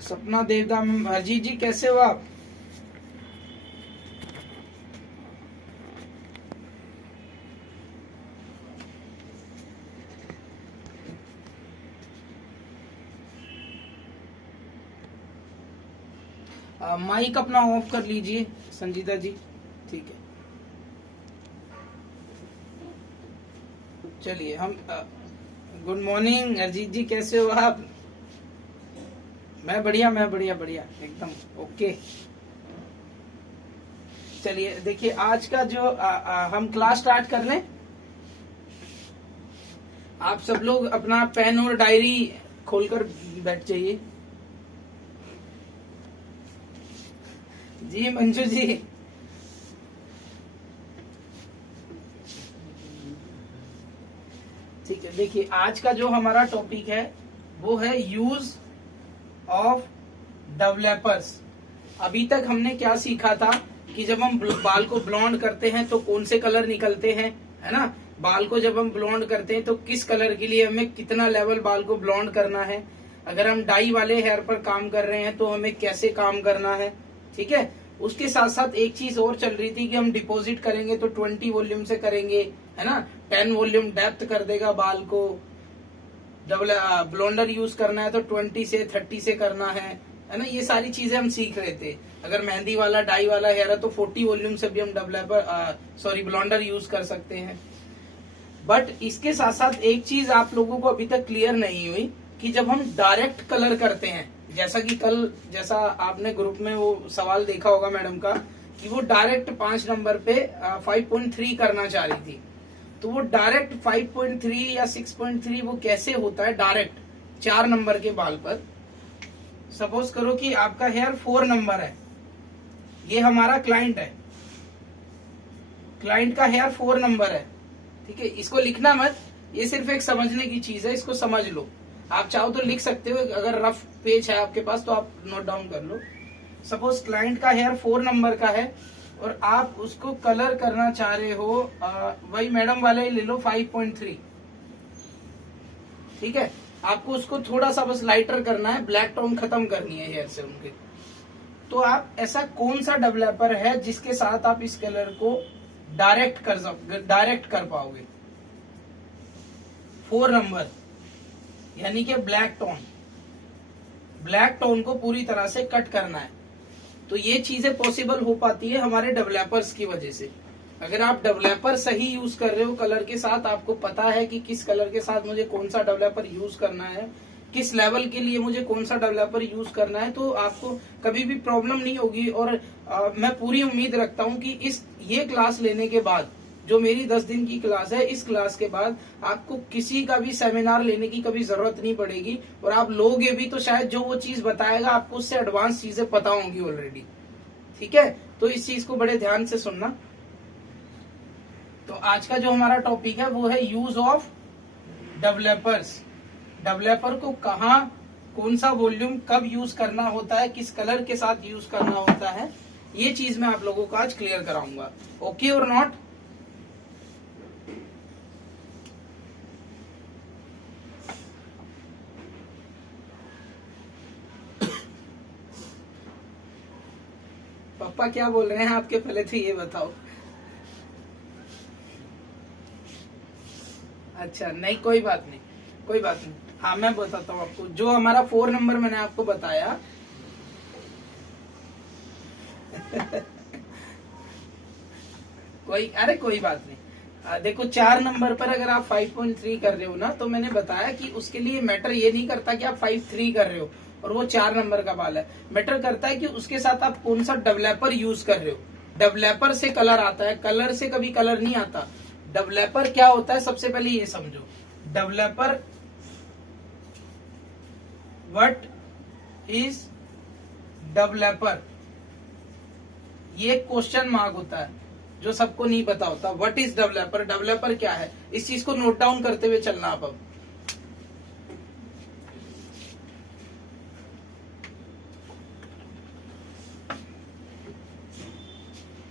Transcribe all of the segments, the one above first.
सपना देवदा मैम, अजीत जी कैसे हो आप? माइक अपना ऑफ कर लीजिए संजीता जी। ठीक है, चलिए हम गुड मॉर्निंग अजीत जी, कैसे हो आप? मैं बढ़िया, मैं बढ़िया बढ़िया एकदम ओके। चलिए देखिए, आज का जो हम क्लास स्टार्ट कर लें। आप सब लोग अपना पेन और डायरी खोलकर बैठ जाइए। जी मंजू जी, ठीक है। देखिए आज का जो हमारा टॉपिक है वो है यूज ऑफ डेवलपर्स। अभी तक हमने क्या सीखा था कि जब हम बाल को ब्लॉन्ड करते हैं तो कौन से कलर निकलते हैं, है ना। बाल को जब हम ब्लॉन्ड करते हैं तो किस कलर के लिए हमें कितना लेवल बाल को ब्लॉन्ड करना है। अगर हम डाई वाले हेयर पर काम कर रहे हैं तो हमें कैसे काम करना है, ठीक है। उसके साथ साथ एक चीज और चल रही थी कि हम डिपॉजिट करेंगे तो 20 वॉल्यूम से करेंगे, है ना। 10 वॉल्यूम डेप्थ कर देगा बाल को। डबल ब्लोंडर यूज करना है तो 20 से 30 से करना है ना। ये सारी चीजें हम सीख रहे थे। अगर मेहंदी वाला डाई वाला हेयर है तो 40 वॉल्यूम से भी हम ब्लोंडर यूज कर सकते हैं। बट इसके साथ साथ एक चीज आप लोगों को अभी तक क्लियर नहीं हुई कि जब हम डायरेक्ट कलर करते हैं, जैसा कि कल जैसा आपने ग्रुप में वो सवाल देखा होगा मैडम का कि वो डायरेक्ट 5 नंबर पे 5.3 करना चाह रही थी। तो वो डायरेक्ट 5.3 या 6.3 वो कैसे होता है डायरेक्ट 4 नंबर के बाल पर। सपोज करो कि आपका हेयर 4 नंबर है, ये हमारा क्लाइंट है, क्लाइंट का हेयर 4 नंबर है, ठीक है। इसको लिखना मत, ये सिर्फ एक समझने की चीज है, इसको समझ लो। आप चाहो तो लिख सकते हो, अगर रफ पेज है आपके पास तो आप नोट डाउन कर लो। सपोज क्लाइंट का हेयर 4 नंबर का है और आप उसको कलर करना चाह रहे हो, वही मैडम वाले ले लो 5.3, ठीक है। आपको उसको थोड़ा सा बस लाइटर करना है, ब्लैक टोन खत्म करनी है हेयर से उनके। तो आप ऐसा कौन सा डेवलपर है जिसके साथ आप इस कलर को डायरेक्ट कर पाओगे। 4 नंबर यानी कि ब्लैक टोन को पूरी तरह से कट करना है। तो ये चीजें पॉसिबल हो पाती है हमारे डेवलपर्स की वजह से। अगर आप डेवलपर सही यूज कर रहे हो कलर के साथ, आपको पता है कि किस कलर के साथ मुझे कौन सा डेवलपर यूज करना है, किस लेवल के लिए मुझे कौन सा डेवलपर यूज करना है, तो आपको कभी भी प्रॉब्लम नहीं होगी। और मैं पूरी उम्मीद रखता हूं कि ये क्लास लेने के बाद, जो मेरी 10 दिन की क्लास है, इस क्लास के बाद आपको किसी का भी सेमिनार लेने की कभी जरूरत नहीं पड़ेगी। और आप लोगे भी तो शायद जो वो चीज बताएगा आपको उससे एडवांस चीजें पता होंगी ऑलरेडी, ठीक है। तो इस चीज को बड़े ध्यान से सुनना। तो आज का जो हमारा टॉपिक है वो है यूज ऑफ डेवलपर्स। डेवलपर को कहाँ, कौन सा वॉल्यूम कब यूज करना होता है, किस कलर के साथ यूज करना होता है, ये चीज मैं आप लोगों को आज क्लियर कराऊंगा। ओके और नॉट? पापा क्या बोल रहे हैं आपके, पहले तो ये बताओ। अच्छा नहीं, कोई बात नहीं, कोई बात नहीं। हाँ मैं बताता हूँ आपको, जो हमारा 4 नंबर मैंने आपको बताया कोई बात नहीं। देखो 4 नंबर पर अगर आप 5.3 कर रहे हो ना, तो मैंने बताया कि उसके लिए मैटर ये नहीं करता कि आप 5.3 कर रहे हो और वो 4 नंबर का बाल है। मैटर करता है कि उसके साथ आप कौन सा डेवलपर यूज कर रहे हो। डेवलपर से कलर आता है, कलर से कभी कलर नहीं आता। डेवलपर क्या होता है, सबसे पहले ये समझो। डेवलपर, व्हाट इज डेवलपर, ये क्वेश्चन मार्क होता है जो सबको नहीं पता होता। व्हाट इज डेवलपर, डेवलपर क्या है, इस चीज को नोट डाउन करते हुए चलना आप अब।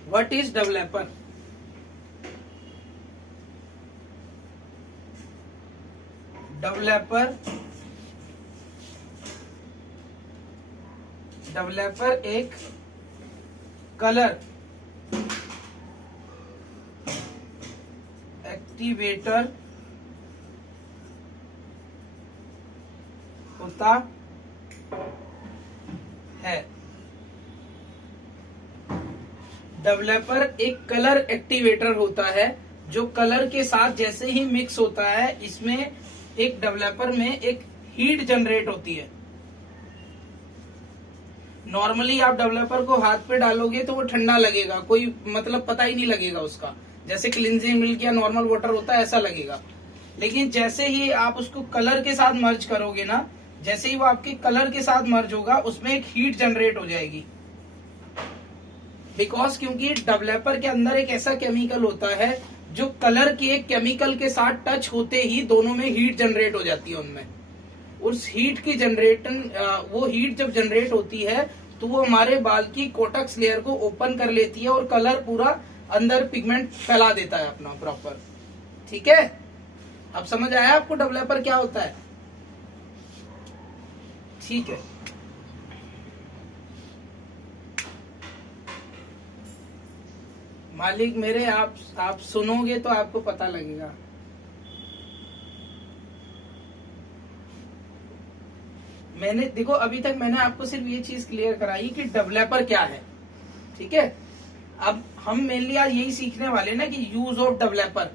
What is developer? Developer developer एक कलर एक्टिवेटर होता है। डेवलपर एक कलर एक्टिवेटर होता है जो कलर के साथ जैसे ही मिक्स होता है, इसमें एक डेवलपर में एक हीट जनरेट होती है। नॉर्मली आप डेवलपर को हाथ पे डालोगे तो वो ठंडा लगेगा, कोई मतलब पता ही नहीं लगेगा उसका, जैसे क्लींजिंग मिल्क या नॉर्मल वाटर होता है ऐसा लगेगा। लेकिन जैसे ही आप उसको कलर के साथ मर्ज करोगे ना, जैसे ही वो आपके कलर के साथ मर्ज होगा, उसमें एक हीट जनरेट हो जाएगी। बिकॉज क्योंकि डेवलपर के अंदर एक ऐसा केमिकल होता है जो कलर के एक केमिकल के साथ टच होते ही दोनों में हीट जनरेट हो जाती है उनमें। उस हीट की वो हीट जब जनरेट होती है तो वो हमारे बाल की कोटक्स लेयर को ओपन कर लेती है और कलर पूरा अंदर पिगमेंट फैला देता है अपना प्रॉपर। ठीक है, अब समझ आया आपको डेवलपर क्या होता है? ठीक है, मालिक मेरे, आप सुनोगे तो आपको पता लगेगा। मैंने देखो अभी तक मैंने आपको सिर्फ ये चीज क्लियर कराई कि डेवलपर क्या है। ठीक है, अब हम मेनली आज यही सीखने वाले ना कि यूज ऑफ डेवलपर।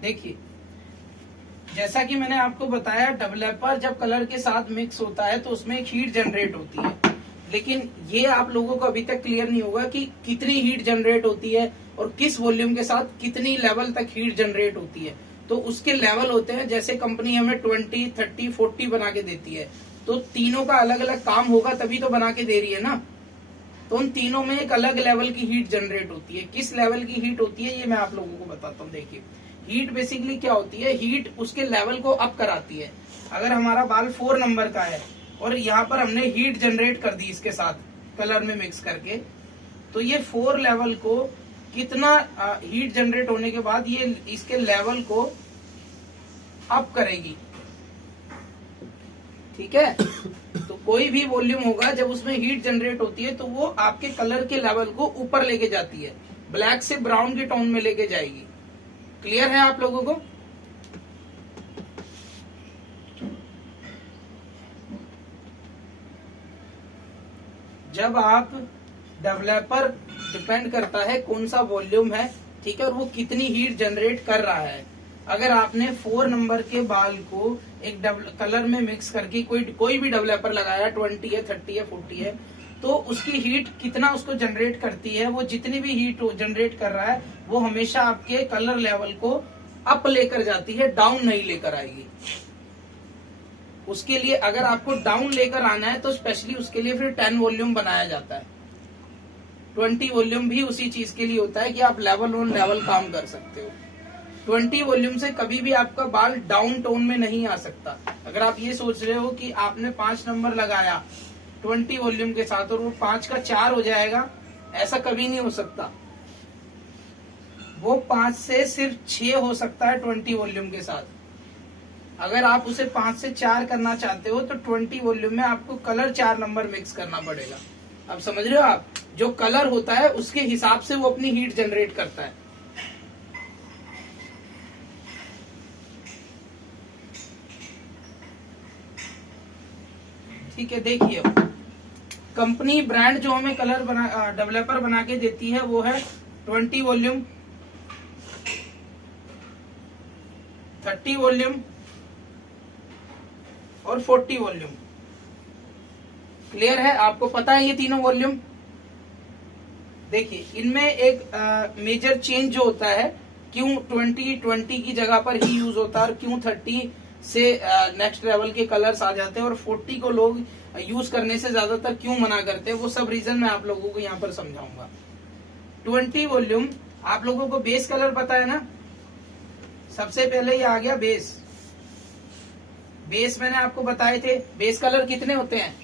देखिए, जैसा कि मैंने आपको बताया, डेवलपर जब कलर के साथ मिक्स होता है तो उसमें एक हीट जनरेट होती है। लेकिन ये आप लोगों को अभी तक क्लियर नहीं होगा कि कितनी हीट जनरेट होती है और किस वॉल्यूम के साथ कितनी लेवल तक हीट जनरेट होती है। तो उसके लेवल होते हैं, जैसे कंपनी हमें 20, 30, 40 बना के देती है, तो तीनों का अलग अलग काम होगा तभी तो बना के दे रही है ना। तो उन तीनों में एक अलग लेवल की हीट जनरेट होती है। किस लेवल की हीट होती है ये मैं आप लोगों को बताता हूँ। देखिए, हीट बेसिकली क्या होती है, हीट उसके लेवल को अप कराती है। अगर हमारा बाल 4 नंबर का है और यहाँ पर हमने हीट जनरेट कर दी इसके साथ कलर में मिक्स करके, तो ये 4 लेवल को कितना हीट जनरेट होने के बाद ये इसके लेवल को अप करेगी। ठीक है, तो कोई भी वॉल्यूम होगा जब उसमें हीट जनरेट होती है तो वो आपके कलर के लेवल को ऊपर लेके जाती है, ब्लैक से ब्राउन के टोन में लेके जाएगी। क्लियर है आप लोगों को? जब आप डेवलपर डिपेंड करता है कौन सा वॉल्यूम है, ठीक है, और वो कितनी हीट जनरेट कर रहा है। अगर आपने 4 नंबर के बाल को एक कलर में मिक्स करके कोई भी डेवलपर लगाया, 20 है, 30 है, 40 है, तो उसकी हीट कितना उसको जनरेट करती है, वो जितनी भी हीट जनरेट कर रहा है वो हमेशा आपके कलर लेवल को अप लेकर जाती है, डाउन नहीं लेकर आएगी। उसके लिए अगर आपको डाउन लेकर आना है तो स्पेशली उसके लिए फिर 10 वॉल्यूम बनाया जाता है। 20 वॉल्यूम भी उसी चीज के लिए होता है कि आप लेवल ऑन लेवल काम कर सकते हो। 20 वॉल्यूम से कभी भी आपका बाल डाउन टोन में नहीं आ सकता। अगर आप ये सोच रहे हो कि आपने 5 नंबर लगाया 20 वॉल्यूम के साथ और वो 5 का 4 हो जाएगा, ऐसा कभी नहीं हो सकता। वो 5 से सिर्फ 6 हो सकता है 20 वॉल्यूम के साथ। अगर आप उसे 5 से 4 करना चाहते हो तो 20 वॉल्यूम में आपको कलर 4 नंबर मिक्स करना पड़ेगा। अब समझ रहे हो आप? जो कलर होता है उसके हिसाब से वो अपनी हीट जनरेट करता है। ठीक है, देखिए, कंपनी ब्रांड जो हमें कलर डेवलपर बना के देती है वो है 20 वॉल्यूम, 30 वॉल्यूम और 40 वॉल्यूम। क्लियर है? आपको पता है ये तीनों वॉल्यूम? देखिए, इनमें एक मेजर चेंज जो होता है, क्यों 20 की जगह पर ही यूज होता है और क्यों 30 से नेक्स्ट लेवल के कलर्स आ जाते हैं और 40 को लोग यूज करने से ज्यादातर क्यों मना करते हैं, वो सब रीजन मैं आप लोगों को यहाँ पर समझाऊंगा। 20 वॉल्यूम, आप लोगों को बेस कलर पता है ना? सबसे पहले ये आ गया बेस। बेस मैंने आपको बताए थे, बेस कलर कितने होते हैं?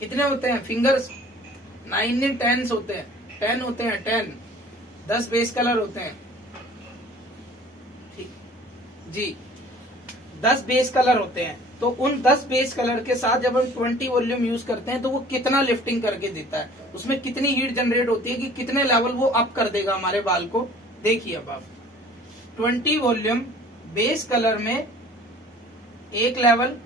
कितने होते हैं? फिंगर्स 9 नहीं 10 होते हैं, 10 होते हैं, 10 बेस कलर होते हैं। ठीक, जी 10 बेस कलर होते हैं, तो उन 10 बेस कलर के साथ जब हम 20 वॉल्यूम यूज करते हैं तो वो कितना लिफ्टिंग करके देता है, उसमें कितनी हीट जनरेट होती है कि कितने लेवल वो अप कर देगा हमारे बाल को। देखिए अब आप 20 वॉल्यूम बेस कलर में एक लेवल,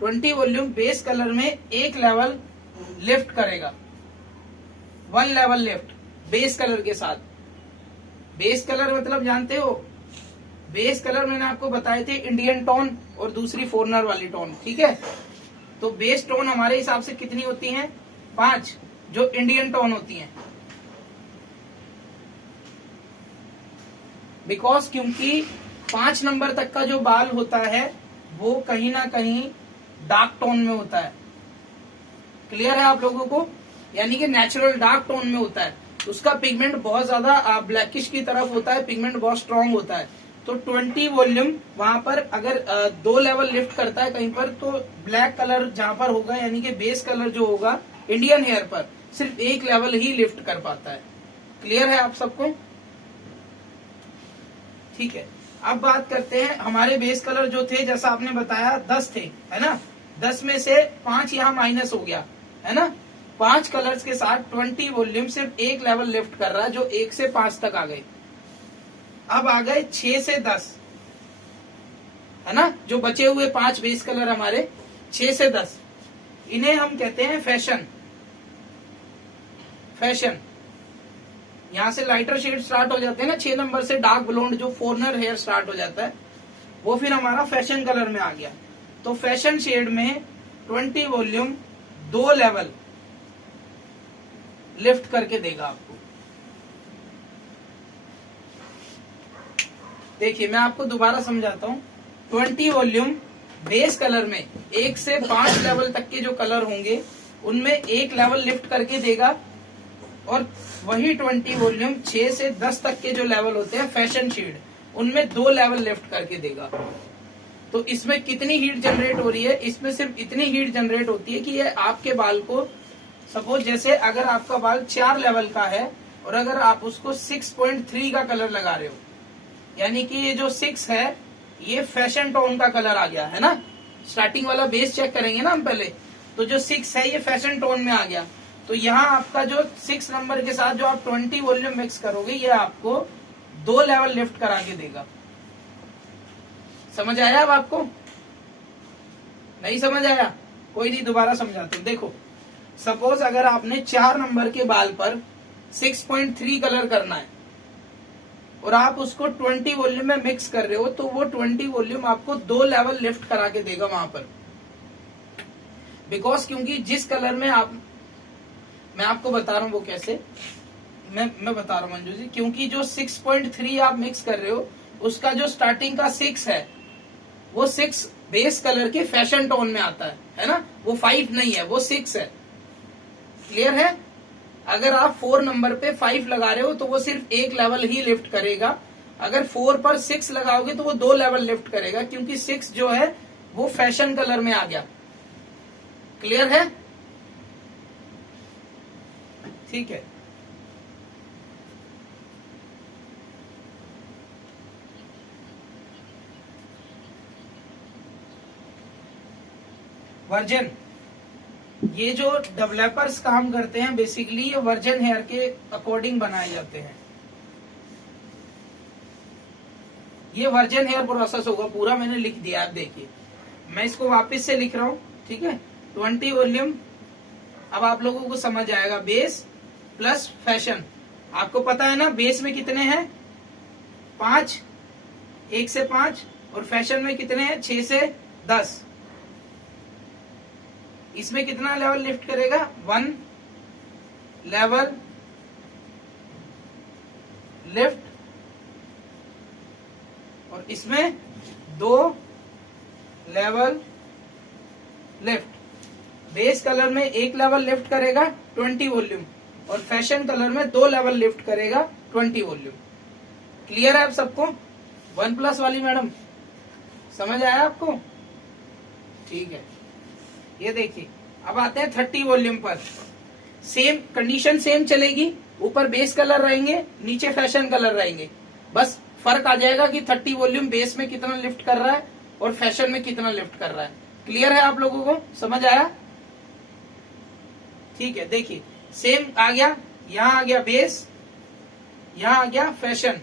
20 वॉल्यूम बेस कलर में एक लेवल लिफ्ट करेगा, 1 लेवल लिफ्ट बेस कलर के साथ। बेस कलर मतलब जानते हो, बेस कलर मैंने आपको बताए थे इंडियन टोन और दूसरी फॉरनर वाली टोन, ठीक है। तो बेस टोन हमारे हिसाब से कितनी होती हैं, 5 जो इंडियन टोन होती हैं। बिकॉज क्योंकि 5 नंबर तक का जो बाल होता है वो कहीं ना कहीं डार्क टोन में होता है। क्लियर है आप लोगों को, यानी कि नेचुरल डार्क टोन में होता है, उसका पिगमेंट बहुत ज्यादा ब्लैकिश की तरफ होता है, पिगमेंट बहुत स्ट्रांग होता है। तो 20 वॉल्यूम वहां पर अगर 2 लेवल लिफ्ट करता है कहीं पर, तो ब्लैक कलर जहां पर होगा यानी कि बेस कलर जो होगा इंडियन हेयर पर सिर्फ एक लेवल ही लिफ्ट कर पाता है। क्लियर है आप सबको, ठीक है। अब बात करते हैं हमारे बेस कलर जो थे, जैसा आपने बताया 10 थे, है ना। 10 में से 5 यहाँ माइनस हो गया, है ना। 5 कलर्स के साथ 20 वॉल्यूम सिर्फ एक लेवल लिफ्ट कर रहा है, जो 1 से 5 तक आ गए। अब आ गए 6 से 10, है ना। जो बचे हुए 5 बेस कलर हमारे 6 से 10, इन्हें हम कहते हैं फैशन। फैशन यहां से लाइटर शेड स्टार्ट हो जाते हैं ना, 6 नंबर से डार्क ब्लोंड जो फॉरनर हेयर स्टार्ट हो जाता है, वो फिर हमारा फैशन कलर में आ गया। तो फैशन शेड में 20 वॉल्यूम 2 लेवल लिफ्ट करके देगा आपको। देखिए मैं आपको दोबारा समझाता हूं। 20 वॉल्यूम बेस कलर में 1 से 5 लेवल तक के जो कलर होंगे उनमें एक लेवल लिफ्ट करके देगा, और वही 20 वॉल्यूम 6 से 10 तक के जो लेवल होते हैं फैशन शेड, उनमें 2 लेवल लिफ्ट करके देगा। तो इसमें कितनी हीट जनरेट हो रही है, इसमें सिर्फ इतनी हीट जनरेट होती है कि ये आपके बाल को, सपोज जैसे अगर आपका बाल 4 लेवल का है और अगर आप उसको 6.3 का कलर लगा रहे हो, यानी कि ये जो 6 है ये फैशन टोन का कलर आ गया, है ना। स्टार्टिंग वाला बेस चेक करेंगे ना हम पहले, तो जो 6 है ये फैशन टोन में आ गया। तो यहाँ आपका जो 6 नंबर के साथ जो आप 20 वॉल्यूम मिक्स करोगे, ये आपको 2 लेवल लिफ्ट करा के देगा। समझ आया अब आपको, नहीं समझ आया? कोई नहीं, दोबारा समझाते। देखो सपोज अगर आपने 4 नंबर के बाल पर 6.3 कलर करना है और आप उसको 20 वॉल्यूम में मिक्स कर रहे हो, तो वो 20 वॉल्यूम आपको 2 लेवल लिफ्ट करा के देगा वहां पर। बिकॉज क्योंकि जिस कलर में मैं आपको बता रहा हूं वो कैसे, मैं बता रहा हूं मंजू जी, क्योंकि जो 6.3 आप मिक्स कर रहे हो उसका जो स्टार्टिंग का 6 है वो 6 बेस कलर के फैशन टोन में आता है ना। वो 5 नहीं है, वो 6 है। क्लियर है? अगर आप 4 नंबर पे 5 लगा रहे हो तो वो सिर्फ एक लेवल ही लिफ्ट करेगा। अगर 4 पर 6 लगाओगे तो वो 2 लेवल लिफ्ट करेगा, क्योंकि 6 जो है वो फैशन कलर में आ गया। क्लियर है? ठीक है। वर्जन, ये जो डेवलपर्स काम करते हैं बेसिकली ये वर्जन हेयर के अकॉर्डिंग बनाए जाते हैं। ये वर्जन हेयर प्रोसेस होगा पूरा, मैंने लिख दिया, आप देखिए। मैं इसको वापस से लिख रहा हूं, ठीक है। 20 वॉल्यूम, अब आप लोगों को समझ आएगा। बेस प्लस फैशन, आपको पता है ना बेस में कितने हैं 5, 1 से 5, और फैशन में कितने हैं 6 से 10। इसमें कितना लेवल लिफ्ट करेगा 1 लेवल लिफ्ट, और इसमें 2 लेवल लिफ्ट। बेस कलर में 1 लेवल लिफ्ट करेगा 20 वॉल्यूम, और फैशन कलर में 2 लेवल लिफ्ट करेगा 20 वॉल्यूम। क्लियर है आप सबको? 1+ वाली मैडम समझ आया आपको? ठीक है। ये देखिए अब आते हैं 30 वॉल्यूम पर। सेम कंडीशन सेम चलेगी, ऊपर बेस कलर रहेंगे, नीचे फैशन कलर रहेंगे। बस फर्क आ जाएगा कि 30 वॉल्यूम बेस में कितना लिफ्ट कर रहा है और फैशन में कितना लिफ्ट कर रहा है। क्लियर है आप लोगों को, समझ आया? ठीक है, देखिए सेम आ गया, यहां आ गया बेस, यहां आ गया फैशन।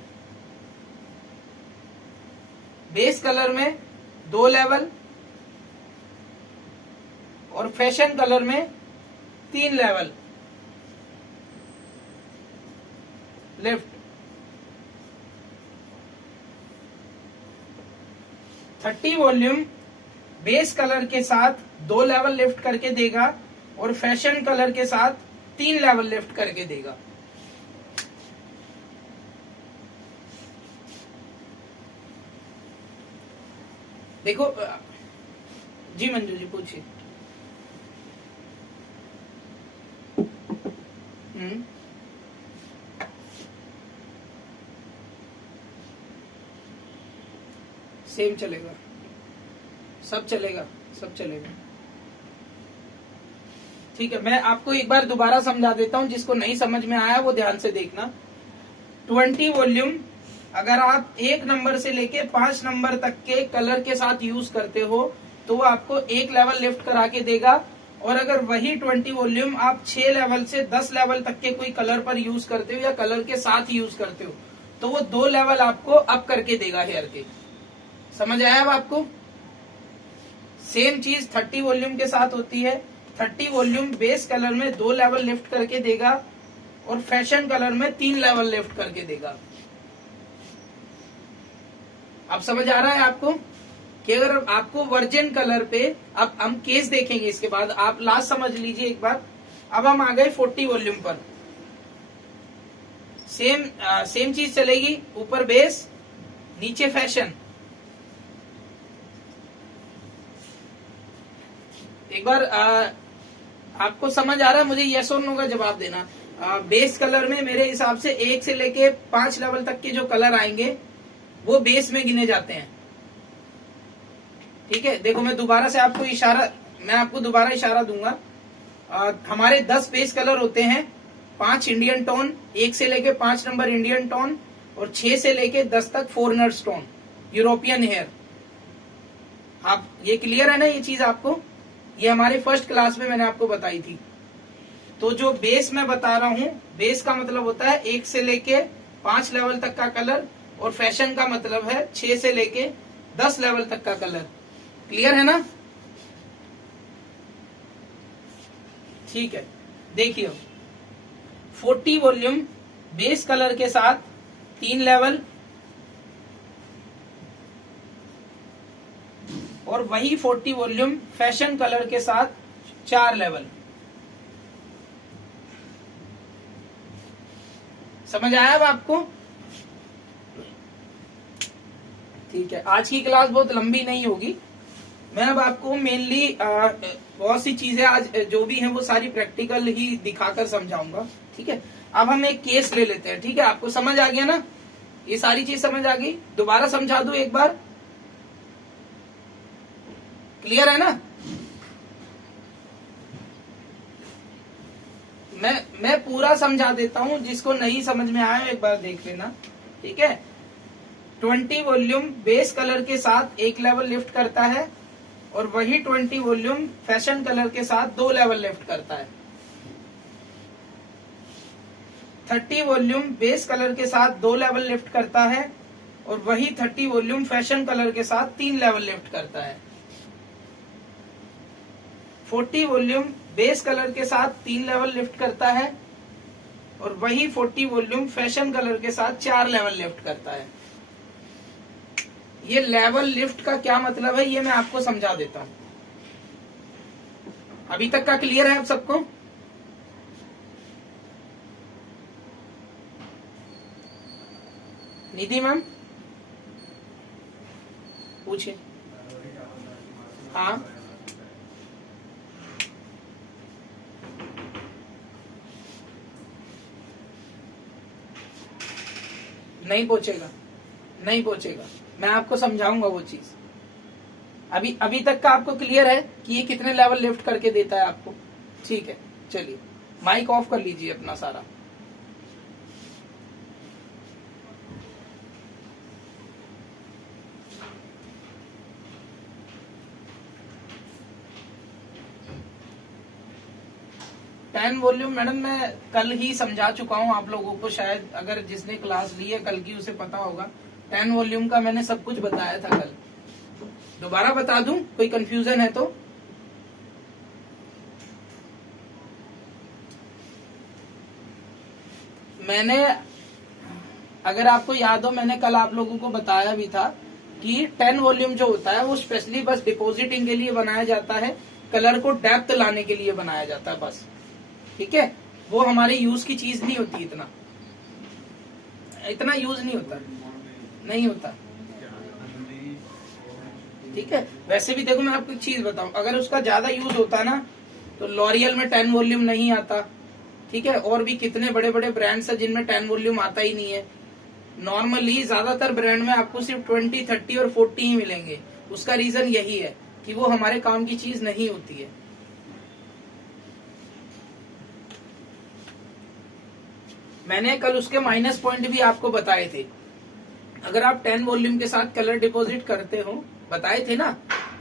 बेस कलर में 2 लेवल और फैशन कलर में 3 level lift. 30 volume base colour के साथ 2 लेवल लिफ्ट करके देगा और फैशन कलर के साथ 3 लेवल लिफ्ट करके देगा। देखो जी मंजू जी पूछिए। सेम चलेगा, सब चलेगा, सब चलेगा। ठीक है, मैं आपको एक बार दोबारा समझा देता हूं, जिसको नहीं समझ में आया वो ध्यान से देखना। 20 वॉल्यूम अगर आप 1 नंबर से लेके 5 नंबर तक के कलर के साथ यूज करते हो तो वो आपको 1 लेवल लिफ्ट करा के देगा। और अगर वही 20 वॉल्यूम आप 6 लेवल से 10 लेवल तक के कोई कलर पर यूज करते हो या कलर के साथ यूज करते हो तो वो 2 लेवल आपको अप करके देगा हेयर के। समझ आया अब आपको? सेम चीज 30 वॉल्यूम के साथ होती है। 30 वॉल्यूम बेस कलर में 2 लेवल लिफ्ट करके देगा और फैशन कलर में 3 लेवल लिफ्ट करके देगा। अब समझ आ रहा है आपको कि अगर आपको वर्जिन कलर पे, अब हम केस देखेंगे इसके बाद, आप लास्ट समझ लीजिए एक बार। अब हम आ गए 40 वॉल्यूम पर। सेम चीज चलेगी, ऊपर बेस नीचे फैशन। एक बार आपको समझ आ रहा है? मुझे यस और नो का जवाब देना। बेस कलर में मेरे हिसाब से 1 से लेके 5 लेवल तक के जो कलर आएंगे वो बेस में गिने जाते हैं। ठीक है, देखो मैं आपको दोबारा इशारा दूंगा। हमारे 10 बेस कलर होते हैं, 5 इंडियन टोन, 1 से लेके 5 नंबर इंडियन टोन और 6 से लेके 10 तक फॉरेनर्स टोन, यूरोपियन हेयर। आप ये क्लियर है ना ये चीज आपको? ये हमारी फर्स्ट क्लास में मैंने आपको बताई थी। तो जो बेस मैं बता रहा हूं, बेस का मतलब होता है 1 से लेके 5 लेवल तक का कलर और फैशन का मतलब है 6 से लेके 10 लेवल तक का कलर। क्लियर है ना? ठीक है, देखिए 40 वॉल्यूम बेस कलर के साथ 3 लेवल और वही 40 वॉल्यूम फैशन कलर के साथ 4 लेवल। समझ आया अब आपको? ठीक है, आज की क्लास बहुत लंबी नहीं होगी। मैं अब आपको मेनली बहुत सी चीजें आज जो भी हैं वो सारी प्रैक्टिकल ही दिखाकर समझाऊंगा। ठीक है, अब हम एक केस ले लेते हैं। ठीक है, आपको समझ आ गया ना? ये सारी चीज समझ आ गई? दोबारा समझा दूं एक बार? क्लियर है ना? मैं पूरा समझा देता हूं, जिसको नहीं समझ में आया एक बार देख लेना। ठीक है, 20 वॉल्यूम बेस कलर के साथ 1 लेवल लिफ्ट करता है और वही 20 वॉल्यूम फैशन कलर के साथ 2 लेवल लिफ्ट करता है। 30 वॉल्यूम बेस कलर के साथ 2 लेवल लिफ्ट करता है और वही 30 वॉल्यूम फैशन कलर के साथ 3 लेवल लिफ्ट करता है। 40 वॉल्यूम बेस कलर के साथ 3 लेवल लिफ्ट करता है और वही 40 वॉल्यूम फैशन कलर के साथ 4 लेवल लिफ्ट करता है। ये लेवल लिफ्ट का क्या मतलब है ये मैं आपको समझा देता हूं। अभी तक का क्लियर है आप सबको? निधि मैम पूछिए। हाँ, नहीं पहुंचेगा, नहीं पहुंचेगा। मैं आपको समझाऊंगा वो चीज। अभी तक का आपको क्लियर है कि ये कितने लेवल लिफ्ट करके देता है आपको? ठीक है, चलिए माइक ऑफ कर लीजिए अपना सारा। 10 वॉल्यूम मैडम मैं कल ही समझा चुका हूँ आप लोगों को, शायद अगर जिसने क्लास ली है कल की उसे पता होगा। 10 वॉल्यूम का मैंने सब कुछ बताया था कल, दोबारा बता दूं कोई कंफ्यूजन है तो। मैंने, अगर आपको याद हो, मैंने कल आप लोगों को बताया भी था कि 10 वॉल्यूम जो होता है वो स्पेशली बस डिपॉजिटिंग के लिए बनाया जाता है, कलर को डेप्थ लाने के लिए बनाया जाता है बस, ठीक है। वो हमारे यूज की चीज नहीं होती, इतना यूज नहीं होता, नहीं होता, ठीक है। वैसे भी देखो मैं आपको एक चीज बताऊं, अगर उसका ज्यादा यूज होता ना तो लॉरियल में 10 वॉल्यूम नहीं आता, ठीक है। और भी कितने बड़े बड़े ब्रांड्स है जिनमें 10 वॉल्यूम आता ही नहीं है। नॉर्मली ज्यादातर ब्रांड में आपको सिर्फ 20, 30 और 40 ही मिलेंगे। उसका रीजन यही है कि वो हमारे काम की चीज नहीं होती है। मैंने कल उसके माइनस पॉइंट भी आपको बताए थे। अगर आप 10 वॉल्यूम के साथ कलर डिपॉजिट करते हो, बताए थे ना,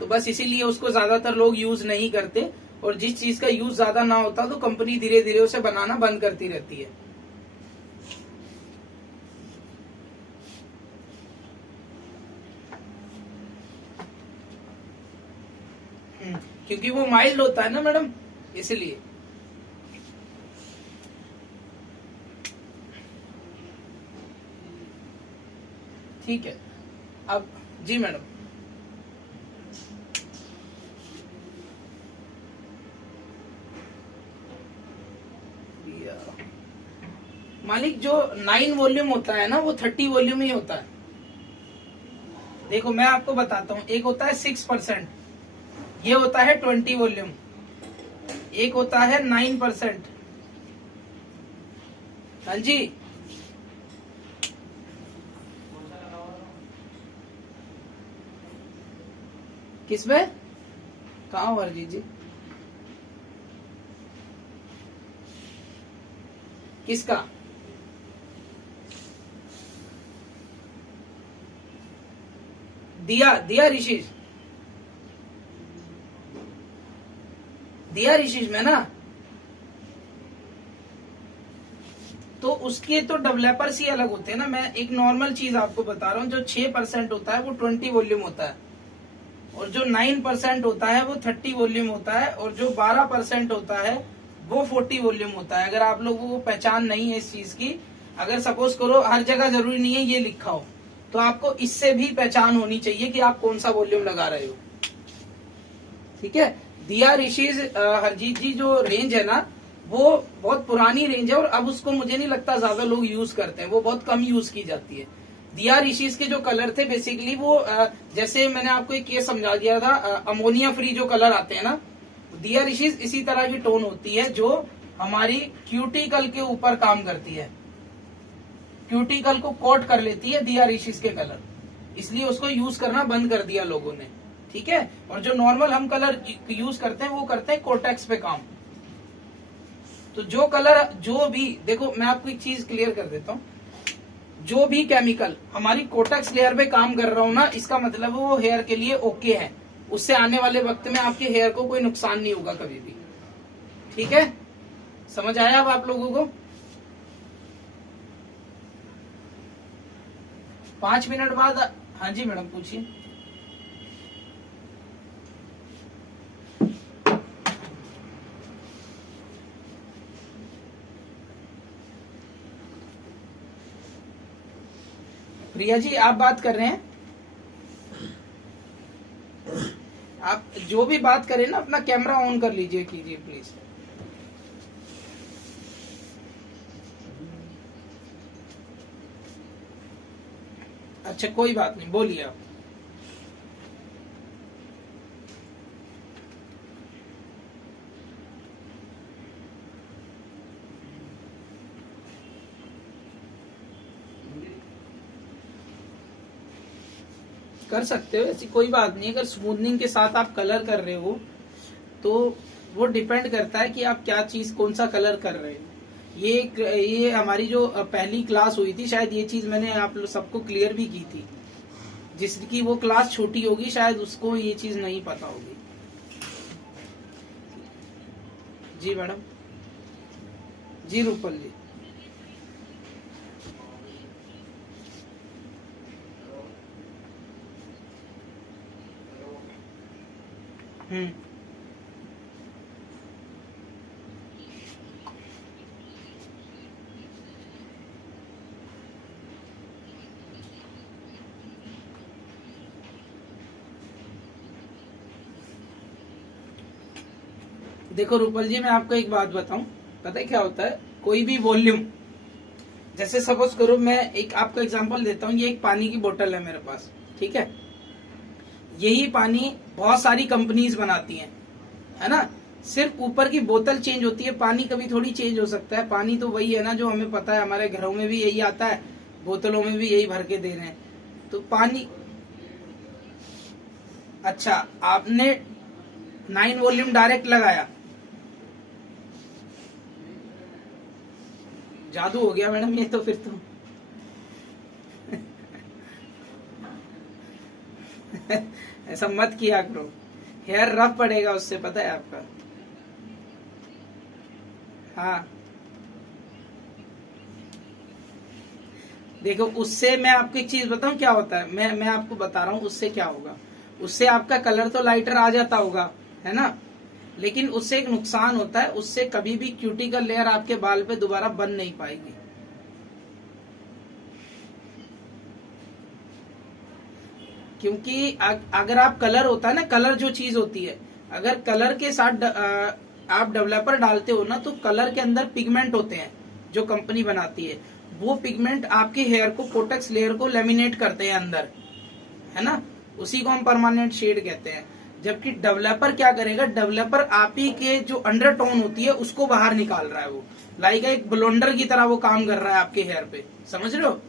तो बस इसीलिए उसको ज्यादातर लोग यूज नहीं करते। और जिस चीज का यूज ज्यादा ना होता तो कंपनी धीरे धीरे उसे बनाना बंद करती रहती है। क्योंकि वो माइल्ड होता है ना मैडम, इसलिए। ठीक है, अब जी मैडम। मालिक जो 9 वॉल्यूम होता है ना वो 30 वॉल्यूम ही होता है। देखो मैं आपको बताता हूँ, एक होता है 6%, ये होता है 20 वॉल्यूम, एक होता है 9%। हाँ जी, किसमें, कहाँ हो हरजीत जी, किसका? दिया ऋषिश, दिया ऋषिश में ना, तो उसके तो डेवलपर्स ही अलग होते हैं ना। मैं एक नॉर्मल चीज आपको बता रहा हूँ, जो 6% होता है वो 20 वॉल्यूम होता है, और जो 9% होता है वो 30 वॉल्यूम होता है, और जो 12% होता है वो 40 वॉल्यूम होता है। अगर आप लोगों को पहचान नहीं है इस चीज की, अगर सपोज करो हर जगह जरूरी नहीं है ये लिखा हो, तो आपको इससे भी पहचान होनी चाहिए कि आप कौन सा वॉल्यूम लगा रहे हो, ठीक है। दिया ऋषिज हरजीत जी जो रेंज है ना, वो बहुत पुरानी रेंज है, और अब उसको मुझे नहीं लगता ज्यादा लोग यूज करते हैं, वो बहुत कम यूज की जाती है। दिया ऋषिज के जो कलर थे बेसिकली वो जैसे मैंने आपको एक केस समझा दिया था, अमोनिया फ्री जो कलर आते हैं ना, दिया ऋषिज इसी तरह की टोन होती है जो हमारी क्यूटिकल के ऊपर काम करती है, क्यूटिकल को कोट कर लेती है दिया ऋषिज के कलर, इसलिए उसको यूज करना बंद कर दिया लोगों ने, ठीक है। और जो नॉर्मल हम कलर यूज करते हैं वो करते हैं कोटेक्स पे काम। तो जो कलर, जो भी देखो मैं आपको एक चीज क्लियर कर देता हूँ, जो भी केमिकल हमारी कोटेक्स लेयर पे काम कर रहा हूं ना, इसका मतलब वो हेयर के लिए ओके है, उससे आने वाले वक्त में आपके हेयर को कोई नुकसान नहीं होगा कभी भी, ठीक है। समझ आया अब आप लोगों को? 5 मिनट बाद, हाँ जी मैडम पूछिए। प्रिया जी आप बात कर रहे हैं, आप जो भी बात करें ना अपना कैमरा ऑन कर लीजिए, कीजिए प्लीज। अच्छा कोई बात नहीं, बोलिए आप। कर सकते हो, ऐसी कोई बात नहीं। अगर स्मूथनिंग के साथ आप कलर कर रहे हो तो वो डिपेंड करता है कि आप क्या चीज, कौन सा कलर कर रहे हो। ये हमारी जो पहली क्लास हुई थी, शायद ये चीज मैंने आप सबको क्लियर भी की थी। जिसकी वो क्लास छोटी होगी शायद उसको ये चीज नहीं पता होगी। जी मैडम। जी रूपल जी। देखो रूपल जी, मैं आपको एक बात बताऊं, पता है क्या होता है, कोई भी वॉल्यूम, जैसे सपोज करो मैं एक आपको एग्जांपल देता हूँ, ये एक पानी की बोतल है मेरे पास, ठीक है, यही पानी बहुत सारी कंपनीज बनाती हैं, है ना, सिर्फ ऊपर की बोतल चेंज होती है, पानी कभी थोड़ी चेंज हो सकता है, पानी तो वही है ना जो हमें पता है, हमारे घरों में भी यही आता है, बोतलों में भी यही भर के दे रहे हैं, तो पानी। अच्छा, आपने 9 वॉल्यूम डायरेक्ट लगाया, जादू हो गया मैडम ये तो, फिर तो ऐसा मत किया करो, हेयर रफ पड़ेगा उससे, पता है आपका। हाँ देखो, उससे मैं आपको एक चीज बताऊं क्या होता है, मैं आपको बता रहा हूँ उससे क्या होगा, उससे आपका कलर तो लाइटर आ जाता होगा, है ना, लेकिन उससे एक नुकसान होता है, उससे कभी भी क्यूटिकल लेयर आपके बाल पे दोबारा बन नहीं पाएगी। क्योंकि अगर आप कलर होता है ना, कलर जो चीज होती है, अगर कलर के साथ आप डेवलपर डालते हो ना, तो कलर के अंदर पिगमेंट होते हैं जो कंपनी बनाती है, वो पिगमेंट आपके हेयर को, कोटेक्स लेयर को लेमिनेट करते हैं अंदर, है ना, उसी को हम परमानेंट शेड कहते हैं। जबकि डेवलपर क्या करेगा, डेवलपर आप ही के जो अंडरटोन होती है उसको बाहर निकाल रहा है, वो लाइक एक ब्लोंडर की तरह वो काम कर रहा है आपके हेयर पे, समझ रहे हो,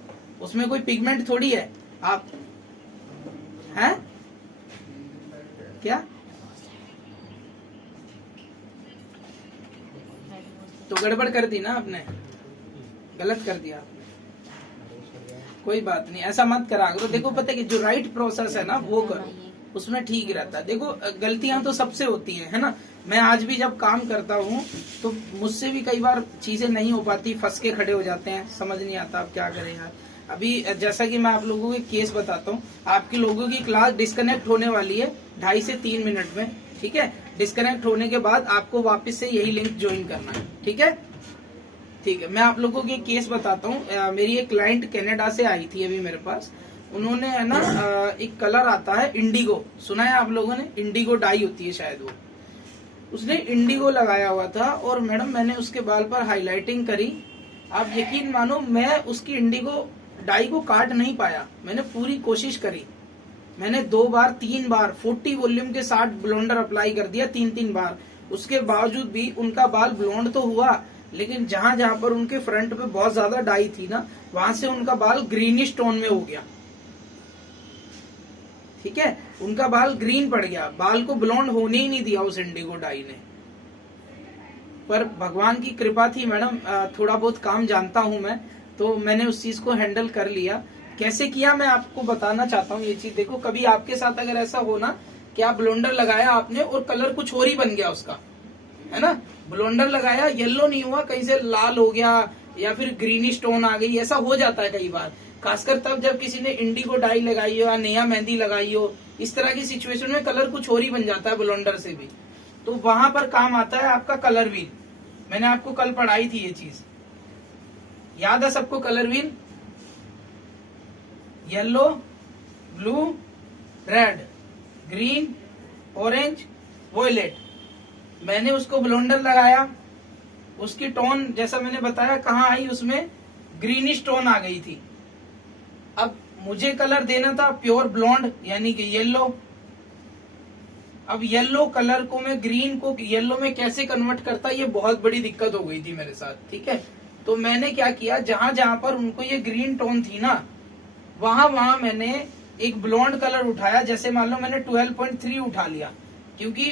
उसमें कोई पिगमेंट थोड़ी है आप, हैं क्या, तो गड़बड़ कर दी ना आपने, गलत कर दिया आपने, कोई बात नहीं, ऐसा मत करा करो। देखो पता है कि जो राइट प्रोसेस है ना वो करो, उसमें ठीक रहता है। देखो गलतियां तो सबसे होती है ना, मैं आज भी जब काम करता हूँ तो मुझसे भी कई बार चीजें नहीं हो पाती, फंस के खड़े हो जाते हैं, समझ नहीं आता अब क्या करें यार। अभी जैसा कि मैं आप लोगों को एक केस बताता हूँ, आपकी लोगों की क्लास डिस्कनेक्ट होने वाली है 2.5 से 3 मिनट में, ठीक है, डिस्कनेक्ट होने के बाद आपको वापस से यही लिंक ज्वाइन करना है, ठीक है, ठीक है। मैं आप लोगों को एक केस बताता हूँ, मेरी एक क्लाइंट कनाडा से आई थी अभी मेरे पास, उन्होंने है ना एक कलर आता है इंडिगो, सुना है आप लोगों ने, इंडिगो डाई होती है शायद वो, उसने इंडिगो लगाया हुआ था, और मैडम मैंने उसके बाल पर हाईलाइटिंग करी, आप यकीन मानो मैं उसकी इंडिगो डाई को काट नहीं पाया, मैंने पूरी कोशिश करी, मैंने 2 बार 3 बार 40 वॉल्यूम के साथ ब्लोंडर अप्लाई कर दिया 3-3 बार, उसके बावजूद भी उनका बाल ब्लोंड तो हुआ, लेकिन जहां जहां पर उनके फ्रंट पे बहुत ज्यादा डाई थी ना, वहां से उनका बाल ग्रीनिश टोन में हो गया, ठीक है, उनका बाल ग्रीन पड़ गया, बाल को ब्लोंड होने ही नहीं दिया उस इंडिगो डाई ने। पर भगवान की कृपा थी मैडम, थोड़ा बहुत काम जानता हूं मैं, तो मैंने उस चीज को हैंडल कर लिया। कैसे किया मैं आपको बताना चाहता हूँ ये चीज। देखो कभी आपके साथ अगर ऐसा हो ना कि आप ब्लोंडर लगाया आपने और कलर कुछ और ही बन गया उसका, है ना, ब्लोंडर लगाया येलो नहीं हुआ, कहीं से लाल हो गया या फिर ग्रीनिश टोन आ गई, ऐसा हो जाता है कई बार, खासकर तब जब किसी ने इंडिगो डाई लगाई हो या नया मेहंदी लगाई हो, इस तरह की सिचुएशन में कलर कुछ और ही बन जाता है ब्लोंडर से भी, तो वहां पर काम आता है आपका कलर व्हील। मैंने आपको कल पढ़ाई थी ये चीज, याद है सबको, colour wheel, yellow, blue, red, green, orange, violet. मैंने उसको ब्लोंडर लगाया, उसकी टोन जैसा मैंने बताया कहाँ आई, उसमें ग्रीनिश टोन आ गई थी। अब मुझे कलर देना था प्योर ब्लॉन्ड यानी कि येलो, अब येलो कलर को मैं ग्रीन को येलो में कैसे कन्वर्ट करता, ये बहुत बड़ी दिक्कत हो गई थी मेरे साथ, ठीक है। तो मैंने क्या किया, जहां जहां पर उनको ये ग्रीन टोन थी ना, वहां वहां मैंने एक ब्लॉन्ड कलर उठाया, जैसे मान लो मैंने 12.3 उठा लिया, क्योंकि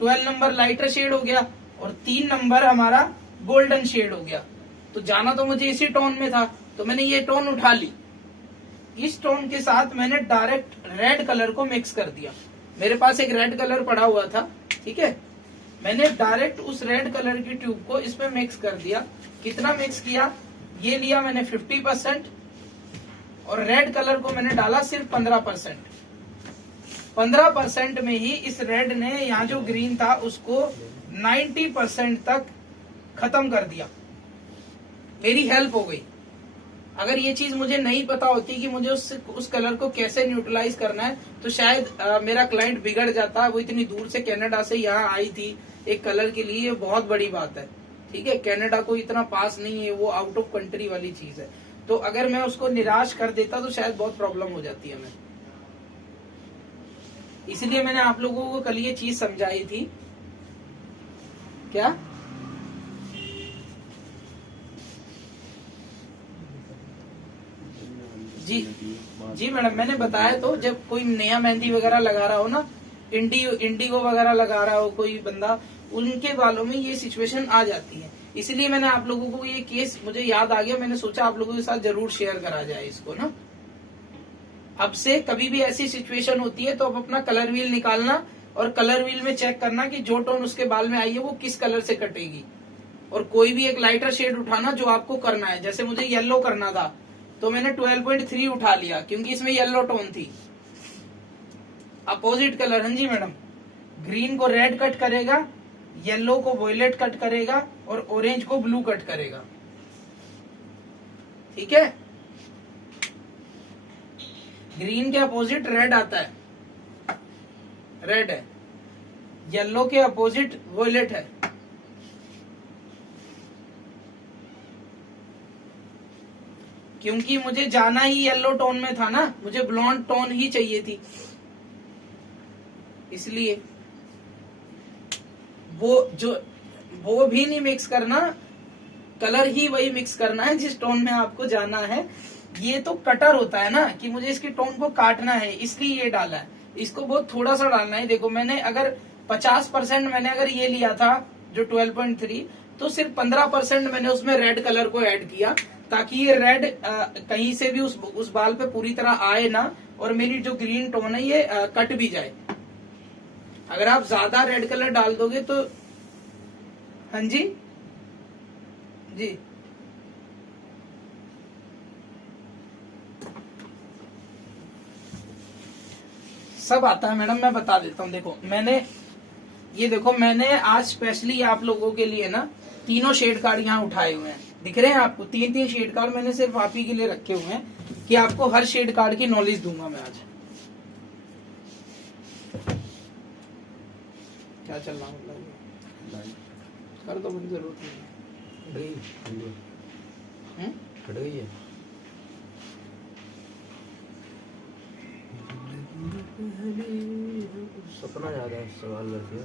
12 नंबर लाइटर शेड हो गया और 3 नंबर हमारा गोल्डन शेड हो गया, तो जाना तो मुझे इसी टोन में था, तो मैंने ये टोन उठा ली। इस टोन के साथ मैंने डायरेक्ट रेड कलर को मिक्स कर दिया, मेरे पास एक रेड कलर पड़ा हुआ था, ठीक है, मैंने डायरेक्ट उस रेड कलर की ट्यूब को इसमें मिक्स कर दिया कितना मिक्स किया, ये लिया मैंने 50% और रेड कलर को मैंने डाला सिर्फ 15%। 15% में ही इस रेड ने यहाँ जो ग्रीन था उसको 90% तक खत्म कर दिया। मेरी हेल्प हो गई। अगर ये चीज मुझे नहीं पता होती कि मुझे उस कलर को कैसे न्यूट्रलाइज करना है तो शायद मेरा क्लाइंट बिगड़ जाता। वो इतनी दूर से कनाडा से यहाँ आई थी एक कलर के लिए, ये बहुत बड़ी बात है। ठीक है, कनाडा को इतना पास नहीं है, वो आउट ऑफ कंट्री वाली चीज है। तो अगर मैं उसको निराश कर देता तो शायद बहुत प्रॉब्लम हो जाती है हमें। इसलिए मैंने आप लोगों को कल ये चीज समझाई थी। क्या जी मैडम, मैंने बताया तो, जब कोई नया मेहंदी वगैरह लगा रहा हो ना, इंडिगो वगैरह लगा रहा हो कोई बंदा, उनके बालों में ये सिचुएशन आ जाती है। इसलिए मैंने आप लोगों को ये केस मुझे याद आ गया, मैंने सोचा आप लोगों के साथ जरूर शेयर करा जाए इसको ना। अब से कभी भी ऐसी सिचुएशन होती है तो अब अपना कलर व्हील निकालना और कलर व्हील में चेक करना कि जो टोन उसके बाल में आई है वो किस कलर से कटेगी, और कोई भी एक लाइटर शेड उठाना जो आपको करना है। जैसे मुझे येलो करना था तो मैंने 12.3 उठा लिया क्योंकि इसमें येलो टोन थी। अपोजिट कलर, हाँ जी मैडम, ग्रीन को रेड कट करेगा, येलो को वॉयलेट कट करेगा और ऑरेंज को ब्लू कट करेगा। ठीक है, ग्रीन के अपोजिट रेड आता है, रेड है। येलो के अपोजिट वॉयलेट है। क्योंकि मुझे जाना ही येलो टोन में था ना, मुझे ब्लॉन्ड टोन ही चाहिए थी, इसलिए वो भी नहीं मिक्स करना, कलर ही वही मिक्स करना है जिस टोन में आपको जाना है। ये तो कटर होता है ना कि मुझे इसके टोन को काटना है, इसलिए ये डाला है। इसको बहुत थोड़ा सा डालना है। देखो मैंने अगर 50% मैंने अगर ये लिया था जो 12.3, तो सिर्फ 15% मैंने उसमें रेड कलर को ऐड किया ताकि ये रेड कहीं से भी उस बाल पे पूरी तरह आए ना, और मेरी जो ग्रीन टोन है ये कट भी जाए। अगर आप ज्यादा रेड कलर डाल दोगे तो, हाँ जी जी, सब आता है मैडम, मैं बता देता हूँ। देखो मैंने आज स्पेशली आप लोगों के लिए ना तीनों शेड कार्ड यहाँ उठाए हुए हैं, दिख रहे हैं आपको। 3 शेड कार्ड मैंने सिर्फ आप ही के लिए रखे हुए हैं कि आपको हर शेड कार्ड की नॉलेज दूंगा मैं आज। क्या चल रहा मतलब कर दो, मुझे जरूरत नहीं कट गई है। सपना याद है, सवाल करती है।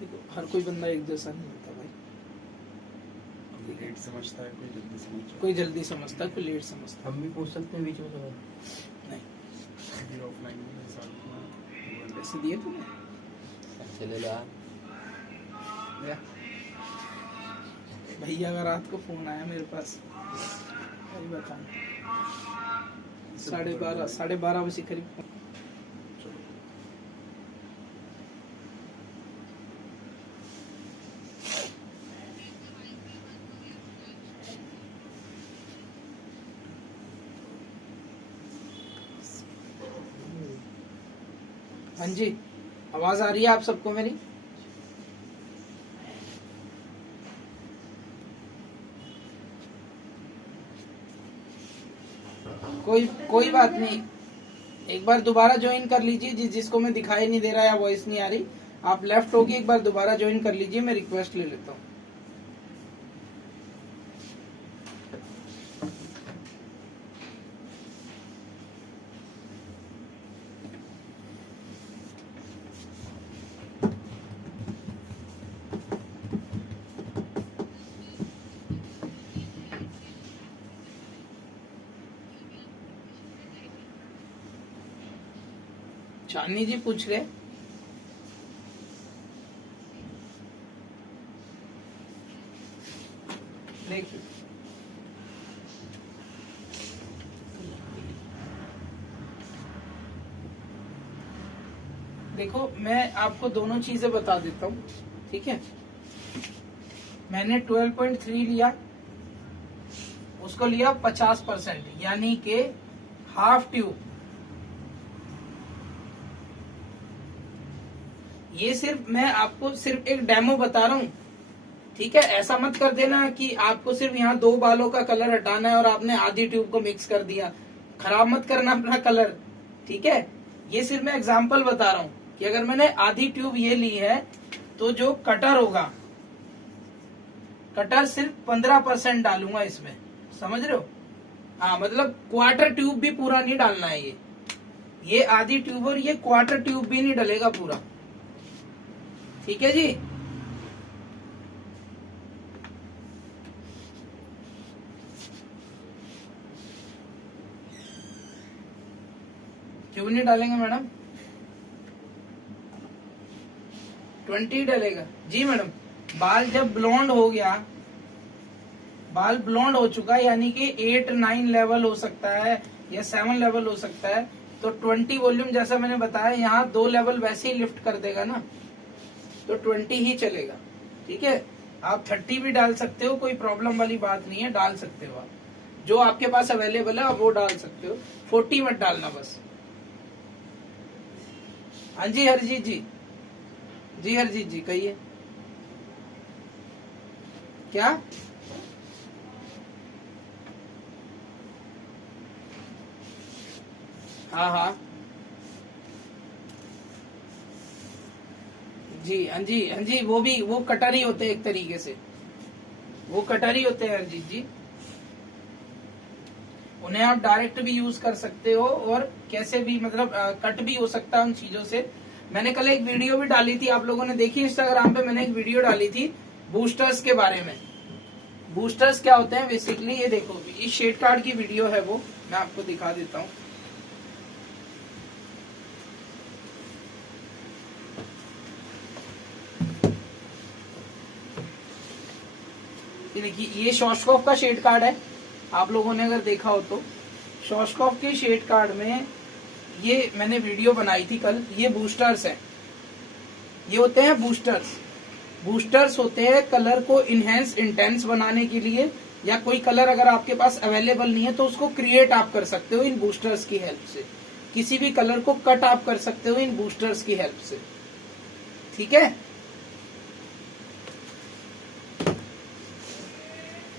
देखो हर कोई बंदा एक जैसा नहीं होता भाई, कोई लेट समझता है, कोई जल्दी समझता है, कोई जल्दी समझता है, कोई लेट समझता हम भी पूछ सकते हैं बीच में सवाल? है। नहीं ऑफलाइन में साल पैसे दिए तूने? चले ला भैया का रात को फोन आया मेरे पास, वही बताऊं 12:30 बजे करीब। हाँ जी, आवाज आ रही है आप सबको मेरी? कोई बात नहीं, एक बार दोबारा ज्वाइन कर लीजिए। जिसको मैं दिखाई नहीं दे रहा या वॉइस नहीं आ रही, आप लेफ्ट होके एक बार दोबारा ज्वाइन कर लीजिए, मैं रिक्वेस्ट ले लेता हूँ। चांदनी जी पूछ रहे, देखिए देखो मैं आपको दोनों चीजें बता देता हूँ, ठीक है। मैंने 12.3 लिया, उसको लिया 50%, यानी कि हाफ ट्यूब। ये सिर्फ मैं आपको सिर्फ एक डेमो बता रहा हूँ, ठीक है। ऐसा मत कर देना कि आपको सिर्फ यहाँ 2 बालों का कलर हटाना है और आपने आधी ट्यूब को मिक्स कर दिया। खराब मत करना अपना कलर, ठीक है। ये सिर्फ मैं एग्जांपल बता रहा हूँ कि अगर मैंने आधी ट्यूब ये ली है तो जो कटर होगा, कटर सिर्फ 15% डालूंगा इसमें, समझ रहे हो। हाँ, मतलब क्वार्टर ट्यूब भी पूरा नहीं डालना है। ये आधी ट्यूब और ये क्वार्टर ट्यूब भी नहीं डलेगा पूरा, ठीक है जी। क्यों नहीं डालेंगे मैडम? 20 डलेगा जी मैडम। बाल जब ब्लॉन्ड हो गया, बाल ब्लॉन्ड हो चुका, यानी कि 8-9 लेवल हो सकता है या 7 लेवल हो सकता है, तो 20 वॉल्यूम जैसा मैंने बताया, यहाँ 2 लेवल वैसे ही लिफ्ट कर देगा ना, तो 20 ही चलेगा, ठीक है। आप 30 भी डाल सकते हो, कोई प्रॉब्लम वाली बात नहीं है, डाल सकते हो आप। जो आपके पास अवेलेबल है आप वो डाल सकते हो, 40 मत डालना बस। हाँ जी हरजीत जी, जी हरजीत जी कहिए क्या। हाँ हाँ जी, हाँ जी, हाँ जी, वो भी वो कटर ही होते हैं एक तरीके से, वो कटर ही होते हैं हरजीत जी। उन्हें आप डायरेक्ट भी यूज कर सकते हो और कैसे भी, मतलब कट भी हो सकता है उन चीजों से। मैंने कल एक वीडियो भी डाली थी, आप लोगों ने देखी इंस्टाग्राम पे। मैंने एक वीडियो डाली थी बूस्टर्स के बारे में। बूस्टर्स क्या होते हैं बेसिकली, ये देखो, ये शेड कार्ड की वीडियो है, वो मैं आपको दिखा देता हूँ। ये देखिए, ये शॉर्टस्कॉफ का शेड कार्ड है, आप लोगों ने अगर देखा हो तो। शॉर्टस्कॉफ के शेड कार्ड में ये मैंने वीडियो बनाई थी कल। ये बूस्टर्स है, ये होते हैं बूस्टर्स। बूस्टर्स होते हैं कलर को इनहेंस, इंटेंस बनाने के लिए, या कोई कलर अगर आपके पास अवेलेबल नहीं है तो उसको क्रिएट आप कर सकते हो इन बूस्टर्स की हेल्प से। किसी भी कलर को कट आप कर सकते हो इन बूस्टर्स की हेल्प से, ठीक है।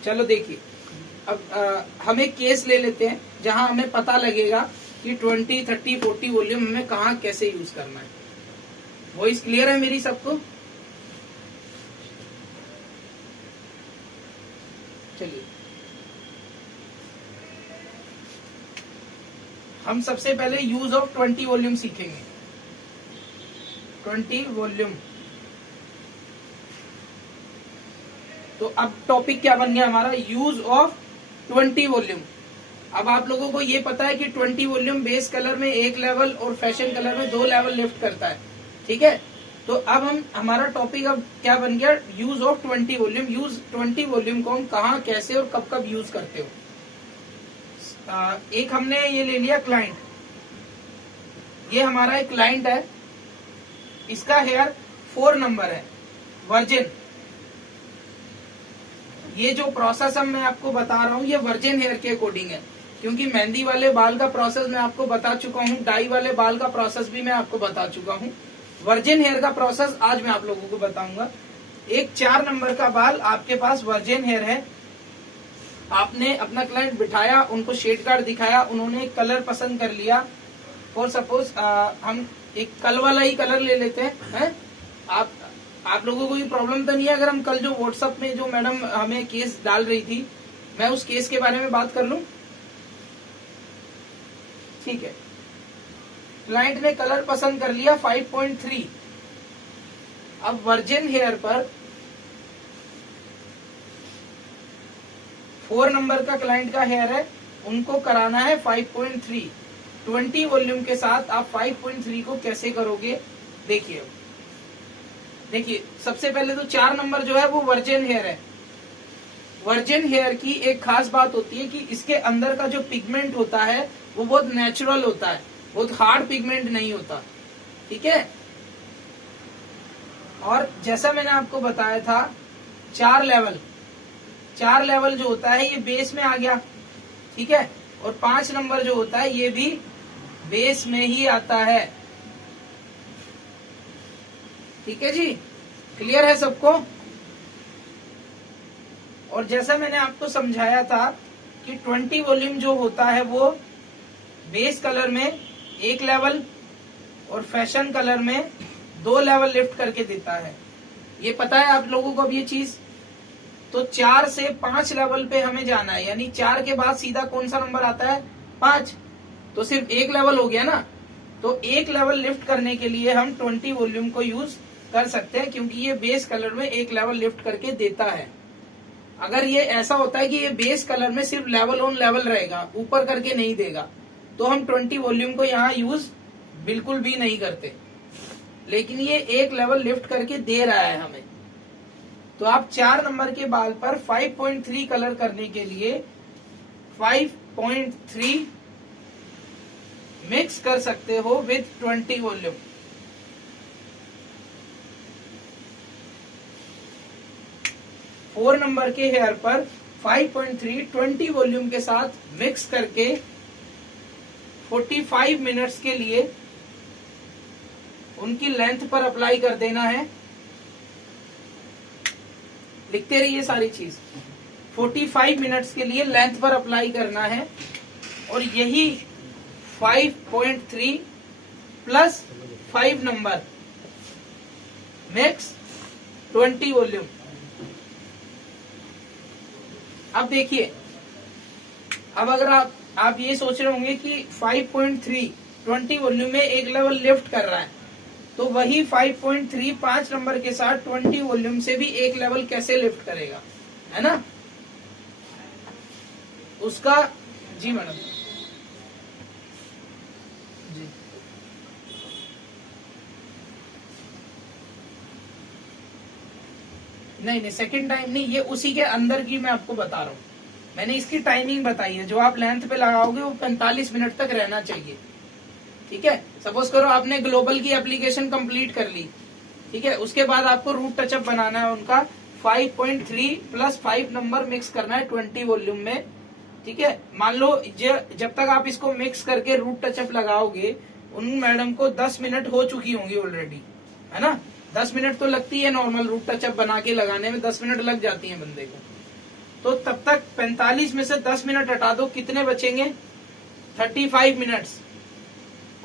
चलो देखिए, अब हम एक केस ले लेते हैं जहां हमें पता लगेगा कि 20, 30, 40 वॉल्यूम हमें कहाँ कैसे यूज करना है। वॉइस क्लियर है मेरी सबको? चलिए, हम सबसे पहले यूज ऑफ 20 वॉल्यूम सीखेंगे। 20 वॉल्यूम, तो अब टॉपिक क्या बन गया हमारा, यूज ऑफ 20 वॉल्यूम। अब आप लोगों को ये पता है कि 20 वॉल्यूम बेस कलर में 1 लेवल और फैशन कलर में 2 लेवल लिफ्ट करता है, ठीक है। तो अब हमारा टॉपिक अब क्या बन गया, use of 20 volume. Use 20 volume को हम कहाँ, कैसे और कब कब यूज करते हो। एक हमने ये ले लिया क्लाइंट, ये हमारा एक क्लाइंट है, इसका हेयर 4 नंबर है, वर्जिन। ये जो प्रोसेस अब मैं आपको बता रहा हूँ ये वर्जिन हेयर के अकॉर्डिंग है, क्योंकि मेहंदी वाले बाल का प्रोसेस मैं आपको बता चुका हूँ, डाई वाले बाल का प्रोसेस भी मैं आपको बता चुका हूँ। वर्जिन हेयर का प्रोसेस आज मैं आप लोगों को बताऊंगा। एक 4 नंबर का बाल आपके पास वर्जिन हेयर है, आपने अपना क्लाइंट बिठाया, उनको शेड कार्ड दिखाया, उन्होंने एक कलर पसंद कर लिया। फॉर सपोज हम एक कल वाला ही कलर ले लेते हैं। आप लोगों को ये प्रॉब्लम तो नहीं है अगर हम कल जो व्हाट्सएप में जो मैडम हमें केस डाल रही थी, मैं उस केस के बारे में बात कर लूं? ठीक है, क्लाइंट ने कलर पसंद कर लिया 5.3। अब वर्जिन हेयर पर 4 नंबर का क्लाइंट का हेयर है, उनको कराना है 5.3। 20 वॉल्यूम के साथ आप 5.3 को कैसे करोगे, देखिए। देखिए, सबसे पहले तो 4 नंबर जो है वो वर्जिन हेयर है। वर्जिन हेयर की एक खास बात होती है कि इसके अंदर का जो पिगमेंट होता है वो बहुत नेचुरल होता है, बहुत हार्ड पिगमेंट नहीं होता, ठीक है। और जैसा मैंने आपको बताया था 4 लेवल जो होता है ये बेस में आ गया, ठीक है, और 5 नंबर जो होता है ये भी बेस में ही आता है। ठीक है जी, क्लियर है सबको। और जैसा मैंने आपको समझाया था कि 20 वॉल्यूम जो होता है वो बेस कलर में 1 लेवल और फैशन कलर में 2 लेवल लिफ्ट करके देता है। ये पता है आप लोगों को अब ये चीज। तो 4 से 5 लेवल पे हमें जाना है, यानी 4 के बाद सीधा कौन सा नंबर आता है? 5। तो सिर्फ 1 लेवल हो गया ना। तो 1 लेवल लिफ्ट करने के लिए हम 20 वॉल्यूम को यूज कर सकते हैं, क्योंकि ये बेस कलर में 1 लेवल लिफ्ट करके देता है। अगर ये ऐसा होता है कि ये बेस कलर में सिर्फ लेवल ऑन लेवल रहेगा, ऊपर करके नहीं देगा, तो हम 20 वॉल्यूम को यहाँ यूज बिल्कुल भी नहीं करते। लेकिन ये 1 लेवल लिफ्ट करके दे रहा है हमें। तो आप 4 नंबर के बाल पर 5.3 कलर करने के लिए 5.3 मिक्स कर सकते हो विथ 20 वॉल्यूम। फोर नंबर के हेयर पर 5.3 20 वॉल्यूम के साथ मिक्स करके 45 मिनट्स के लिए उनकी लेंथ पर अप्लाई कर देना है। लिखते रहिए सारी चीज। 45 मिनट्स के लिए लेंथ पर अप्लाई करना है, और यही 5.3 प्लस 5 नंबर मिक्स 20 वॉल्यूम। अब देखिए, अब अगर आप ये सोच रहे होंगे कि 5.3 20 वॉल्यूम में 1 लेवल लिफ्ट कर रहा है, तो वही 5.3 5 नंबर के साथ 20 वॉल्यूम से भी 1 लेवल कैसे लिफ्ट करेगा, है ना? उसका जी मैडम जी, नहीं सेकंड टाइम नहीं, ये उसी के अंदर की मैं आपको बता रहा हूँ। मैंने इसकी टाइमिंग बताई है। जो आप लेंथ पे लगाओगे वो 45 मिनट तक रहना चाहिए। ठीक है, सपोज करो आपने ग्लोबल की एप्लीकेशन कंप्लीट कर ली, ठीक है, उसके बाद आपको रूट टचअप बनाना है उनका 5.3 प्लस 5 नंबर मिक्स करना है 20 वॉल्यूम में। ठीक है, मान लो जब तक आप इसको मिक्स करके रूट टचअप लगाओगे, उन मैडम को 10 मिनट हो चुकी होंगी ऑलरेडी, है ना? 10 मिनट तो लगती है नॉर्मल रूट टचअप बना के लगाने में, 10 मिनट लग जाती है बंदे को। तो तब तक 45 में से 10 मिनट हटा दो, कितने बचेंगे? 35 मिनट्स।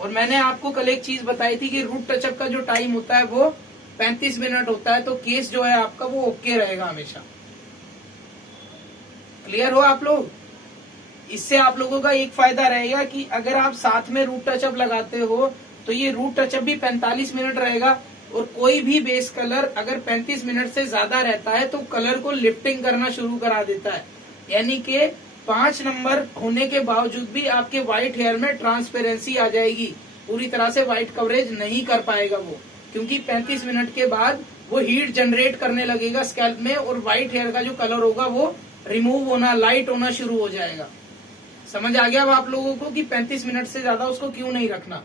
और मैंने आपको कल एक चीज बताई थी कि रूट टचअप का जो टाइम होता है वो 35 मिनट होता है, तो केस जो है आपका वो ओके रहेगा हमेशा। क्लियर हो आप लोग? इससे आप लोगों का एक फायदा रहेगा कि अगर आप साथ में रूट टचअप लगाते हो तो ये रूट टचअप भी 45 मिनट रहेगा, और कोई भी बेस कलर अगर 35 मिनट से ज्यादा रहता है तो कलर को लिफ्टिंग करना शुरू करा देता है। यानी कि 5 नंबर होने के बावजूद भी आपके व्हाइट हेयर में ट्रांसपेरेंसी आ जाएगी, पूरी तरह से व्हाइट कवरेज नहीं कर पाएगा वो, क्योंकि 35 मिनट के बाद वो हीट जनरेट करने लगेगा स्कैल्प में, और व्हाइट हेयर का जो कलर होगा वो रिमूव होना, लाइट होना शुरू हो जाएगा। समझ आ गया अब आप लोगों को कि 35 मिनट से ज्यादा उसको क्यों नहीं रखना।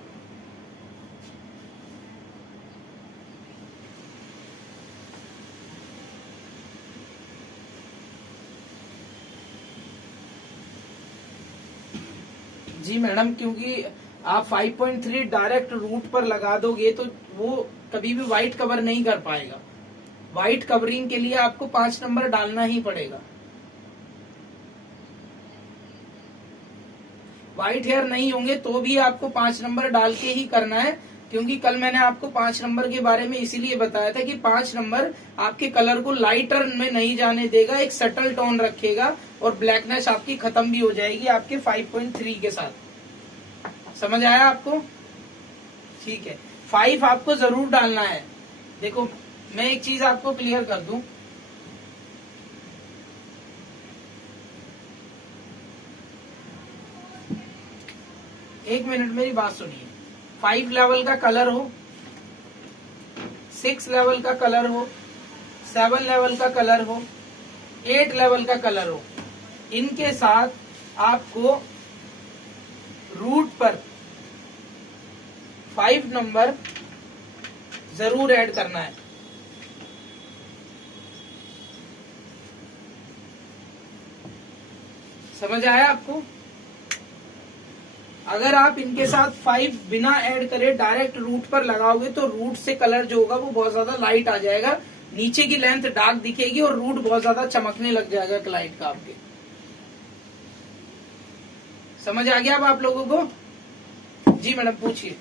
जी मैडम, क्योंकि आप 5.3 डायरेक्ट रूट पर लगा दोगे तो वो कभी भी व्हाइट कवर नहीं कर पाएगा। व्हाइट कवरिंग के लिए आपको 5 नंबर डालना ही पड़ेगा। व्हाइट हेयर नहीं होंगे तो भी आपको 5 नंबर डाल के ही करना है, क्योंकि कल मैंने आपको 5 नंबर के बारे में इसीलिए बताया था कि 5 नंबर आपके कलर को लाइटर में नहीं जाने देगा, एक सटल टोन रखेगा, और ब्लैकनेस आपकी खत्म भी हो जाएगी आपके 5.3 के साथ। समझ आया आपको? ठीक है, 5 आपको जरूर डालना है। देखो मैं एक चीज आपको क्लियर कर दूं, एक मिनट मेरी बात सुनिए। 5 लेवल का कलर हो, 6 लेवल का कलर हो, 7 लेवल का कलर हो, 8 लेवल का कलर हो, इनके साथ आपको रूट पर 5 नंबर जरूर ऐड करना है। समझ आया आपको? अगर आप इनके साथ 5 बिना ऐड करे डायरेक्ट रूट पर लगाओगे तो रूट से कलर जो होगा वो बहुत ज्यादा लाइट आ जाएगा, नीचे की लेंथ डार्क दिखेगी और रूट बहुत ज्यादा चमकने लग जाएगा क्लाइंट का आपके। समझ आ गया अब आप लोगों को? जी मैडम पूछिए।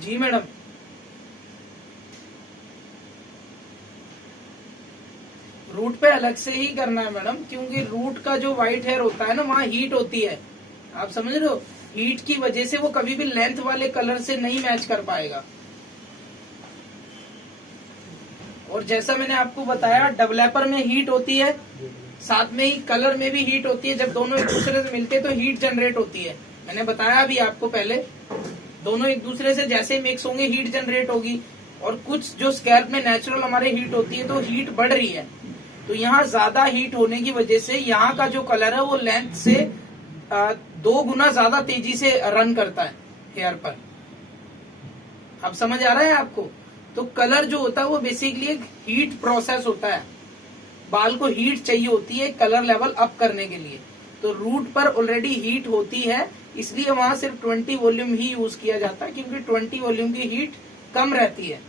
जी मैडम, रूट पे अलग से ही करना है मैडम, क्योंकि रूट का जो व्हाइट हेयर होता है ना वहाँ हीट होती है, आप समझ रहे हो? हीट की वजह से वो कभी भी लेंथ वाले कलर से नहीं मैच कर पाएगा। और जैसा मैंने आपको बताया डेवलपर में हीट होती है, साथ में ही कलर में भी हीट होती है। जब दोनों एक दूसरे से मिलते हैं तो हीट जनरेट होती है। मैंने बताया अभी आपको पहले, दोनों एक दूसरे से जैसे मिक्स होंगे हीट जनरेट होगी। और कुछ जो स्कैल्प में नेचुरल हमारे हीट होती है तो हीट बढ़ रही है, तो यहाँ ज्यादा हीट होने की वजह से यहाँ का जो कलर है वो लेंथ से 2 गुना ज्यादा तेजी से रन करता है हेयर पर। अब समझ आ रहा है आपको? तो कलर जो होता है वो बेसिकली एक हीट प्रोसेस होता है, बाल को हीट चाहिए होती है कलर लेवल अप करने के लिए। तो रूट पर ऑलरेडी हीट होती है, इसलिए वहां सिर्फ 20 वॉल्यूम ही यूज किया जाता है, क्योंकि 20 वॉल्यूम की हीट कम रहती है।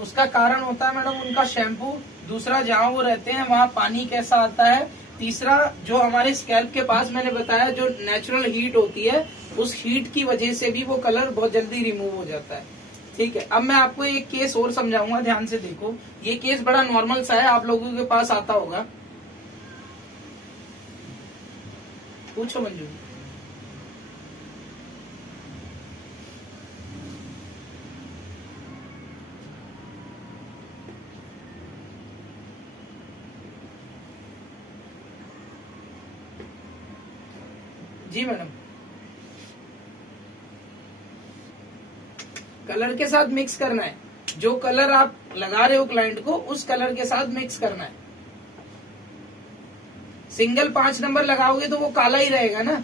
उसका कारण होता है मैडम उनका शैम्पू, दूसरा जहाँ वो रहते हैं वहाँ पानी कैसा आता है, तीसरा जो हमारे स्कैल्प के पास मैंने बताया जो नेचुरल हीट होती है, उस हीट की वजह से भी वो कलर बहुत जल्दी रिमूव हो जाता है। ठीक है, अब मैं आपको एक केस और समझाऊंगा, ध्यान से देखो। ये केस बड़ा नॉर्मल सा है, आप लोगों के पास आता होगा। पूछो मंजू। जी मैडम, कलर के साथ मिक्स करना है। जो कलर आप लगा रहे हो क्लाइंट को, उस कलर के साथ मिक्स करना है। सिंगल 5 नंबर लगाओगे तो वो काला ही रहेगा ना।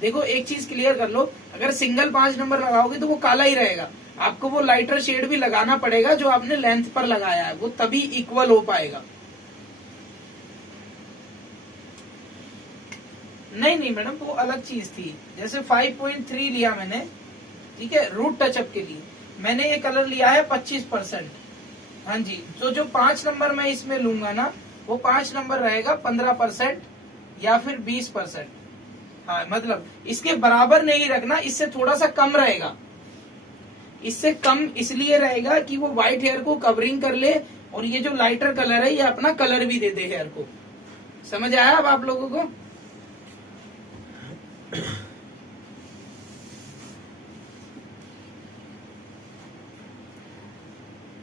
देखो एक चीज क्लियर कर लो, अगर सिंगल 5 नंबर लगाओगे तो वो काला ही रहेगा। आपको वो लाइटर शेड भी लगाना पड़ेगा जो आपने लेंथ पर लगाया है, वो तभी इक्वल हो पाएगा। नहीं मैडम, वो अलग चीज थी। जैसे 5.3 लिया मैंने, ठीक है, रूट टचअप के लिए मैंने ये कलर लिया है 25%। हाँ जी, तो जो 5 नंबर मैं इसमें लूंगा ना, वो 5 नंबर रहेगा 15% या फिर 20%। हाँ, मतलब इसके बराबर नहीं रखना, इससे थोड़ा सा कम रहेगा। इससे कम इसलिए रहेगा कि वो व्हाइट हेयर को कवरिंग कर ले, और ये जो लाइटर कलर है ये अपना कलर भी दे दे हेयर को। समझ आया अब आप लोगों को?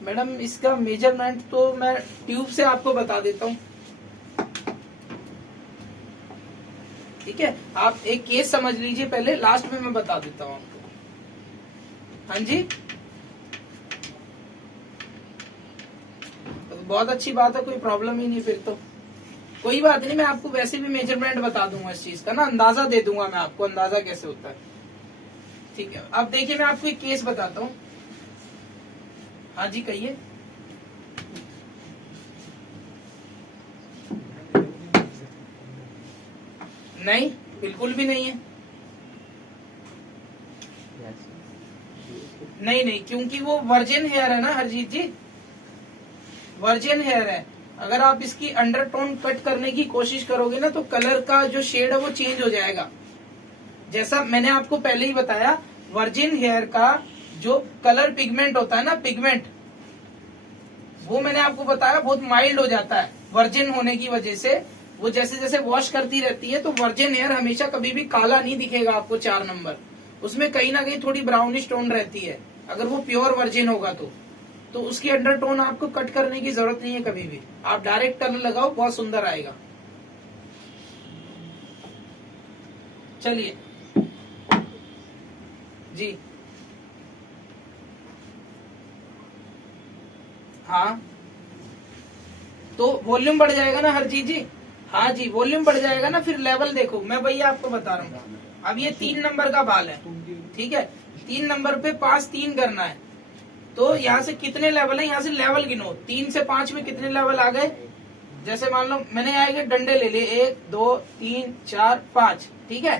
मैडम इसका मेजरमेंट तो मैं ट्यूब से आपको बता देता हूँ। ठीक है, आप एक केस समझ लीजिए पहले, लास्ट में मैं बता देता हूँ आपको। हाँ जी, तो बहुत अच्छी बात है, कोई प्रॉब्लम ही नहीं। फिर तो कोई बात नहीं, मैं आपको वैसे भी मेजरमेंट बता दूंगा इस चीज का ना, अंदाजा दे दूंगा मैं आपको, अंदाजा कैसे होता है। ठीक है, अब देखिए मैं आपको एक केस बताता हूँ। हाँ जी कहिए। नहीं, बिल्कुल भी नहीं है। नहीं, क्योंकि वो वर्जिन हेयर है ना हरजीत जी, वर्जिन हेयर है। अगर आप इसकी अंडरटोन कट करने की कोशिश करोगे ना, तो कलर का जो शेड है वो चेंज हो जाएगा। जैसा मैंने आपको पहले ही बताया, वर्जिन हेयर का जो कलर पिगमेंट होता है ना, पिगमेंट, वो मैंने आपको बताया बहुत माइल्ड हो जाता है वर्जिन होने की वजह से। वो जैसे जैसे वॉश करती रहती है, तो वर्जिन हेयर हमेशा कभी भी काला नहीं दिखेगा आपको 4 नंबर, उसमें कहीं ना कहीं थोड़ी ब्राउनिश टोन रहती है। अगर वो प्योर वर्जिन होगा तो उसकी अंडरटोन आपको कट करने की जरूरत नहीं है कभी भी। आप डायरेक्ट कलर लगाओ, बहुत सुंदर आएगा। चलिए जी, हाँ तो वॉल्यूम बढ़ जाएगा ना हर चीज जी। हाँ जी, वॉल्यूम बढ़ जाएगा ना, फिर लेवल देखो, मैं भैया आपको बता रहा हूँ। अब ये 3 नंबर का बाल है, ठीक है, 3 नंबर पे 5 3 करना है, तो यहाँ से कितने लेवल है, यहाँ से लेवल गिनो, 3 से 5 में कितने लेवल आ गए। जैसे मान लो मैंने आएंगे डंडे ले लिए, 1 2 3 4 5, ठीक है,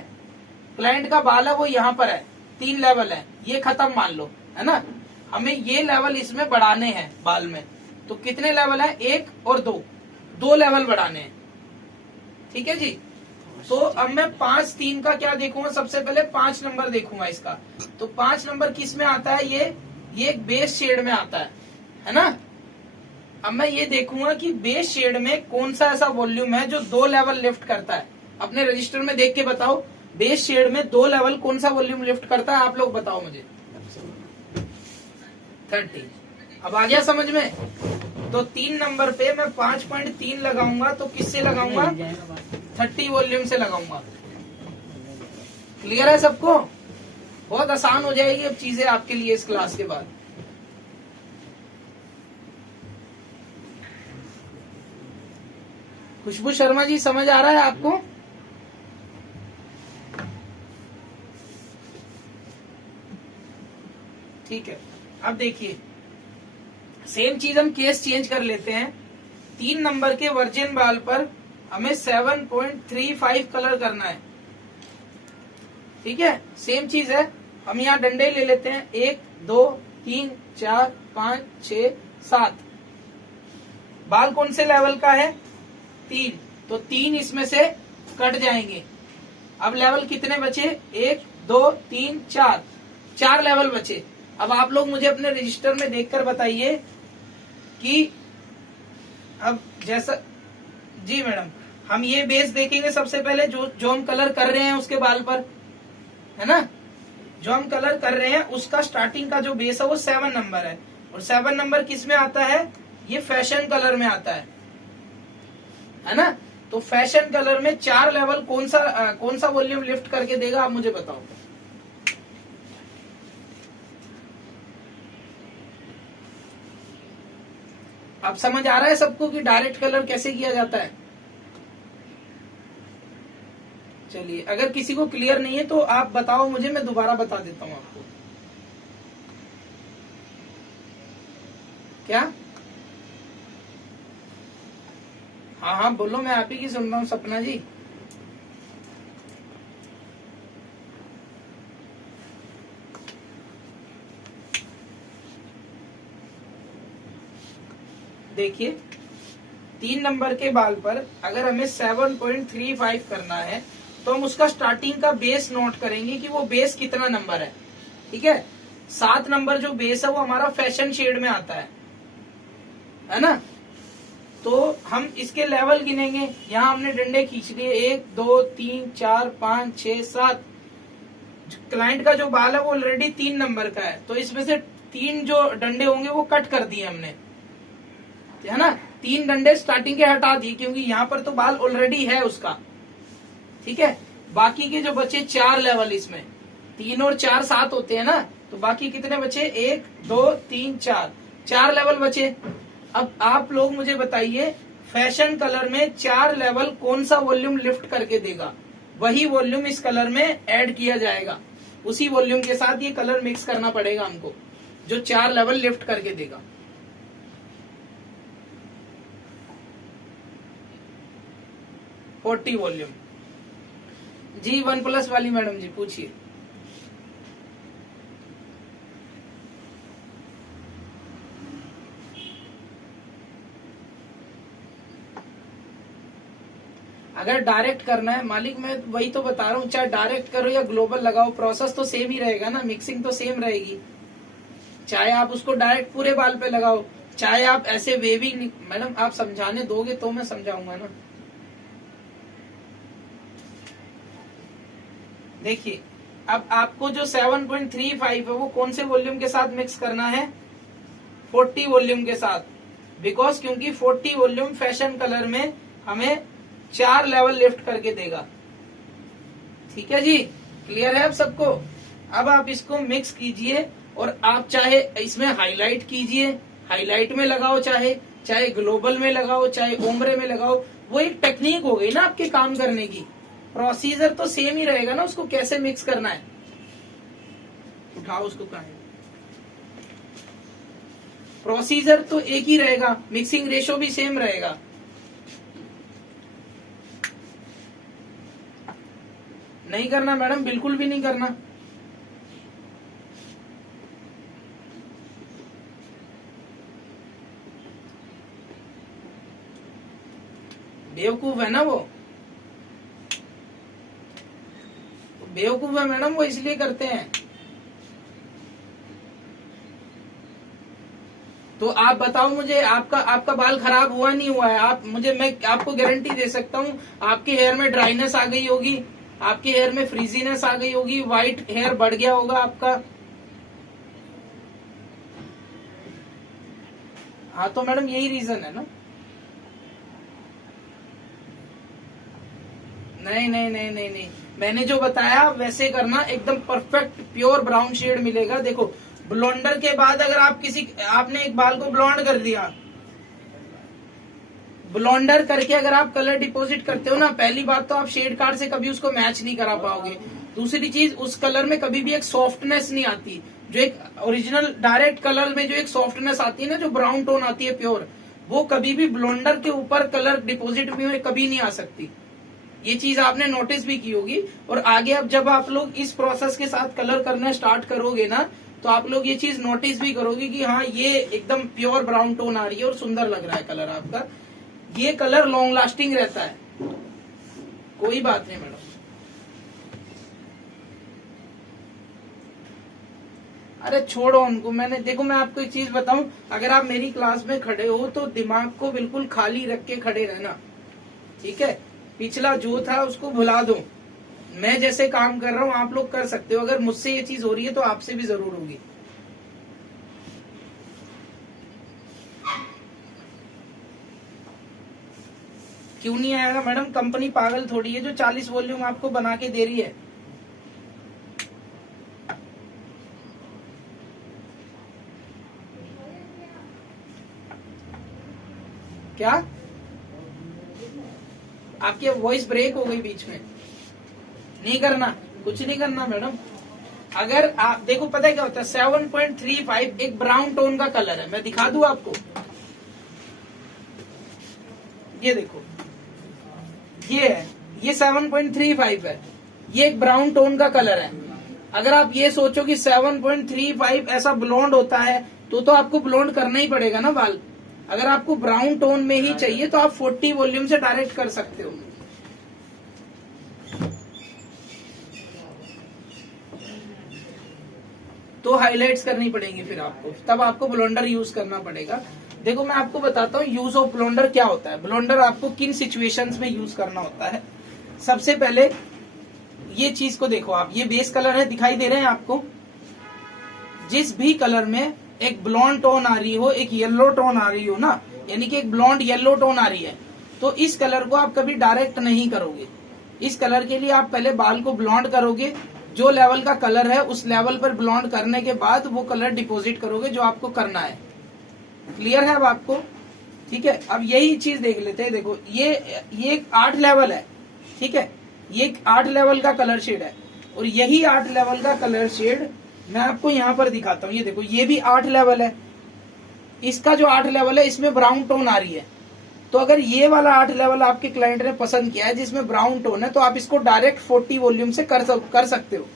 क्लाइंट का बाल है वो यहाँ पर है, 3 लेवल है, ये खत्म मान लो, है ना। हमें ये लेवल इसमें बढ़ाने हैं बाल में, तो कितने लेवल है, 1 और 2 लेवल बढ़ाने हैं, ठीक है जी। तो अब मैं 5 3 का क्या देखूंगा, सबसे पहले 5 नंबर देखूंगा इसका। तो 5 नंबर किस में आता है, ये एक बेस शेड में आता है ना। अब मैं ये देखूंगा कि बेस शेड में कौन सा ऐसा वॉल्यूम है जो 2 लेवल लिफ्ट करता है। अपने रजिस्टर में देख के बताओ, बेस शेड में 2 लेवल कौन सा वॉल्यूम लिफ्ट करता है, आप लोग बताओ मुझे। 30। अब आ गया समझ में। तो 3 नंबर पे मैं 5.3 लगाऊंगा, तो किससे लगाऊंगा, 30 वॉल्यूम से लगाऊंगा। क्लियर है सबको, बहुत आसान हो जाएगी अब चीजें आपके लिए इस क्लास के बाद। खुशबू शर्मा जी, समझ आ रहा है आपको। ठीक है, अब देखिए सेम चीज हम केस चेंज कर लेते हैं। 3 नंबर के वर्जिन बाल पर हमें 7.35 कलर करना है, ठीक है, सेम चीज है। हम यहाँ डंडे ले लेते हैं, 1 2 3 4 5 6 7। बाल कौन से लेवल का है, 3, तो 3 इसमें से कट जाएंगे। अब लेवल कितने बचे, 1 2 3 4, 4 लेवल बचे। अब आप लोग मुझे अपने रजिस्टर में देखकर बताइए कि अब जैसा जी मैडम, हम ये बेस देखेंगे सबसे पहले, जो हम कलर कर रहे हैं उसके बाल पर, है ना, जो हम कलर कर रहे हैं उसका स्टार्टिंग का जो बेस है वो 7 नंबर है। और 7 नंबर किस में आता है, ये फैशन कलर में आता है ना। तो फैशन कलर में 4 लेवल कौन सा वॉल्यूम लिफ्ट करके देगा, आप मुझे बताओ। अब समझ आ रहा है सबको कि डायरेक्ट कलर कैसे किया जाता है। चलिए, अगर किसी को क्लियर नहीं है तो आप बताओ मुझे, मैं दोबारा बता देता हूँ आपको। क्या, हाँ हाँ बोलो, मैं आप ही की सुन रहा हूँ सपना जी। देखिए 3 नंबर के बाल पर अगर हमें 7.35 करना है तो हम उसका स्टार्टिंग का बेस नोट करेंगे कि वो बेस कितना नंबर है, ठीक है। 7 नंबर जो बेस है वो हमारा फैशन शेड में आता है ना। तो हम इसके लेवल गिनेंगे, यहाँ हमने डंडे खींच लिए, 1 2 3 4 5 6 7। क्लाइंट का जो बाल है वो ऑलरेडी 3 नंबर का है, तो इसमें से 3 जो डंडे होंगे वो कट कर दिए हमने, है ना। 3 डंडे स्टार्टिंग के हटा दिए क्योंकि यहाँ पर तो बाल ऑलरेडी है उसका, ठीक है। बाकी के जो बचे 4 लेवल, इसमें 3 और 4 7 होते हैं ना, तो बाकी कितने बचे, 1 2 3 4 लेवल बचे। अब आप लोग मुझे बताइए, फैशन कलर में 4 लेवल कौन सा वॉल्यूम लिफ्ट करके देगा, वही वॉल्यूम इस कलर में ऐड किया जाएगा। उसी वॉल्यूम के साथ ये कलर मिक्स करना पड़ेगा हमको, जो 4 लेवल लिफ्ट करके देगा। फोर्टी वॉल्यूम जी। 1+ वाली मैडम जी पूछिए। अगर डायरेक्ट करना है मालिक, मैं वही तो बता रहा हूँ, चाहे डायरेक्ट करो या ग्लोबल लगाओ, प्रोसेस तो सेम ही रहेगा ना, मिक्सिंग तो सेम रहेगी। चाहे आप उसको डायरेक्ट पूरे बाल पे लगाओ, चाहे आप ऐसे वेवी। मैडम आप समझाने दोगे तो मैं समझाऊंगा ना। देखिए, अब आपको जो 7.35 है वो कौन से वॉल्यूम के साथ मिक्स करना है, 40 वॉल्यूम के साथ। बिकॉज क्योंकि 40 वॉल्यूम फैशन कलर में हमें 4 लेवल लिफ्ट करके देगा, ठीक है जी, क्लियर है आप सबको। अब आप इसको मिक्स कीजिए और आप चाहे इसमें हाईलाइट कीजिए, हाईलाइट में लगाओ, चाहे ग्लोबल में लगाओ, चाहे ओम्ब्रे में लगाओ, वो एक टेक्निक हो गई ना आपके काम करने की। प्रोसीजर तो सेम ही रहेगा ना, उसको कैसे मिक्स करना है। उठाओ उसको, कहाँ है? प्रोसीजर तो एक ही रहेगा, मिक्सिंग रेशो भी सेम रहेगा। नहीं करना मैडम, बिल्कुल भी नहीं करना। बेवकूफ है ना वो, बेवकूफ है मैडम वो, इसलिए करते हैं। तो आप बताओ मुझे, आपका बाल खराब हुआ नहीं हुआ है? मैं आपको गारंटी दे सकता हूँ, आपके हेयर में ड्राइनेस आ गई होगी, आपके हेयर में फ्रीजीनेस आ गई होगी, व्हाइट हेयर बढ़ गया होगा आपका। हाँ तो मैडम यही रीजन है ना। नहीं नहीं नहीं नहीं नहीं, मैंने जो बताया वैसे करना, एकदम परफेक्ट प्योर ब्राउन शेड मिलेगा। देखो, ब्लोंडर के बाद अगर आपने एक बाल को ब्लॉन्ड कर दिया, ब्लॉन्डर करके अगर आप कलर डिपॉजिट करते हो ना, पहली बात तो आप शेड कार्ड से कभी उसको मैच नहीं करा पाओगे। दूसरी चीज, उस कलर में कभी भी एक सॉफ्टनेस नहीं आती, जो एक ओरिजिनल डायरेक्ट कलर में जो एक सॉफ्टनेस आती है ना, जो ब्राउन टोन आती है प्योर, वो कभी भी ब्लोंडर के ऊपर कलर डिपॉजिट में कभी नहीं आ सकती। ये चीज आपने नोटिस भी की होगी। और आगे अब जब आप लोग इस प्रोसेस के साथ कलर करना स्टार्ट करोगे ना, तो आप लोग ये चीज नोटिस भी करोगे कि हाँ, ये एकदम प्योर ब्राउन टोन आ रही है और सुंदर लग रहा है कलर आपका। ये कलर लॉन्ग लास्टिंग रहता है, कोई बात नहीं मैडम। अरे छोड़ो उनको, देखो मैं आपको एक चीज बताऊं, अगर आप मेरी क्लास में खड़े हो तो दिमाग को बिल्कुल खाली रख के खड़े रहना, ठीक है। पिछला जो था उसको भुला दो। मैं जैसे काम कर रहा हूँ आप लोग कर सकते हो। अगर मुझसे ये चीज हो रही है तो आपसे भी जरूर होगी। क्यों नहीं आएगा मैडम? कंपनी पागल थोड़ी है जो 40 वॉल्यूम आपको बना के दे रही है। क्या आपकी वॉइस ब्रेक हो गई बीच में? नहीं करना, कुछ नहीं करना मैडम। अगर आप देखो, पता है क्या होता है, 7.35 एक ब्राउन टोन का कलर है। मैं दिखा दूं आपको, ये देखो, ये है, ये 7.35 है, ये एक ब्राउन टोन का कलर है। अगर आप ये सोचो कि 7.35 ऐसा ब्लॉन्ड होता है, तो आपको ब्लॉन्ड करना ही पड़ेगा ना बाल। अगर आपको ब्राउन टोन में ही चाहिए तो आप 40 वॉल्यूम से डायरेक्ट कर सकते हो। तो हाइलाइट्स करनी पड़ेंगी फिर आपको, तब आपको ब्लोंडर यूज करना पड़ेगा। देखो मैं आपको बताता हूँ यूज ऑफ ब्लोंडर क्या होता है। ब्लोंडर आपको किन सिचुएशंस में यूज करना होता है। सबसे पहले ये चीज को देखो आप, ये बेस कलर है, दिखाई दे रहे हैं आपको। जिस भी कलर में एक ब्लॉन्ड टोन आ रही हो, एक येलो टोन आ रही हो ना, यानी कि एक ब्लॉन्ड येलो टोन आ रही है, तो इस कलर को आप कभी डायरेक्ट नहीं करोगे। इस कलर के लिए आप पहले बाल को ब्लॉन्ड करोगे, जो लेवल का कलर है उस लेवल पर ब्लॉन्ड करने के बाद वो कलर डिपॉजिट करोगे जो आपको करना है। क्लियर है अब आपको? ठीक है, अब यही चीज देख लेते हैं। देखो ये 8 लेवल है, ठीक है, ये 8 लेवल का कलर शेड है, और यही 8 लेवल का कलर शेड मैं आपको यहाँ पर दिखाता हूँ। ये देखो, ये भी 8 लेवल है, इसका जो 8 लेवल है इसमें ब्राउन टोन आ रही है। तो अगर ये वाला 8 लेवल आपके क्लाइंट ने पसंद किया है जिसमें ब्राउन टोन है, तो आप इसको डायरेक्ट 40 वॉल्यूम से कर सकते हो।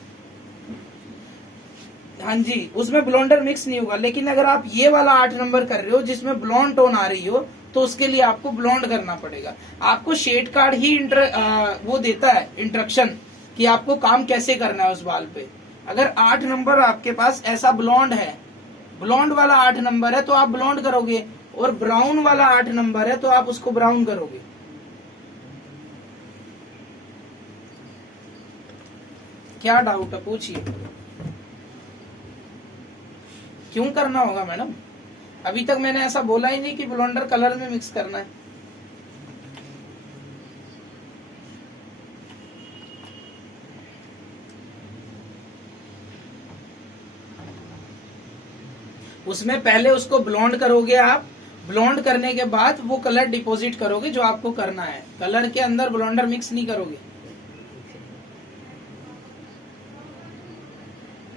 हाँ जी, उसमें ब्लोंडर मिक्स नहीं होगा। लेकिन अगर आप ये वाला 8 नंबर कर रहे हो जिसमें ब्लॉन्ड टोन आ रही हो, तो उसके लिए आपको ब्लॉन्ड करना पड़ेगा। आपको शेड कार्ड ही वो देता है इंस्ट्रक्शन कि आपको काम कैसे करना है उस बाल पे। अगर 8 नंबर आपके पास ऐसा ब्लॉन्ड है, ब्लॉन्ड वाला 8 नंबर है तो आप ब्लॉन्ड करोगे, और ब्राउन वाला 8 नंबर है तो आप उसको ब्राउन करोगे। क्या डाउट है, पूछिए। क्यों करना होगा मैडम? अभी तक मैंने ऐसा बोला ही नहीं कि ब्लोंडर कलर में मिक्स करना है। उसमें पहले उसको ब्लॉन्ड करोगे आप, ब्लॉन्ड करने के बाद वो कलर डिपॉजिट करोगे जो आपको करना है। कलर के अंदर ब्लॉन्डर मिक्स नहीं करोगे।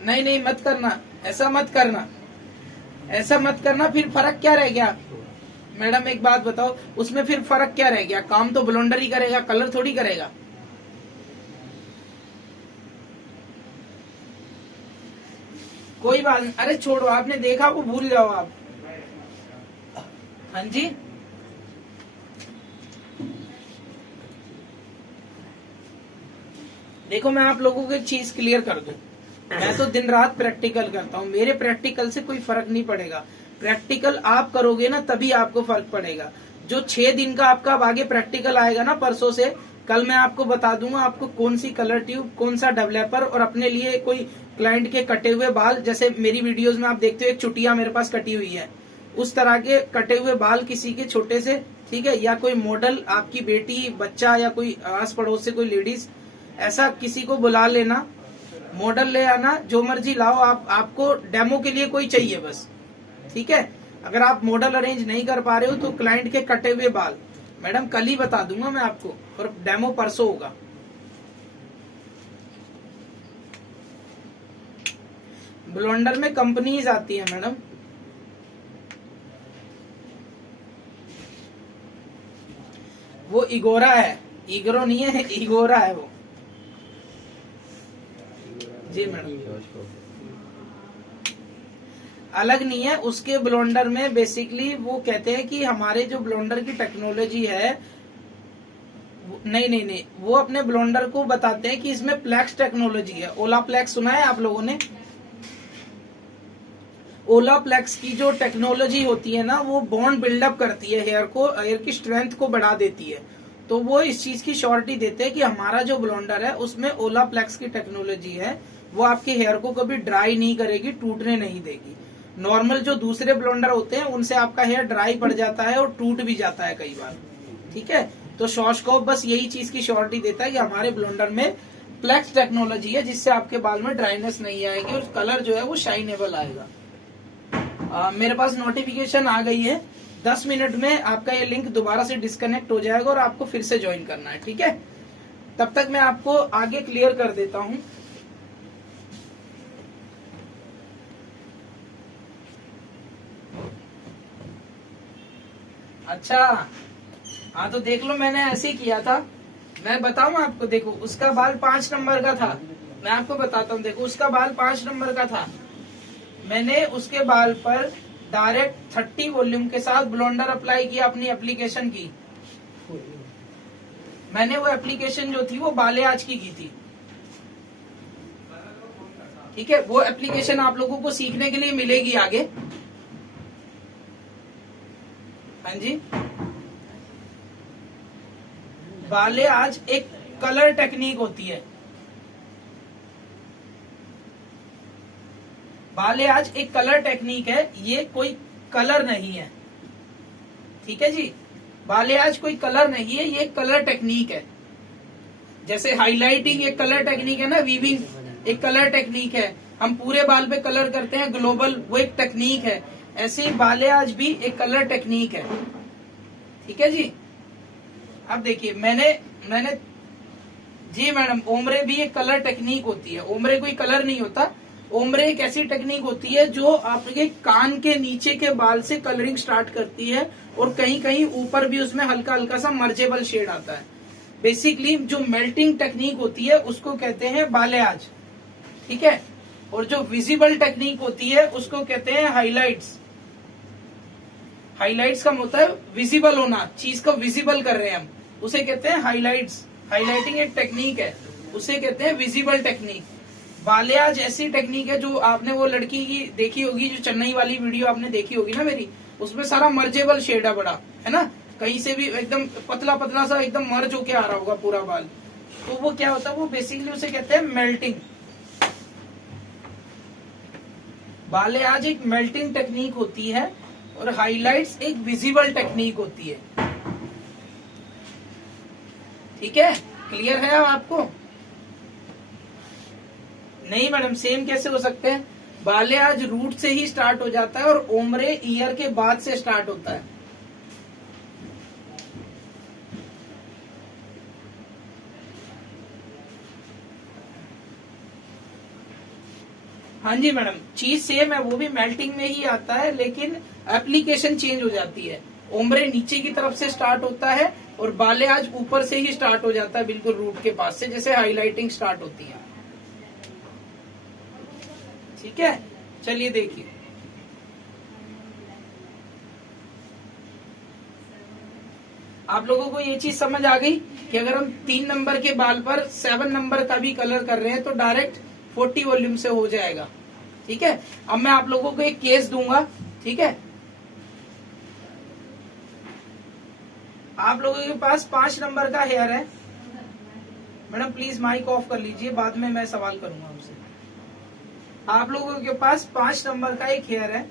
नहीं नहीं मत करना, ऐसा मत करना, ऐसा मत करना। फिर फर्क क्या रह गया मैडम, एक बात बताओ, उसमें फिर फर्क क्या रह गया? काम तो ब्लॉन्डर ही करेगा, कलर थोड़ी करेगा। कोई बात नहीं, अरे छोड़ो, आपने देखा वो भूल जाओ आप। हाँ जी, देखो मैं आप लोगों को एक चीज क्लियर कर दूं, मैं तो दिन रात प्रैक्टिकल करता हूँ, मेरे प्रैक्टिकल से कोई फर्क नहीं पड़ेगा। प्रैक्टिकल आप करोगे ना तभी आपको फर्क पड़ेगा। जो 6 दिन का आपका अब आगे प्रैक्टिकल आएगा ना परसों से, कल मैं आपको बता दूंगा आपको कौन सी कलर ट्यूब, कौन सा डेवलपर, और अपने लिए कोई क्लाइंट के कटे हुए बाल, जैसे मेरी वीडियोस में आप देखते हो एक चुटिया मेरे पास कटी हुई है, उस तरह के कटे हुए बाल किसी के छोटे से, ठीक है, या कोई मॉडल, आपकी बेटी, बच्चा, या कोई आस पड़ोस से कोई लेडीज, ऐसा किसी को बुला लेना, मॉडल ले आना, जो मर्जी लाओ आप, आपको डेमो के लिए कोई चाहिए बस, ठीक है। अगर आप मॉडल अरेंज नहीं कर पा रहे हो तो क्लाइंट के कटे हुए बाल मैडम कल ही बता दूंगा मैं आपको, और डेमो परसों होगा। ब्लॉन्डर में कंपनीज आती है मैडम, वो इगोरा है, इग्रो नहीं है, इगोरा है वो। जी मैडम, अलग नहीं है। उसके ब्लॉन्डर में बेसिकली वो कहते हैं कि हमारे जो ब्लॉन्डर की टेक्नोलॉजी है, नहीं नहीं नहीं, वो अपने ब्लॉन्डर को बताते हैं कि इसमें प्लेक्स टेक्नोलॉजी है। ओला प्लेक्स सुना है आप लोगों ने? ओला प्लेक्स की जो टेक्नोलॉजी होती है ना, वो बॉन्ड बिल्डअप करती है हेयर को, हेयर की स्ट्रेंथ को बढ़ा देती है। तो वो इस चीज की श्योरिटी देते हैं कि हमारा जो ब्लॉन्डर है उसमें ओला प्लेक्स की टेक्नोलॉजी है, वो आपके हेयर को कभी ड्राई नहीं करेगी, टूटने नहीं देगी। नॉर्मल जो दूसरे ब्लॉन्डर होते हैं उनसे आपका हेयर ड्राई पड़ जाता है और टूट भी जाता है कई बार, ठीक है। तो शॉर्टस्कोप बस यही चीज की श्योरिटी देता है कि हमारे ब्लॉन्डर में प्लेक्स टेक्नोलॉजी है, जिससे आपके बाल में ड्राइनेस नहीं आएगी और कलर जो है वो शाइनेबल आएगा। मेरे पास नोटिफिकेशन आ गई है, 10 मिनट में आपका ये लिंक दोबारा से डिस्कनेक्ट हो जाएगा और आपको फिर से ज्वाइन करना है, ठीक है। तब तक मैं आपको आगे क्लियर कर देता हूं। अच्छा, हाँ तो देख लो, मैंने ऐसे ही किया था। मैं बताऊं आपको, देखो उसका बाल 5 नंबर का था, मैं आपको बताता हूँ। देखो उसका बाल 5 नंबर का था, मैंने उसके बाल पर डायरेक्ट 30 वॉल्यूम के साथ ब्लॉन्डर अप्लाई किया अपनी एप्लीकेशन की। मैंने वो एप्लीकेशन जो थी वो बालेआज की थी, ठीक है। वो एप्लीकेशन आप लोगों को सीखने के लिए मिलेगी आगे। हाँ जी, बालेआज एक कलर टेक्निक होती है, बालेआज एक कलर टेक्निक है, ये कोई कलर नहीं है, ठीक है जी। बालेआज कोई कलर नहीं है, ये कलर टेक्निक है। जैसे हाइलाइटिंग एक कलर टेक्निक है ना, वीविंग एक कलर टेक्निक है, हम पूरे बाल पे कलर करते हैं ग्लोबल, वो एक टेक्निक है। ऐसे ही बालेआज भी एक कलर टेक्निक है, ठीक है जी। अब देखिए, मैंने जी मैडम, ओमरे भी एक कलर टेक्निक होती है। ओमरे कोई कलर नहीं होता, ओमरे एक ऐसी टेक्निक होती है जो आपके कान के नीचे के बाल से कलरिंग स्टार्ट करती है और कहीं कहीं ऊपर भी उसमें हल्का हल्का सा मर्जेबल शेड आता है। बेसिकली जो मेल्टिंग टेक्निक होती है उसको कहते हैं बालेआज, ठीक है। और जो विजिबल टेक्निक होती है उसको कहते हैं हाइलाइट्स। हाइलाइट्स का मतलब है विजिबल होना, चीज को विजिबल कर रहे हैं हम, उसे कहते हैं हाइलाइट्स। हाइलाइटिंग एक टेक्निक है, उसे कहते हैं विजिबल टेक्निक। बालेआज ऐसी टेक्निक है जो आपने वो लड़की की देखी होगी, जो चेन्नई वाली वीडियो आपने देखी होगी ना मेरी, उसमें सारा मर्जेबल शेड है बड़ा, है ना, कहीं से भी एकदम पतला पतला सा एकदम मर्ज होके आ रहा होगा पूरा बाल। तो वो क्या होता है, वो बेसिकली उसे कहते हैं मेल्टिंग। बालेआज एक मेल्टिंग टेक्निक होती है और हाइलाइट्स एक विजिबल टेक्निक होती है, ठीक है। क्लियर है आपको? नहीं मैडम, सेम कैसे हो सकते हैं? बालियाज रूट से ही स्टार्ट हो जाता है और ओम्ब्रे ईयर के बाद से स्टार्ट होता है। हाँ जी मैडम, चीज सेम है, वो भी मेल्टिंग में ही आता है, लेकिन एप्लीकेशन चेंज हो जाती है। ओम्ब्रे नीचे की तरफ से स्टार्ट होता है और बालियाज ऊपर से ही स्टार्ट हो जाता है, बिल्कुल रूट के पास से, जैसे हाईलाइटिंग स्टार्ट होती है। ठीक है, चलिए देखिए। आप लोगों को ये चीज समझ आ गई कि अगर हम 3 नंबर के बाल पर 7 नंबर का भी कलर कर रहे हैं तो डायरेक्ट 40 वॉल्यूम से हो जाएगा। ठीक है, अब मैं आप लोगों को एक केस दूंगा। ठीक है, आप लोगों के पास 5 नंबर का हेयर है। मैडम प्लीज माइक ऑफ कर लीजिए, बाद में मैं सवाल करूंगा आपसे। आप लोगों के पास 5 नंबर का एक हेयर है।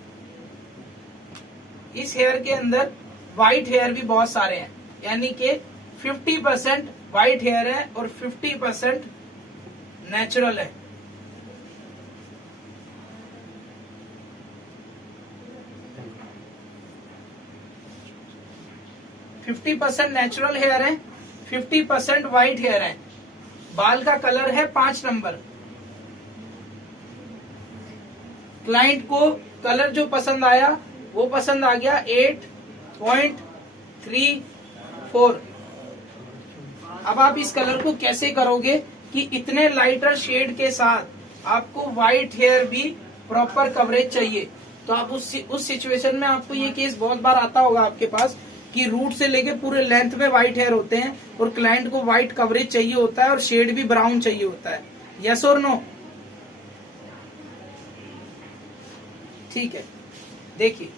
इस हेयर के अंदर व्हाइट हेयर भी बहुत सारे हैं, यानी कि 50% व्हाइट हेयर है और 50% नेचुरल है। फिफ्टी 50% नेचुरल हेयर है, 50% व्हाइट हेयर है। बाल का कलर है 5 नंबर। क्लाइंट को कलर जो पसंद आया वो पसंद आ गया 8.34। अब आप इस कलर को कैसे करोगे कि इतने लाइटर शेड के साथ आपको व्हाइट हेयर भी प्रॉपर कवरेज चाहिए। तो आप उस सिचुएशन में आपको ये केस बहुत बार आता होगा आपके पास कि रूट से लेके पूरे लेंथ में व्हाइट हेयर होते हैं और क्लाइंट को व्हाइट कवरेज चाहिए होता है और शेड भी ब्राउन चाहिए होता है। यस और नो? ठीक है, देखिए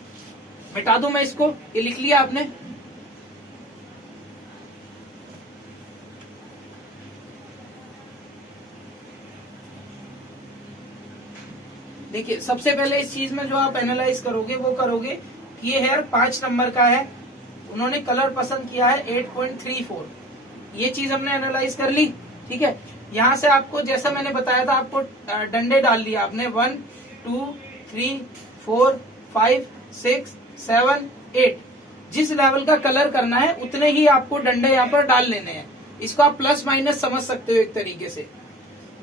मिटा दूं मैं इसको, ये लिख लिया आपने? देखिए सबसे पहले इस चीज में जो आप एनालाइज करोगे वो करोगे कि ये हेयर 5 नंबर का है, उन्होंने कलर पसंद किया है 8.34। ये चीज हमने एनालाइज कर ली। ठीक है, यहाँ से आपको जैसा मैंने बताया था आपको डंडे डाल दिया आपने 1 2 3 4 5 6 7 8। जिस लेवल का कलर करना है उतने ही आपको डंडे यहाँ पर डाल लेने हैं। इसको आप प्लस माइनस समझ सकते हो एक तरीके से।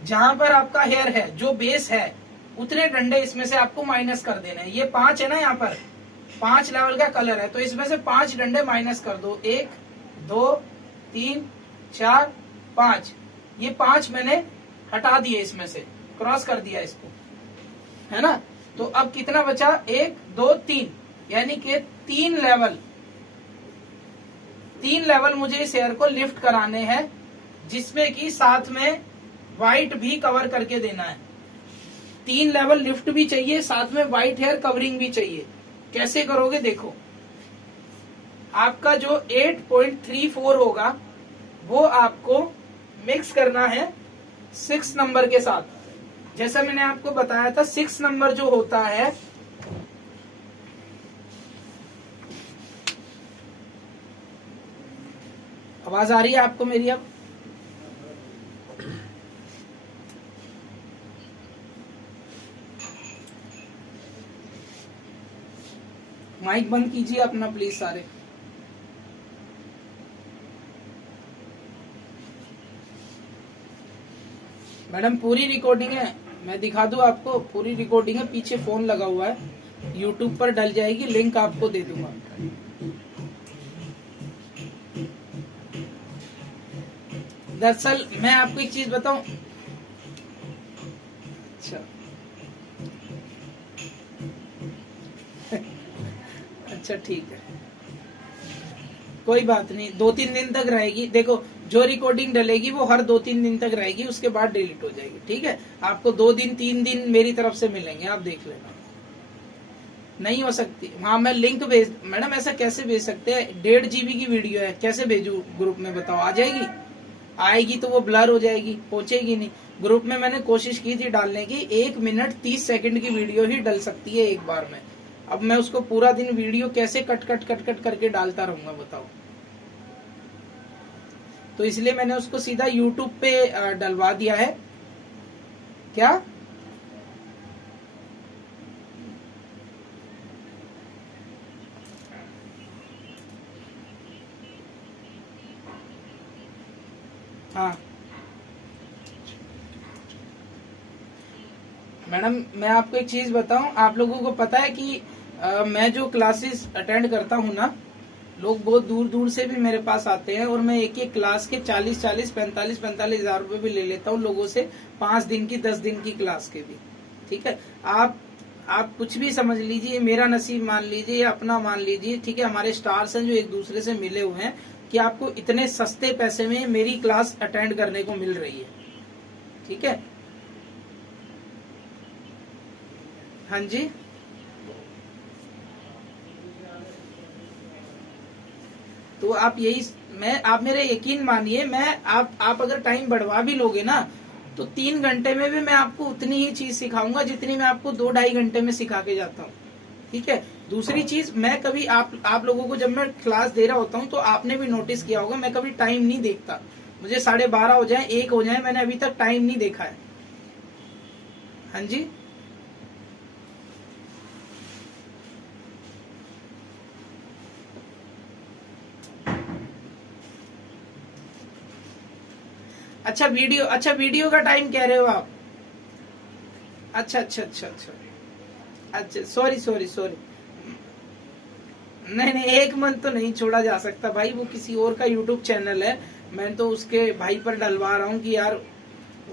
जहां पर आपका हेयर है जो बेस है उतने डंडे इसमें से आपको माइनस कर देने हैं। ये 5 है ना, यहाँ पर 5 लेवल का कलर है तो इसमें से 5 डंडे माइनस कर दो। 1 2 3 4 5। ये 5 मैंने हटा दिए, इसमें से क्रॉस कर दिया इसको, है ना। तो अब कितना बचा? 1 2 3, यानी कि 3 लेवल मुझे इस हेयर को लिफ्ट कराने हैं, जिसमें कि साथ में व्हाइट भी कवर करके देना है। 3 लेवल लिफ्ट भी चाहिए, साथ में व्हाइट हेयर कवरिंग भी चाहिए। कैसे करोगे देखो, आपका जो 8.34 होगा वो आपको मिक्स करना है 6 नंबर के साथ। जैसा मैंने आपको बताया था 6 नंबर जो होता है आवाज आ रही है आपको मेरी? अब माइक बंद कीजिए अपना प्लीज सारे। मैडम पूरी रिकॉर्डिंग है, मैं दिखा दूं आपको, पूरी रिकॉर्डिंग है। पीछे फोन लगा हुआ है, यूट्यूब पर डल जाएगी, लिंक आपको दे दूंगा। दरअसल मैं आपको एक चीज बताऊं। अच्छा अच्छा ठीक है, कोई बात नहीं, 2-3 दिन तक रहेगी। देखो जो रिकॉर्डिंग डलेगी वो हर 2-3 दिन तक रहेगी, उसके बाद डिलीट हो जाएगी। ठीक है, आपको 2 दिन 3 दिन मेरी तरफ से मिलेंगे, आप देख लेना। नहीं हो सकती? हाँ मैं लिंक भेज, मैडम ऐसा कैसे भेज सकते हैं? 1.5 GB की वीडियो है, कैसे भेजू ग्रुप में बताओ? आ जाएगी? आएगी तो वो ब्लर हो जाएगी, पहुंचेगी नहीं। ग्रुप में मैंने कोशिश की थी डालने की, 1 मिनट 30 सेकंड की वीडियो ही डल सकती है एक बार में। अब मैं उसको पूरा दिन वीडियो कैसे कट करके डालता रहूंगा बताओ? तो इसलिए मैंने उसको सीधा यूट्यूब पे डलवा दिया है। क्या हाँ मैडम, मैं आपको एक चीज बताऊं, आप लोगों को पता है कि मैं जो क्लासेस अटेंड करता हूं ना, लोग बहुत दूर दूर से भी मेरे पास आते हैं और मैं एक एक क्लास के 40-40, 45-45 हजार रुपए भी ले लेता हूँ लोगों से, 5 दिन की 10 दिन की क्लास के भी। ठीक है, आप कुछ भी समझ लीजिए, मेरा नसीब मान लीजिए या अपना मान लीजिए, ठीक है, हमारे स्टार्स हैं जो एक दूसरे से मिले हुए हैं कि आपको इतने सस्ते पैसे में मेरी क्लास अटेंड करने को मिल रही है। ठीक है, हाँ जी, तो आप आप मेरे यकीन मानिए, आप अगर टाइम बढ़वा भी लोगे ना तो 3 घंटे में भी मैं आपको उतनी ही चीज सिखाऊंगा जितनी मैं आपको 2-2.5 घंटे में सिखा के जाता हूँ। ठीक है, दूसरी चीज, मैं कभी आप लोगों को जब मैं क्लास दे रहा होता हूँ तो आपने भी नोटिस किया होगा, मैं कभी टाइम नहीं देखता। मुझे 12:30 हो जाए, 1 हो जाए, मैंने अभी तक टाइम नहीं देखा है। हाँ जी, अच्छा वीडियो का टाइम कह रहे हो आप? अच्छा, सॉरी। नहीं, 1 मंथ तो नहीं छोड़ा जा सकता भाई, वो किसी और का यूट्यूब चैनल है, मैं तो उसके भाई पर डलवा रहा हूँ कि यार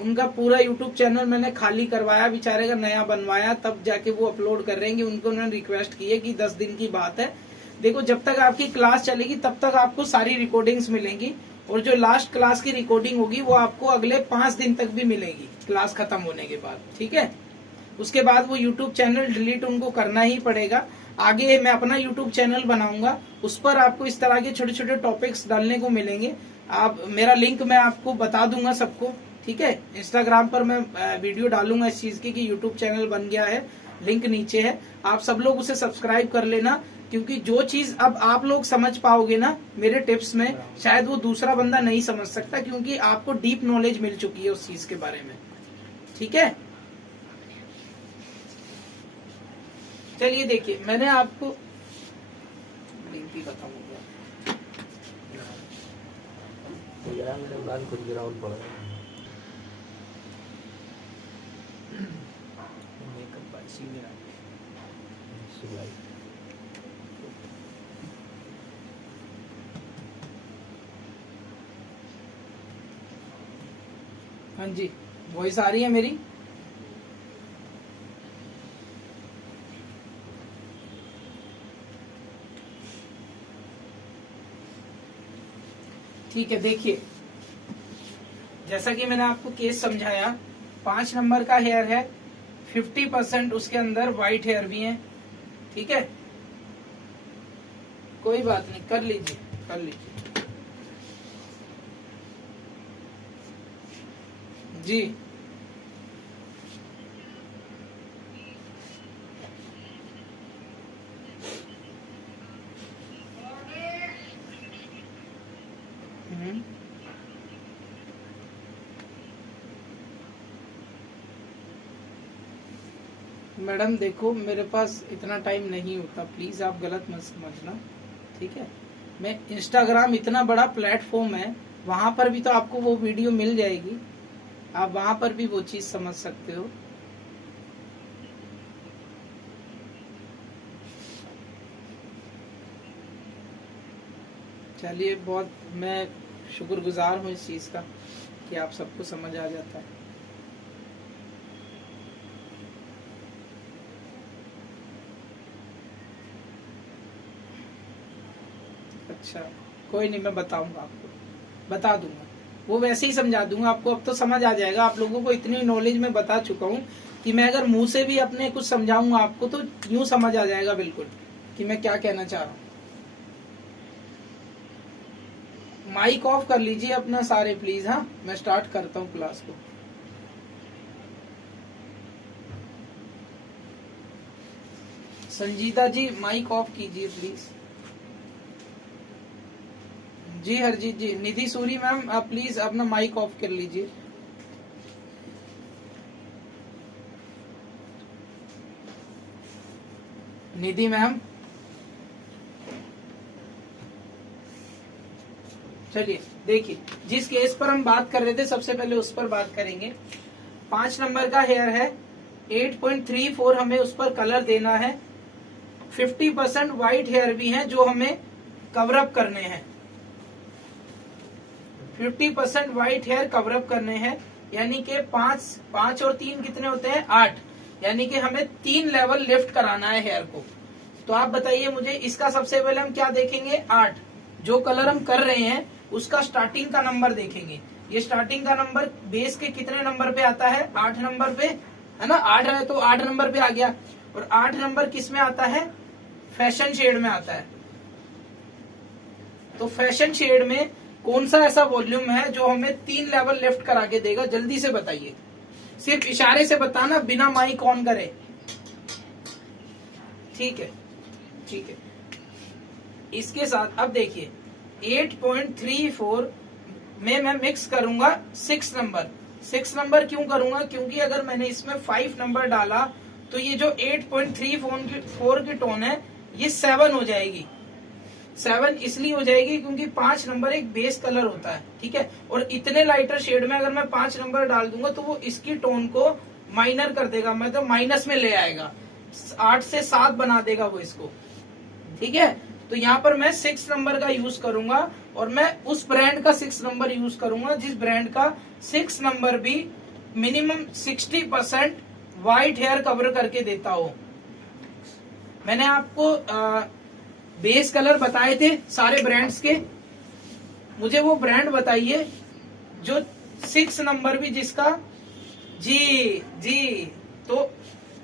उनका पूरा यूट्यूब चैनल मैंने खाली करवाया, बेचारे का नया बनवाया, तब जाके वो अपलोड कर रहे हैं कि उनको उन्होंने रिक्वेस्ट की है कि 10 दिन की बात है। देखो, जब तक आपकी क्लास चलेगी तब तक आपको सारी रिकॉर्डिंग्स मिलेंगी, और जो लास्ट क्लास की रिकॉर्डिंग होगी वो आपको अगले 5 दिन तक भी मिलेगी क्लास खत्म होने के बाद। ठीक है, उसके बाद वो यूट्यूब चैनल डिलीट उनको करना ही पड़ेगा। आगे मैं अपना यूट्यूब चैनल बनाऊंगा, उस पर आपको इस तरह के छोटे छोटे टॉपिक्स डालने को मिलेंगे। आप मेरा लिंक मैं आपको बता दूंगा सबको। ठीक है, इंस्टाग्राम पर मैं वीडियो डालूंगा इस चीज की कि यूट्यूब चैनल बन गया है, लिंक नीचे है, आप सब लोग उसे सब्सक्राइब कर लेना, क्योंकि जो चीज अब आप लोग समझ पाओगे ना मेरे टिप्स में, शायद वो दूसरा बंदा नहीं समझ सकता, क्योंकि आपको डीप नॉलेज मिल चुकी है उस चीज के बारे में। ठीक है, चलिए देखिए, मैंने आपको लिंक भी बताऊंगा। यार मेरे बाल कुछ गिरावट पड़ रहा है। मेकअप अच्छी नहीं आई। सिलाई हाँ जी, वॉइस आ रही है मेरी? ठीक है, देखिए, जैसा कि मैंने आपको केस समझाया, 5 नंबर का हेयर है, 50% उसके अंदर व्हाइट हेयर भी है। ठीक है, कोई बात नहीं, कर लीजिए जी। मैडम देखो, मेरे पास इतना टाइम नहीं होता, प्लीज आप गलत मत समझना। ठीक है, मैं इंस्टाग्राम इतना बड़ा प्लेटफॉर्म है, वहां पर भी तो आपको वो वीडियो मिल जाएगी, आप वहां पर भी वो चीज समझ सकते हो। चलिए, बहुत मैं शुक्रगुजार हूँ इस चीज का कि आप सबको समझ आ जाता है। अच्छा, कोई नहीं, मैं बताऊंगा आपको, बता दूंगा, वो वैसे ही समझा दूंगा आपको। अब तो समझ आ जाएगा, आप लोगों को इतनी नॉलेज में बता चुका हूँ कि मैं अगर मुंह से भी अपने कुछ समझाऊंगा आपको तो यूं समझ आ जाएगा बिल्कुल कि मैं क्या कहना चाह रहा हूँ। माइक ऑफ कर लीजिए अपना सारे प्लीज। हाँ, मैं स्टार्ट करता हूँ क्लास को। संजीता जी, माइक ऑफ कीजिए प्लीज। जी हरजीत जी, निधि सूरी मैम, आप प्लीज अपना माइक ऑफ कर लीजिए। निधि मैम, चलिए देखिए, जिस केस पर हम बात कर रहे थे सबसे पहले उस पर बात करेंगे। 5 नंबर का हेयर है, 8.34 हमें उस पर कलर देना है। 50% व्हाइट हेयर भी हैं जो हमें कवरअप करने हैं। 50% व्हाइट हेयर कवरअप करने हैं, यानी कि 5 और 3 कितने होते हैं, 8, यानी कि हमें 3 लेवल लिफ्ट कराना है हेयर को। तो आप बताइए मुझे, इसका सबसे पहले हम क्या देखेंगे, 8। जो कलर हम कर रहे हैं उसका स्टार्टिंग का नंबर देखेंगे। ये स्टार्टिंग का नंबर बेस के कितने नंबर पे आता है, 8 नंबर पे, है ना। 8 है तो 8 नंबर पे आ गया। और 8 नंबर किस में आता है, फैशन शेड में आता है। तो फैशन शेड में कौन सा ऐसा वॉल्यूम है जो हमें 3 लेवल लिफ्ट करा के देगा, जल्दी से बताइए। सिर्फ इशारे से बताना, बिना माइक ऑन करे। ठीक है, ठीक है। इसके साथ अब देखिए 8.34 में मैं मिक्स करूंगा 6 नंबर। 6 नंबर क्यों करूंगा, क्योंकि अगर मैंने इसमें 5 नंबर डाला तो ये जो 8.34 की टोन है ये 7 हो जाएगी। 7 इसलिए हो जाएगी क्योंकि 5 नंबर एक बेस कलर होता है, ठीक है। और इतने लाइटर शेड में अगर मैं 5 नंबर डाल दूंगा तो वो इसकी टोन को माइनर कर देगा, मतलब माइनस में ले आएगा, 8 से 7 बना देगा वो इसको, ठीक है। तो यहाँ पर मैं 6 नंबर का यूज करूंगा और मैं उस ब्रांड का 6 नंबर यूज करूंगा जिस ब्रांड का 6 नंबर भी मिनिमम 60% व्हाइट हेयर कवर करके देता हो। मैंने आपको बेस कलर बताए थे सारे ब्रांड्स के, मुझे वो ब्रांड बताइए जो 6 नंबर भी जिसका, जी तो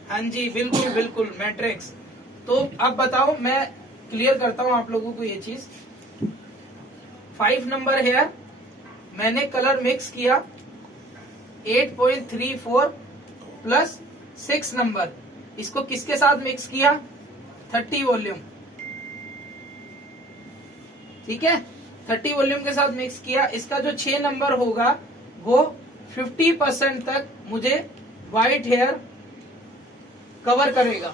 हाँ जी, बिल्कुल बिल्कुल, मैट्रिक्स। तो अब बताओ, मैं क्लियर करता हूं आप लोगों को ये चीज। 5 नंबर है, मैंने कलर मिक्स किया 8.34 प्लस 6 नंबर, इसको किसके साथ मिक्स किया, 30 वॉल्यूम, ठीक है। 30 वॉल्यूम के साथ मिक्स किया। इसका जो 6 नंबर होगा वो 50% तक मुझे व्हाइट हेयर कवर करेगा,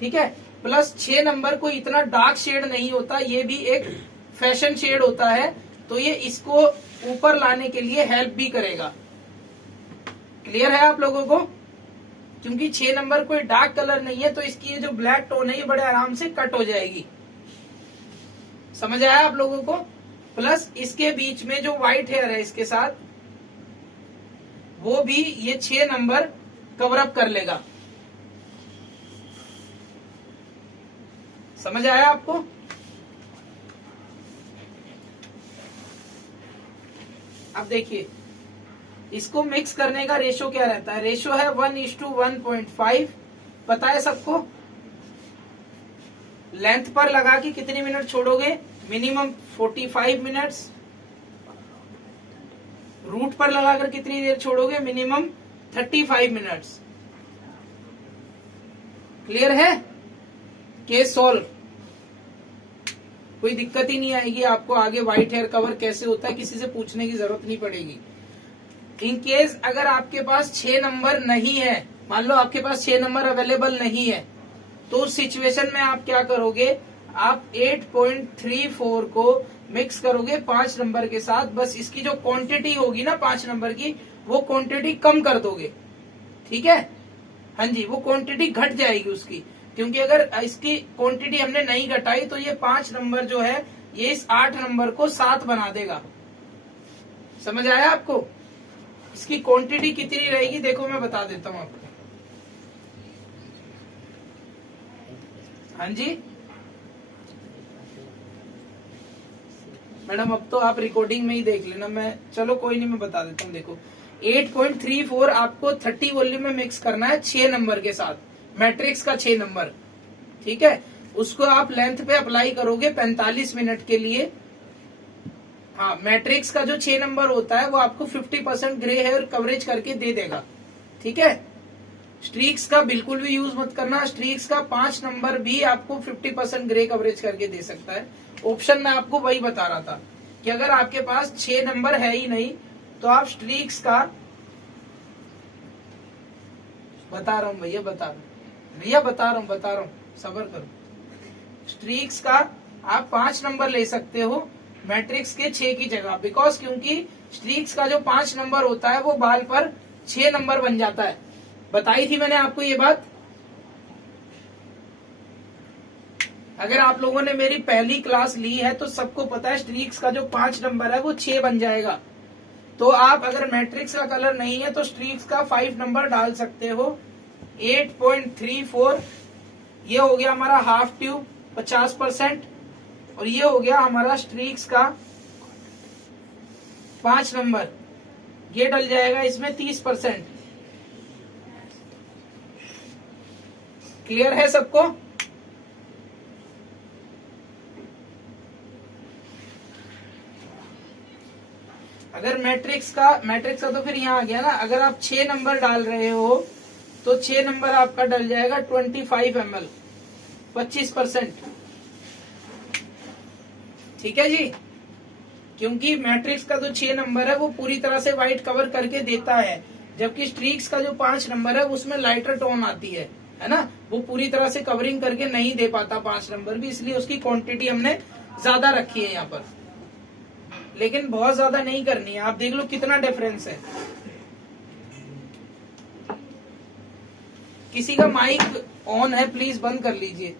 ठीक है। प्लस 6 नंबर को इतना डार्क शेड नहीं होता, ये भी एक फैशन शेड होता है, तो ये इसको ऊपर लाने के लिए हेल्प भी करेगा। क्लियर है आप लोगों को, क्योंकि 6 नंबर कोई डार्क कलर नहीं है, तो इसकी ये जो ब्लैक टोन है ये बड़े आराम से कट हो जाएगी। समझ आया आप लोगों को। प्लस इसके बीच में जो व्हाइट हेयर है इसके साथ, वो भी ये 6 नंबर कवर अप कर लेगा। समझ आया आपको। अब देखिए, इसको मिक्स करने का रेशो क्या रहता है, रेशो है 1:1.5, पता है सबको। लेंथ पर लगा के कितने मिनट छोड़ोगे, मिनिमम 45 मिनट्स। रूट पर लगाकर कितनी देर छोड़ोगे, मिनिमम 35 मिनट्स। क्लियर है, केस सॉल्व। कोई दिक्कत ही नहीं आएगी आपको, आगे व्हाइट हेयर कवर कैसे होता है किसी से पूछने की जरूरत नहीं पड़ेगी। इन केस अगर आपके पास 6 नंबर नहीं है, मान लो आपके पास 6 नंबर अवेलेबल नहीं है, तो उस सिचुएशन में आप क्या करोगे, आप 8.34 को मिक्स करोगे 5 नंबर के साथ। बस इसकी जो क्वांटिटी होगी ना 5 नंबर की, वो क्वांटिटी कम कर दोगे, ठीक है। हाँ जी, वो क्वांटिटी घट जाएगी उसकी, क्योंकि अगर इसकी क्वांटिटी हमने नहीं घटाई तो ये 5 नंबर जो है ये इस 8 नंबर को 7 बना देगा। समझ आया आपको। इसकी क्वांटिटी कितनी रहेगी, देखो मैं बता देता हूं आपको। हाँ जी मैडम, अब तो आप रिकॉर्डिंग में ही देख लेना, मैं चलो कोई नहीं, मैं बता देता हूँ। देखो 8.34 आपको 30 वॉल्यूम में मिक्स करना है 6 नंबर के साथ, मैट्रिक्स का 6 नंबर, ठीक है। उसको आप लेंथ पे अप्लाई करोगे 45 मिनट के लिए। हाँ, मैट्रिक्स का जो 6 नंबर होता है वो आपको 50% ग्रे हेयर कवरेज करके दे देगा, ठीक है। स्ट्रीक्स का बिल्कुल भी यूज मत करना, स्ट्रीक्स का 5 नंबर भी आपको 50% ग्रे कवरेज करके दे सकता है। ऑप्शन मैं आपको वही बता रहा था कि अगर आपके पास 6 नंबर है ही नहीं तो आप स्ट्रीक्स का, बता रहा हूँ भैया, बता रहा हूँ, सब्र करो। स्ट्रीक्स का आप 5 नंबर ले सकते हो, मैट्रिक्स के 6 की जगह, बिकॉज क्योंकि स्ट्रीक्स का जो 5 नंबर होता है वो बाल पर 6 नंबर बन जाता है। बताई थी मैंने आपको ये बात। अगर आप लोगों ने मेरी पहली क्लास ली है तो सबको पता है स्ट्रीक्स का जो 5 नंबर है वो 6 बन जाएगा। तो आप अगर मैट्रिक्स का कलर नहीं है तो स्ट्रीक्स का 5 नंबर डाल सकते हो। 8.34 ये हो गया हमारा हाफ ट्यूब 50%, और ये हो गया हमारा स्ट्रीक्स का 5 नंबर, ये डल जाएगा इसमें 30%। क्लियर है सबको? अगर मैट्रिक्स का तो फिर यहाँ आ गया ना, अगर आप 6 नंबर डाल रहे हो तो 6 नंबर आपका डल जाएगा 25 ml 25%। ठीक है जी, क्योंकि मैट्रिक्स का जो 6 नंबर है वो पूरी तरह से व्हाइट कवर करके देता है, जबकि स्ट्रीक्स का जो 5 नंबर है उसमें लाइटर टोन आती है ना, वो पूरी तरह से कवरिंग करके नहीं दे पाता 5 नंबर भी, इसलिए उसकी क्वांटिटी हमने ज्यादा रखी है यहाँ पर, लेकिन बहुत ज्यादा नहीं करनी है। आप देख लो कितना डिफरेंस है। किसी का माइक ऑन है, प्लीज बंद कर लीजिए।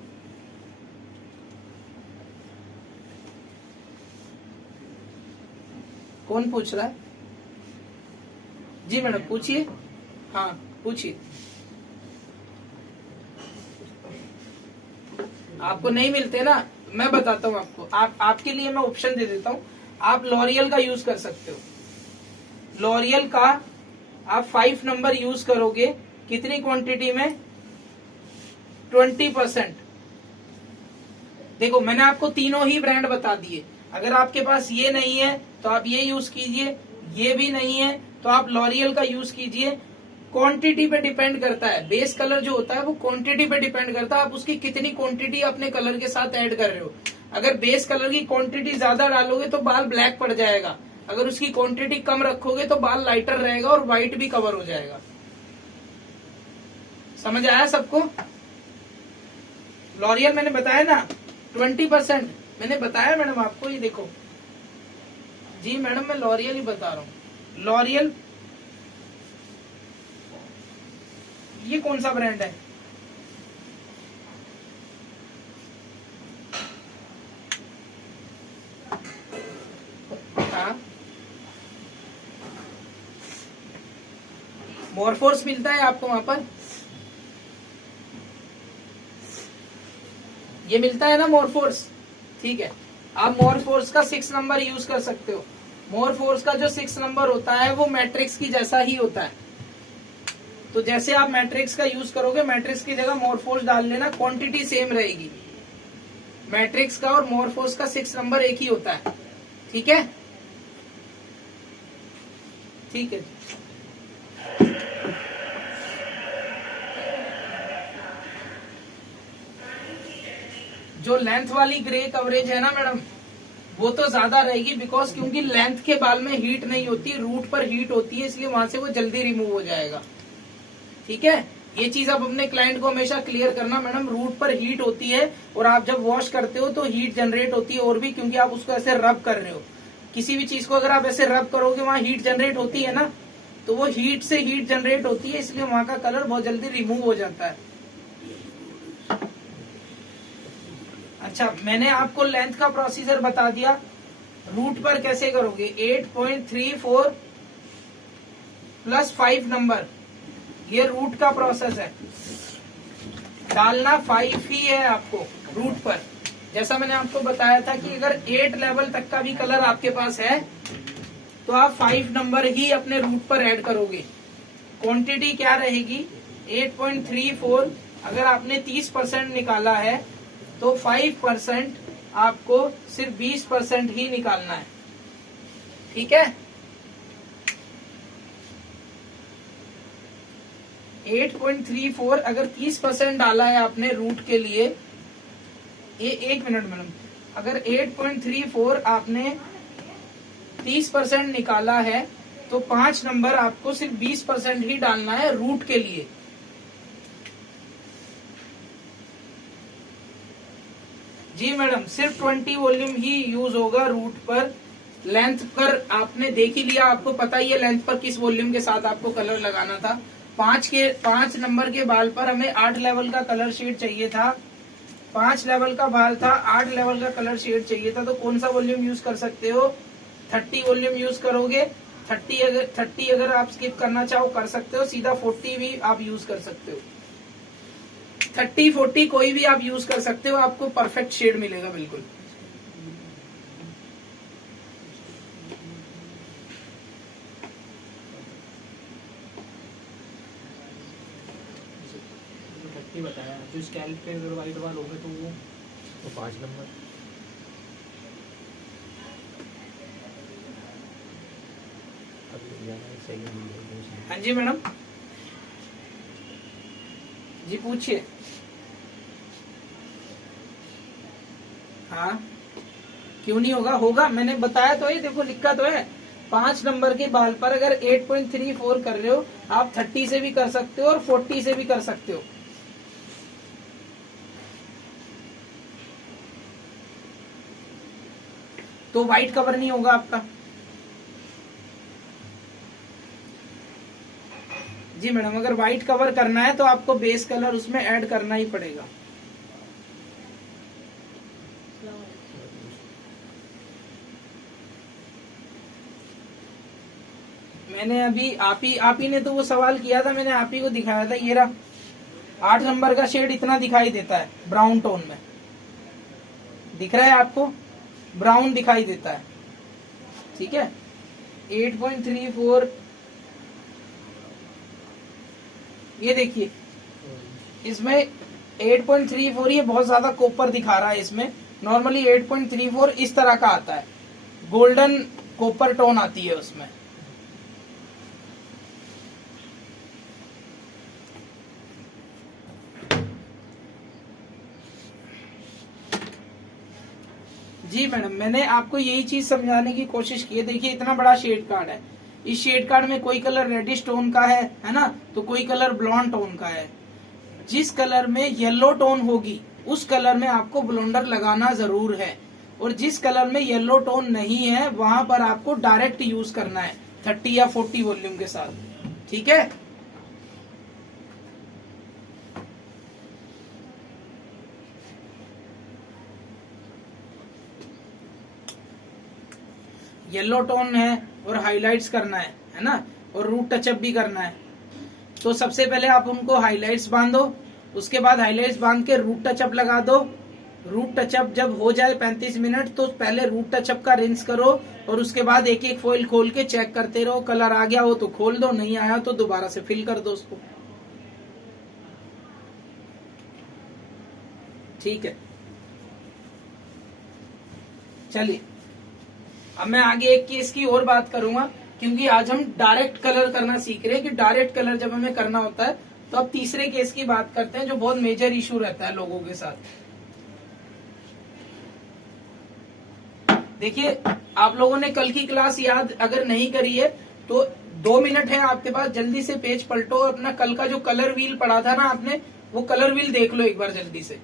कौन पूछ रहा है? जी मैडम पूछिए। हाँ पूछिए। आपको नहीं मिलते ना, मैं बताता हूँ आपको। आपके लिए मैं ऑप्शन दे देता हूँ। आप लॉरियल का यूज कर सकते हो। लॉरियल का आप 5 नंबर यूज करोगे, कितनी क्वांटिटी में? 20%। देखो मैंने आपको तीनों ही ब्रांड बता दिए। अगर आपके पास ये नहीं है तो आप ये यूज कीजिए, ये भी नहीं है तो आप लॉरियल का यूज कीजिए। क्वांटिटी पे डिपेंड करता है, बेस कलर जो होता है वो क्वांटिटी पे डिपेंड करता है, आप उसकी कितनी क्वांटिटी अपने कलर के साथ ऐड कर रहे हो। अगर बेस कलर की क्वांटिटी ज्यादा डालोगे तो बाल ब्लैक पड़ जाएगा, अगर उसकी क्वांटिटी कम रखोगे तो बाल लाइटर रहेगा और व्हाइट भी कवर हो जाएगा। समझ आया सबको? लॉरियल मैंने बताया ना 20%, मैंने बताया मैडम आपको, ये देखो। जी मैडम मैं लॉरियल ही बता रहा हूँ। लॉरियल ये कौन सा ब्रांड है? हाँ मोरफोर्स मिलता है आपको वहां पर, ये मिलता है ना मोरफोर्स। ठीक है, आप मोरफोर्स का 6 नंबर यूज कर सकते हो। मोरफोर्स का जो 6 नंबर होता है वो मैट्रिक्स की जैसा ही होता है। तो जैसे आप मैट्रिक्स का यूज करोगे, मैट्रिक्स की जगह मोरफोर्स डाल लेना, क्वांटिटी सेम रहेगी। मैट्रिक्स का और मोरफोर्स का 6 नंबर एक ही होता है। ठीक है, ठीक है। जो लेंथ वाली ग्रे कवरेज है ना मैडम, वो तो ज्यादा रहेगी, बिकॉज क्योंकि लेंथ के बाल में हीट नहीं होती, रूट पर हीट होती है, इसलिए वहां से वो जल्दी रिमूव हो जाएगा। ठीक है, ये चीज आप अपने क्लाइंट को हमेशा क्लियर करना, मैडम रूट पर हीट होती है और आप जब वॉश करते हो तो हीट जनरेट होती है, और भी क्योंकि आप उसको ऐसे रब कर रहे हो। किसी भी चीज को अगर आप ऐसे रब करोगे वहां हीट जनरेट होती है ना, तो वो हीट से हीट जनरेट होती है, इसलिए वहां का कलर बहुत जल्दी रिमूव हो जाता है। अच्छा, मैंने आपको लेंथ का प्रोसीजर बता दिया। रूट पर कैसे करोगे? 8.34 प्लस 5 नंबर, ये रूट का प्रोसेस है। डालना 5 ही है आपको रूट पर। जैसा मैंने आपको बताया था कि अगर 8 लेवल तक का भी कलर आपके पास है तो आप 5 नंबर ही अपने रूट पर ऐड करोगे। क्वांटिटी क्या रहेगी? 8.34। अगर आपने 30% निकाला है तो 5% आपको सिर्फ 20% ही निकालना है। ठीक है, 8.34 अगर 30% डाला है आपने रूट के लिए, एक मिनट मैडम, अगर 8.34 आपने 30% निकाला है तो 5 नंबर आपको सिर्फ 20% ही डालना है रूट के लिए। जी मैडम, सिर्फ 20 वॉल्यूम ही यूज होगा रूट पर। लेंथ पर आपने देख ही लिया, आपको पता ही है लेंथ पर किस वॉल्यूम के साथ आपको कलर लगाना था। 5 नंबर के बाल पर हमें 8 लेवल का कलर शेड चाहिए था। 5 लेवल का बाल था, 8 लेवल का कलर शेड चाहिए था। तो कौन सा वॉल्यूम यूज कर सकते हो? 30 वॉल्यूम यूज करोगे। 30 अगर आप स्किप करना चाहो कर सकते हो, सीधा 40 भी आप यूज कर सकते हो। 30, 40 कोई भी आप यूज कर सकते हो, आपको परफेक्ट शेड मिलेगा बिल्कुल। बताया जो स्कैल्प पे अगर वाइट बाल हो गए तो वो तो 5 नंबर सही है। हाँ जी मैडम, जी पूछिए। हाँ क्यों नहीं होगा? होगा, मैंने बताया तो है, देखो लिखा तो है। 5 नंबर के बाल पर अगर 8.34 कर रहे हो, आप 30 से भी कर सकते हो और 40 से भी कर सकते हो। तो व्हाइट कवर नहीं होगा आपका। जी मैडम, अगर व्हाइट कवर करना है तो आपको बेस कलर उसमें ऐड करना ही पड़ेगा। मैंने अभी आप ही ने तो वो सवाल किया था, मैंने आप ही को दिखाया था। ये रहा 8 नंबर का शेड, इतना दिखाई देता है ब्राउन टोन में, दिख रहा है आपको? ब्राउन दिखाई देता है, ठीक है। 8.34 ये देखिए, इसमें 8.34 ये बहुत ज्यादा कॉपर दिखा रहा है। इसमें नॉर्मली 8.34 इस तरह का आता है, गोल्डन कॉपर टोन आती है उसमें। जी मैडम, मैंने आपको यही चीज समझाने की कोशिश की है। देखिए इतना बड़ा शेड कार्ड है, इस शेड कार्ड में कोई कलर रेडिश टोन का है ना, तो कोई कलर ब्लॉन्ड टोन का है। जिस कलर में येलो टोन होगी उस कलर में आपको ब्लोंडर लगाना जरूर है, और जिस कलर में येलो टोन नहीं है वहां पर आपको डायरेक्ट यूज करना है 30 या 40 वॉल्यूम के साथ, ठीक है। येलो टोन है और हाइलाइट्स करना है ना, और रूट टचअप भी करना है। तो सबसे पहले आप उनको हाइलाइट्स बांधो, उसके बाद हाइलाइट्स बांध के रूट टचअप लगा दो। रूट टचअप जब हो जाए 35 मिनट, तो पहले रूट टचअप का रिंस करो, और उसके बाद एक एक फॉइल खोल के चेक करते रहो। कलर आ गया हो तो खोल दो, नहीं आया तो दोबारा से फिल कर दो उसको, ठीक है। चलिए अब मैं आगे एक केस की और बात करूंगा, क्योंकि आज हम डायरेक्ट कलर करना सीख रहे हैं कि डायरेक्ट कलर जब हमें करना होता है। तो अब तीसरे केस की बात करते हैं जो बहुत मेजर इशू रहता है लोगों के साथ। देखिए आप लोगों ने कल की क्लास याद अगर नहीं करी है तो 2 मिनट है आपके पास, जल्दी से पेज पलटो, अपना कल का जो कलर व्हील पढ़ा था ना आपने, वो कलर व्हील देख लो एक बार जल्दी से।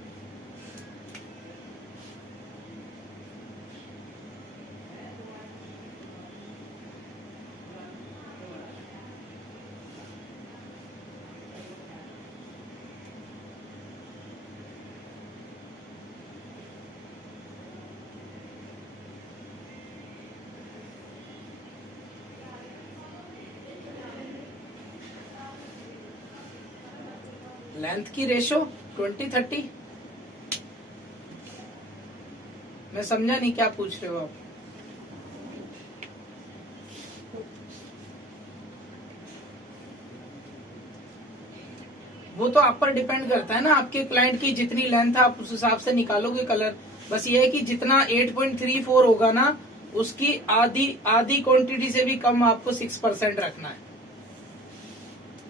लेंथ की रेशो 20-30, मैं समझा नहीं क्या पूछ रहे हो आप। वो तो आप पर डिपेंड करता है ना, आपके क्लाइंट की जितनी लेंथ है आप उस हिसाब से निकालोगे कलर। बस ये है कि जितना 8.34 होगा ना, उसकी आधी क्वांटिटी से भी कम आपको 6% रखना है।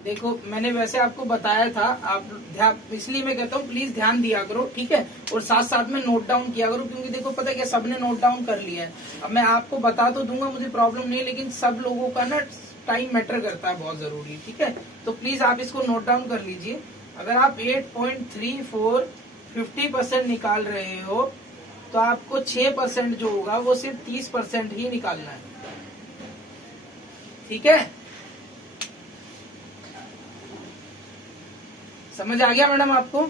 देखो मैंने वैसे आपको बताया था, आप ध्यान, इसलिए मैं कहता हूँ प्लीज ध्यान दिया करो, ठीक है। और साथ साथ में नोट डाउन किया करो, क्योंकि देखो पता है क्या, सबने नोट डाउन कर लिया है। अब मैं आपको बता तो दूंगा, मुझे प्रॉब्लम नहीं है, लेकिन सब लोगों का ना टाइम मैटर करता है बहुत जरूरी, ठीक है। तो प्लीज आप इसको नोट डाउन कर लीजिए। अगर आप 8.34 50% निकाल रहे हो तो आपको 6% जो होगा वो सिर्फ 30% ही निकालना है। ठीक है, समझ आ गया मैडम आपको?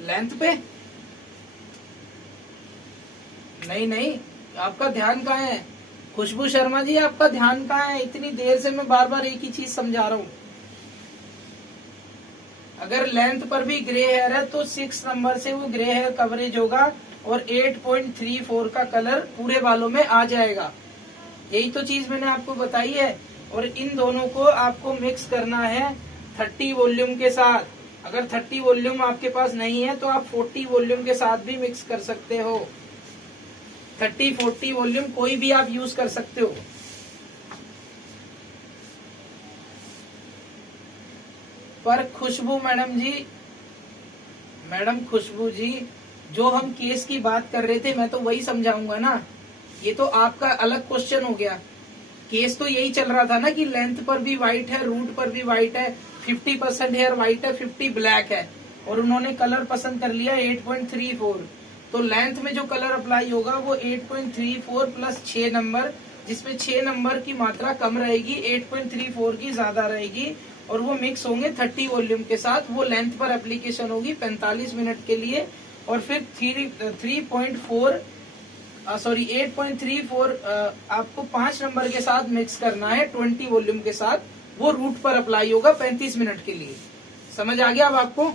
लेंथ पे नहीं, आपका ध्यान कहाँ है? खुशबू शर्मा जी, आपका ध्यान कहाँ है? इतनी देर से मैं बार बार एक ही चीज समझा रहा हूं। अगर लेंथ पर भी ग्रे हेयर है तो 6 नंबर से वो ग्रे हेयर कवरेज होगा और 8.34 का कलर पूरे बालों में आ जाएगा। यही तो चीज मैंने आपको बताई है। और इन दोनों को आपको मिक्स करना है 30 वॉल्यूम के साथ। अगर 30 वॉल्यूम आपके पास नहीं है तो आप 40 वॉल्यूम के साथ भी मिक्स कर सकते हो। 30-40 वॉल्यूम कोई भी आप यूज कर सकते हो। पर खुशबू मैडम खुशबू जी, जो हम केस की बात कर रहे थे मैं तो वही समझाऊंगा ना। ये तो आपका अलग क्वेश्चन हो गया। केस तो यही चल रहा था ना कि लेंथ पर भी व्हाइट है, रूट पर भी व्हाइट है, 50% हेयर व्हाइट है, 50 ब्लैक है, और उन्होंने कलर पसंद कर लिया 8.34। तो लेंथ में जो कलर अप्लाई होगा वो 8.34 प्लस 6 नंबर, जिसमें 6 नंबर की मात्रा कम रहेगी, 8.34 की ज्यादा रहेगी, और वो मिक्स होंगे 30 वॉल्यूम के साथ। वो लेंथ पर एप्लीकेशन होगी 45 मिनट के लिए, और फिर 8.34 आपको 5 नंबर के साथ मिक्स करना है 20 वॉल्यूम के साथ। वो रूट पर अप्लाई होगा 35 मिनट के लिए। समझ आ गया अब आपको?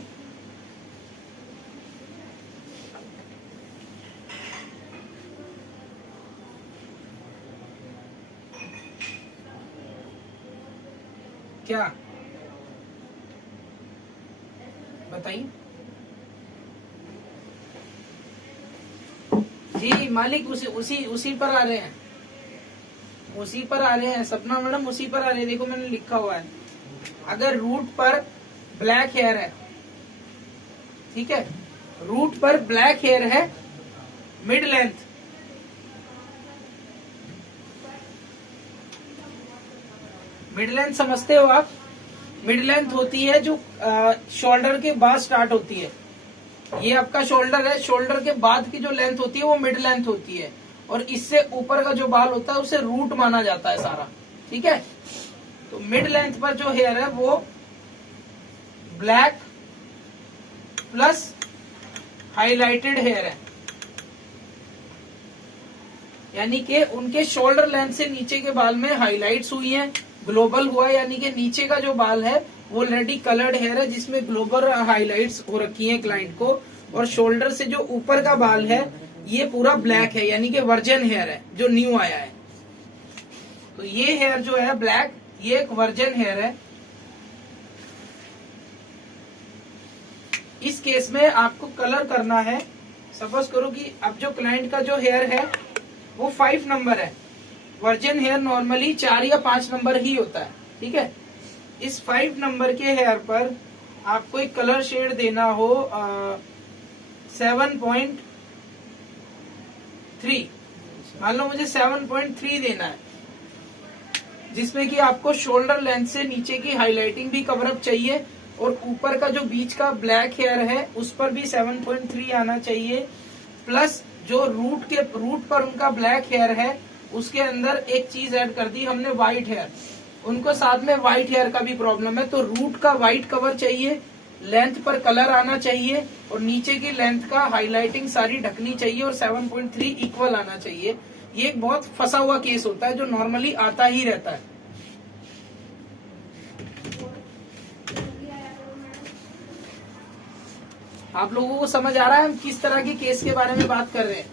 क्या बताइए जी मालिक? उसी पर आ रहे हैं, उसी पर आ रहे हैं सपना मैडम, उसी पर आ रहे हैं। देखो मैंने लिखा हुआ है, अगर रूट पर ब्लैक हेयर है, ठीक है, रूट पर ब्लैक हेयर है, मिड लेंथ समझते हो आप? मिड लेंथ होती है जो शोल्डर के बाद स्टार्ट होती है। ये आपका शोल्डर है, शोल्डर के बाद की जो लेंथ होती है वो मिड लेंथ होती है, और इससे ऊपर का जो बाल होता है उसे रूट माना जाता है सारा। ठीक है, तो मिड लेंथ पर जो हेयर है वो ब्लैक प्लस हाईलाइटेड हेयर है, यानी कि उनके शोल्डर लेंथ से नीचे के बाल में हाईलाइट्स हुई हैं, ग्लोबल हुआ, यानी कि नीचे का जो बाल है वो ऑलरेडी कलर्ड हेयर है जिसमें ग्लोबल हाईलाइट्स हो रखी हैं क्लाइंट को, और शोल्डर से जो ऊपर का बाल है ये पूरा ब्लैक है, यानी कि वर्जन हेयर है जो न्यू आया है। तो ये हेयर जो है ब्लैक, ये एक वर्जन हेयर है। इस केस में आपको कलर करना है। सपोज करो कि अब जो क्लाइंट का जो हेयर है वो 5 नंबर है। वर्जन हेयर नॉर्मली 4 या 5 नंबर ही होता है। ठीक है, इस 5 नंबर के हेयर पर आपको एक कलर शेड देना हो 7.3, मान लो मुझे 7.3 देना है, जिसमें कि आपको शोल्डर लेंथ से नीचे की हाईलाइटिंग भी कवर अप चाहिए, और ऊपर का जो बीच का ब्लैक हेयर है उस पर भी 7.3 आना चाहिए, प्लस जो रूट पर उनका ब्लैक हेयर है उसके अंदर एक चीज ऐड कर दी हमने, व्हाइट हेयर। उनको साथ में व्हाइट हेयर का भी प्रॉब्लम है, तो रूट का व्हाइट कवर चाहिए, लेंथ पर कलर आना चाहिए, और नीचे की लेंथ का हाईलाइटिंग सारी ढकनी चाहिए, और 7.3 इक्वल आना चाहिए। ये एक बहुत फंसा हुआ केस होता है जो नॉर्मली आता ही रहता है। आप लोगों को समझ आ रहा है हम किस तरह के केस के बारे में बात कर रहे हैं?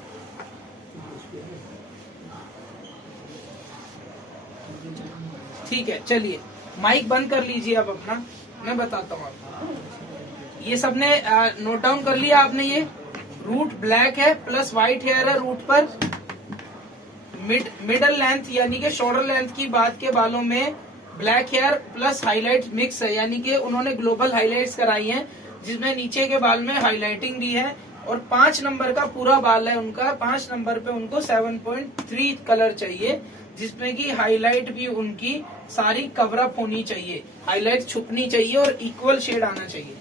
ठीक है, चलिए माइक बंद कर लीजिए अब अपना, मैं बताता हूँ आपको। ये सबने नोट डाउन कर लिया आपने? ये रूट ब्लैक है प्लस व्हाइट हेयर है रूट पर, मिडल लेंथ यानी कि शोल्डर लेंथ की बात के बालों में black here plus highlight mix है, यानी कि उन्होंने ग्लोबल हाईलाइट्स कराई हैं जिसमें नीचे के बाल में हाईलाइटिंग भी है, और 5 नंबर का पूरा बाल है उनका। 5 नंबर पे उनको 7.3 कलर चाहिए, जिसमें कि हाईलाइट भी उनकी सारी कवर अप होनी चाहिए, हाईलाइट छुपनी चाहिए और इक्वल शेड आना चाहिए।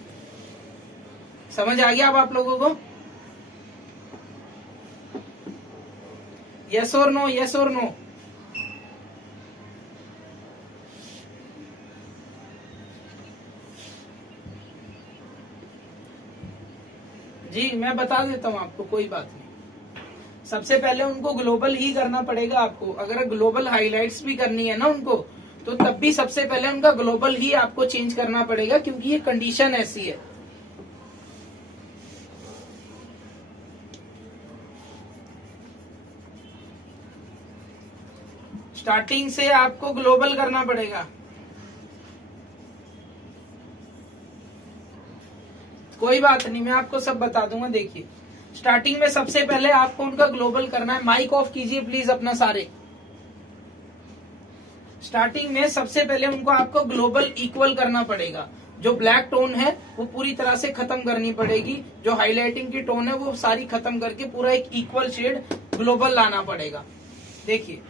समझ आ गया अब आप लोगों को? यस और नो, यस और नो? जी मैं बता देता हूं आपको, कोई बात नहीं। सबसे पहले उनको ग्लोबल ही करना पड़ेगा आपको। अगर ग्लोबल हाइलाइट्स भी करनी है ना उनको, तो तब भी सबसे पहले उनका ग्लोबल ही आपको चेंज करना पड़ेगा, क्योंकि ये कंडीशन ऐसी है। स्टार्टिंग से आपको ग्लोबल करना पड़ेगा। कोई बात नहीं, मैं आपको सब बता दूंगा। देखिए स्टार्टिंग में सबसे पहले आपको उनका ग्लोबल करना है। माइक ऑफ कीजिए प्लीज अपना सारे। स्टार्टिंग में सबसे पहले उनको आपको ग्लोबल इक्वल करना पड़ेगा। जो ब्लैक टोन है वो पूरी तरह से खत्म करनी पड़ेगी, जो हाईलाइटिंग की टोन है वो सारी खत्म करके पूरा एक इक्वल शेड ग्लोबल लाना पड़ेगा। देखिए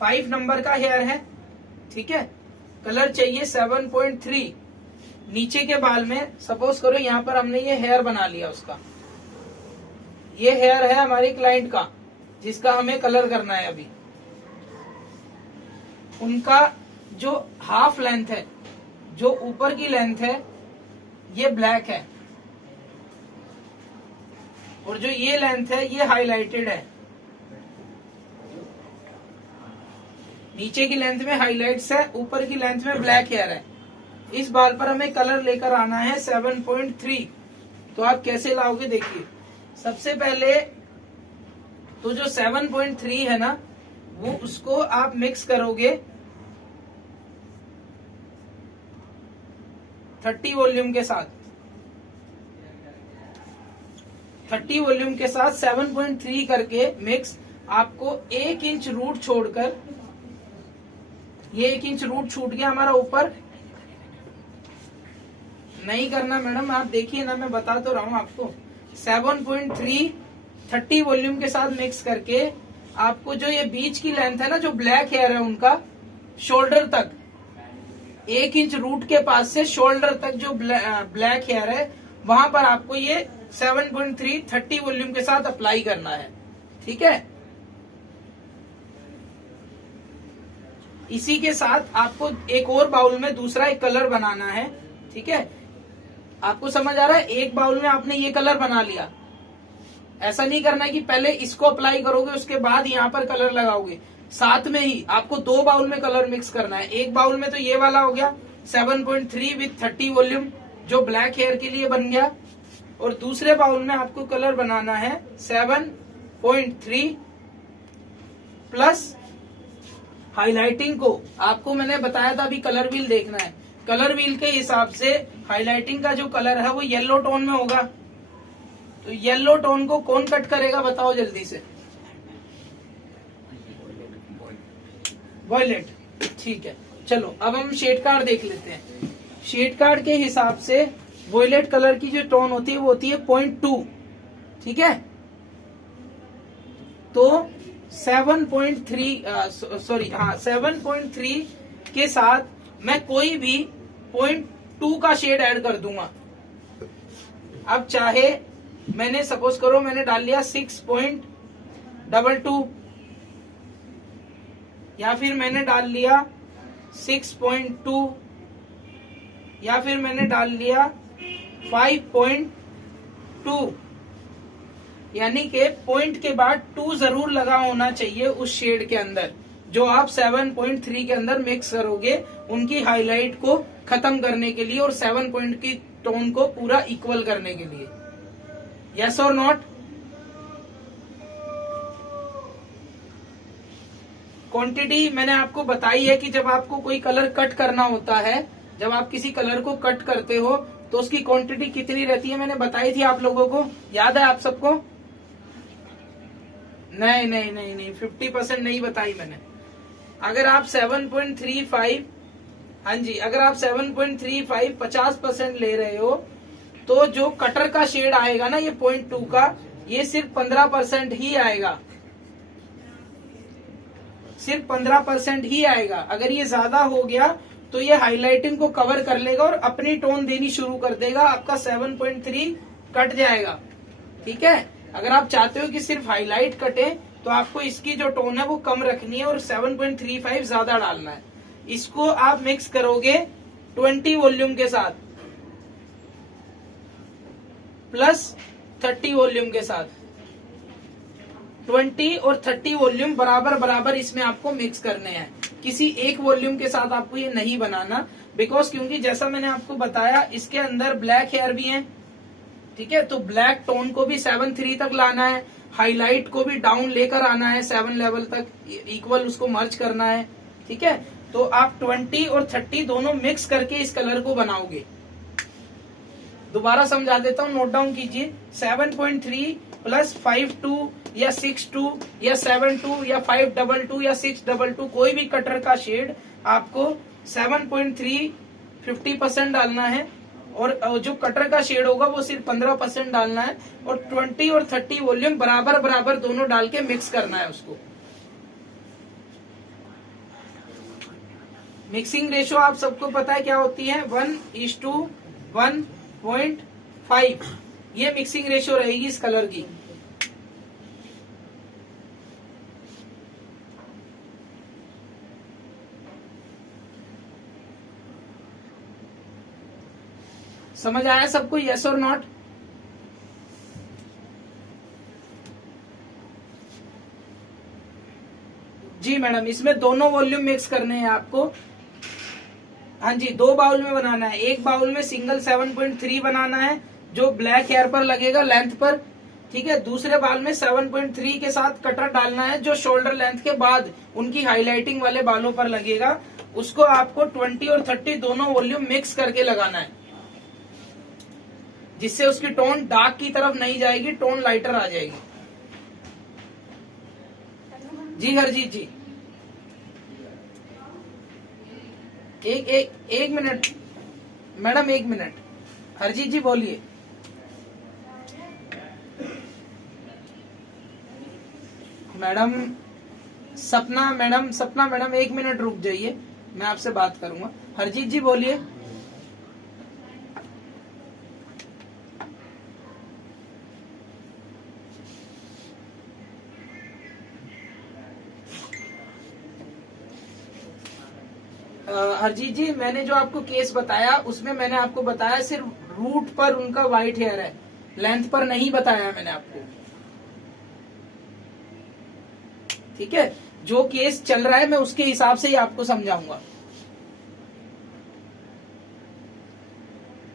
फाइव नंबर का हेयर है, ठीक है। कलर चाहिए 7.3। नीचे के बाल में सपोज करो यहाँ पर हमने ये हेयर बना लिया उसका। ये हेयर है हमारी क्लाइंट का, जिसका हमें कलर करना है अभी। उनका जो हाफ लेंथ है, जो ऊपर की लेंथ है, ये ब्लैक है, और जो ये लेंथ है ये हाईलाइटेड है। नीचे की लेंथ में हाइलाइट्स है, ऊपर की लेंथ में ब्लैक हेयर है। इस बाल पर हमें कलर लेकर आना है 7.3। तो आप कैसे लाओगे? देखिए सबसे पहले तो जो 7.3 है ना, वो उसको आप मिक्स करोगे 30 वॉल्यूम के साथ। 30 वॉल्यूम के साथ 7.3 करके मिक्स। आपको 1 इंच रूट छोड़कर, ये 1 इंच रूट छूट गया हमारा ऊपर। नहीं करना मैडम, आप देखिए ना, मैं बता तो रहा हूं आपको। 7.3 30 वॉल्यूम के साथ मिक्स करके आपको जो ये बीच की लेंथ है ना, जो ब्लैक हेयर है उनका, शोल्डर तक 1 इंच रूट के पास से शोल्डर तक जो ब्लैक हेयर है, वहां पर आपको ये 7.3 30 वॉल्यूम के साथ अप्लाई करना है, ठीक है। इसी के साथ आपको एक और बाउल में दूसरा एक कलर बनाना है, ठीक है। आपको समझ आ रहा है? एक बाउल में आपने ये कलर बना लिया। ऐसा नहीं करना है कि पहले इसको अप्लाई करोगे उसके बाद यहाँ पर कलर लगाओगे। साथ में ही आपको 2 बाउल में कलर मिक्स करना है। एक बाउल में तो ये वाला हो गया 7.3 विथ 30 वॉल्यूम, जो ब्लैक हेयर के लिए बन गया, और दूसरे बाउल में आपको कलर बनाना है 7.3 प्लस हाइलाइटिंग को। आपको मैंने बताया था अभी कलर व्हील देखना है। कलर व्हील के हिसाब से हाइलाइटिंग का जो कलर है वो येलो टोन में होगा। तो येलो टोन को कौन कट करेगा बताओ जल्दी से? वॉयलेट, ठीक है। चलो अब हम शेड कार्ड देख लेते हैं। शेड कार्ड के हिसाब से वॉयलेट कलर की जो टोन होती है वो होती है 0.2, ठीक है। तो 7.3 के साथ मैं कोई भी 0.2 का शेड ऐड कर दूंगा। अब चाहे मैंने सपोज करो मैंने डाल लिया 6.22, या फिर मैंने डाल लिया 6.2, या फिर मैंने डाल लिया 5.2, यानी कि पॉइंट के बाद 2 जरूर लगा होना चाहिए उस शेड के अंदर, जो आप 7.3 के अंदर मिक्स करोगे उनकी हाईलाइट को खत्म करने के लिए और 7 पॉइंट की टोन को पूरा इक्वल करने के लिए। यस और नॉट? क्वांटिटी मैंने आपको बताई है कि जब आपको कोई कलर कट करना होता है, जब आप किसी कलर को कट करते हो तो उसकी क्वांटिटी कितनी रहती है, मैंने बताई थी आप लोगों को, याद है आप सबको? नहीं 50% नहीं बताई मैंने। अगर आप 7.35 हाँ जी, अगर आप 7.35 50% ले रहे हो तो जो कटर का शेड आएगा ना, ये 0.2 का, ये सिर्फ 15% ही आएगा, सिर्फ 15% ही आएगा। अगर ये ज्यादा हो गया तो ये हाइलाइटिंग को कवर कर लेगा और अपनी टोन देनी शुरू कर देगा, आपका 7.3 कट जाएगा। ठीक है, अगर आप चाहते हो कि सिर्फ हाईलाइट कटे तो आपको इसकी जो टोन है वो कम रखनी है और 7.35 ज्यादा डालना है। इसको आप मिक्स करोगे 20 वॉल्यूम के साथ प्लस 30 वॉल्यूम के साथ। 20 और 30 वॉल्यूम बराबर बराबर इसमें आपको मिक्स करने हैं। किसी एक वॉल्यूम के साथ आपको ये नहीं बनाना, बिकॉज क्योंकि जैसा मैंने आपको बताया इसके अंदर ब्लैक हेयर भी है। ठीक है, तो ब्लैक टोन को भी 7.3 तक लाना है, हाईलाइट को भी डाउन लेकर आना है 7 लेवल तक, इक्वल उसको मर्ज करना है। ठीक है, तो आप 20 और 30 दोनों मिक्स करके इस कलर को बनाओगे। दोबारा समझा देता हूँ, नोट डाउन कीजिए। 7.3 प्लस 5.2 या 6.2 या 7.2 या 5.22 या 6.22, कोई भी कटर का शेड आपको 7.3 50% डालना है और जो कटर का शेड होगा वो सिर्फ 15% डालना है और 20 और 30 वॉल्यूम बराबर बराबर दोनों डाल के मिक्स करना है उसको। मिक्सिंग रेशो आप सबको पता है क्या होती है, 1:1.5। ये मिक्सिंग रेशो रहेगी इस कलर की। समझ आया सबको, यस और नॉट? जी मैडम, इसमें दोनों वॉल्यूम मिक्स करने हैं आपको। हाँ जी, 2 बाउल में बनाना है। एक बाउल में सिंगल 7.3 बनाना है जो ब्लैक हेयर पर लगेगा लेंथ पर। ठीक है, दूसरे बाउल में 7.3 के साथ कटर डालना है जो शोल्डर लेंथ के बाद उनकी हाईलाइटिंग वाले बालों पर लगेगा। उसको आपको 20 और 30 दोनों वॉल्यूम मिक्स करके लगाना है, जिससे उसकी टोन डार्क की तरफ नहीं जाएगी, टोन लाइटर आ जाएगी। जी हरजीत जी, एक मिनट मैडम, 1 मिनट। हरजीत जी बोलिए। सपना मैडम 1 मिनट रुक जाइए, मैं आपसे बात करूंगा। हरजीत जी बोलिए। हरजीत जी, मैंने जो आपको केस बताया उसमें मैंने आपको बताया सिर्फ रूट पर उनका व्हाइट हेयर है, लेंथ पर नहीं बताया मैंने आपको। ठीक है, जो केस चल रहा है मैं उसके हिसाब से ही आपको समझाऊंगा।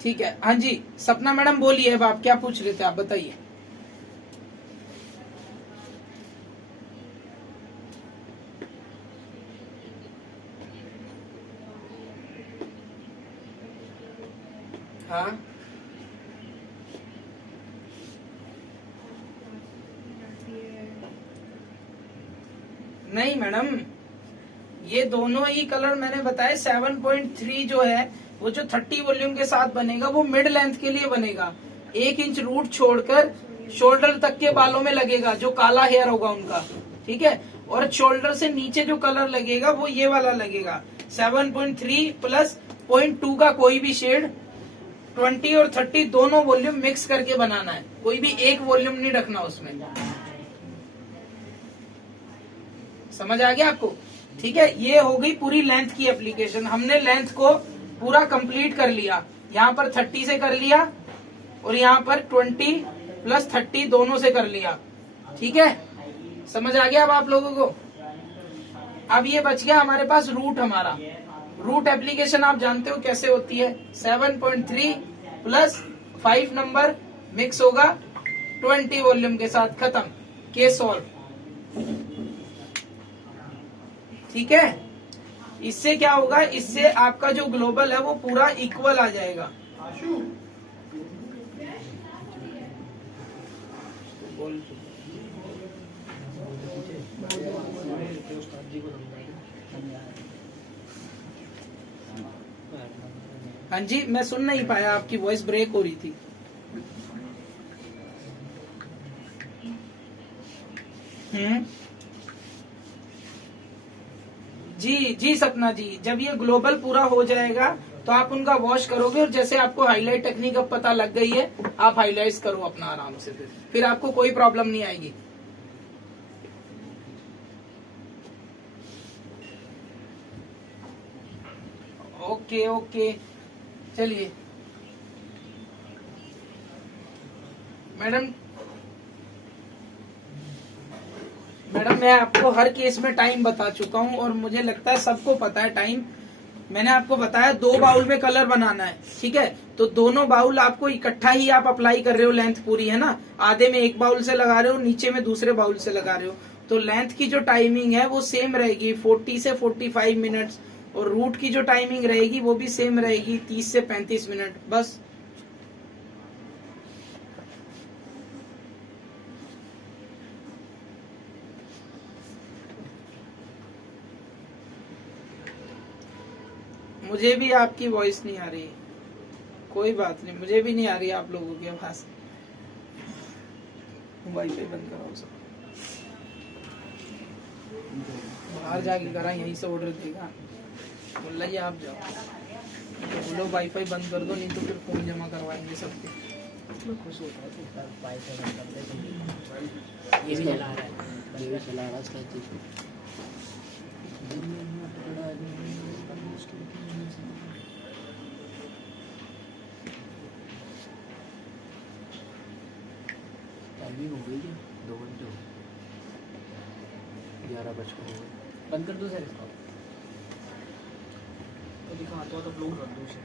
ठीक है, हाँ जी सपना मैडम बोलिए, अब आप क्या पूछ रहे थे, आप बताइए। हाँ, नहीं मैडम, ये दोनों ही कलर मैंने बताए। 7.3 जो है वो जो 30 वॉल्यूम के साथ बनेगा वो मिड लेंथ के लिए बनेगा। 1 इंच रूट छोड़कर शोल्डर तक के बालों में लगेगा जो काला हेयर होगा उनका। ठीक है, और शोल्डर से नीचे जो कलर लगेगा वो ये वाला लगेगा। 7.3 प्लस 0.2 का कोई भी शेड, 20 और 30 दोनों वॉल्यूम मिक्स करके बनाना है, कोई भी एक वॉल्यूम नहीं रखना उसमें। समझ आ गया आपको? ठीक है, ये हो गई पूरी लेंथ की एप्लीकेशन। हमने लेंथ को पूरा कंप्लीट कर लिया, यहाँ पर 30 से कर लिया और यहाँ पर 20 प्लस 30 दोनों से कर लिया। ठीक है, समझ आ गया अब आप लोगों को? अब ये बच गया हमारे पास रूट। हमारा रूट एप्लीकेशन आप जानते हो कैसे होती है। 7.3 प्लस 5 नंबर मिक्स होगा 20 वॉल्यूम के साथ, खत्म, केस सॉल्व। ठीक है, इससे क्या होगा, इससे आपका जो ग्लोबल है वो पूरा इक्वल आ जाएगा। उस्ताद जी को समझा दो। हाँ जी, मैं सुन नहीं पाया, आपकी वॉइस ब्रेक हो रही थी। जी जी सपना जी, जब ये ग्लोबल पूरा हो जाएगा तो आप उनका वॉश करोगे, और जैसे आपको हाईलाइट टेक्निक अब पता लग गई है, आप हाईलाइट्स करो अपना आराम से, फिर आपको कोई प्रॉब्लम नहीं आएगी। ओके ओके, चलिए मैडम मैं आपको हर केस में टाइम बता चुका हूँ, और मुझे लगता है सबको पता है टाइम। मैंने आपको बताया 2 बाउल में कलर बनाना है, ठीक है, तो दोनों बाउल आपको इकट्ठा ही आप अप्लाई कर रहे हो, लेंथ पूरी है ना, आधे में एक बाउल से लगा रहे हो, नीचे में दूसरे बाउल से लगा रहे हो, तो लेंथ की जो टाइमिंग है वो सेम रहेगी 40 से 45 मिनट्स, और रूट की जो टाइमिंग रहेगी वो भी सेम रहेगी 30 से 35 मिनट, बस। मुझे भी आपकी वॉइस नहीं आ रही, कोई बात नहीं, मुझे भी नहीं आ रही आप लोगों की आवाज। वाईफाई बंद कराओ सब, बाहर जाके करा, यहीं से ऑर्डर देगा। बोला ये आप जाओ, तो बोलो वाईफाई बंद कर दो, नहीं तो फिर फोन जमा करवाएंगे सबके। खुश होता है तो वाईफाई बंद कर दे, ये भी चला रहा है, ये भी चला रहा है इसका चीज। टाइमिंग हो गई है 2 घंटे हो गए, 11:55 हो गए। बंद कर दो सर इसको, तो दिखा तो अपलोड कर दो उसे।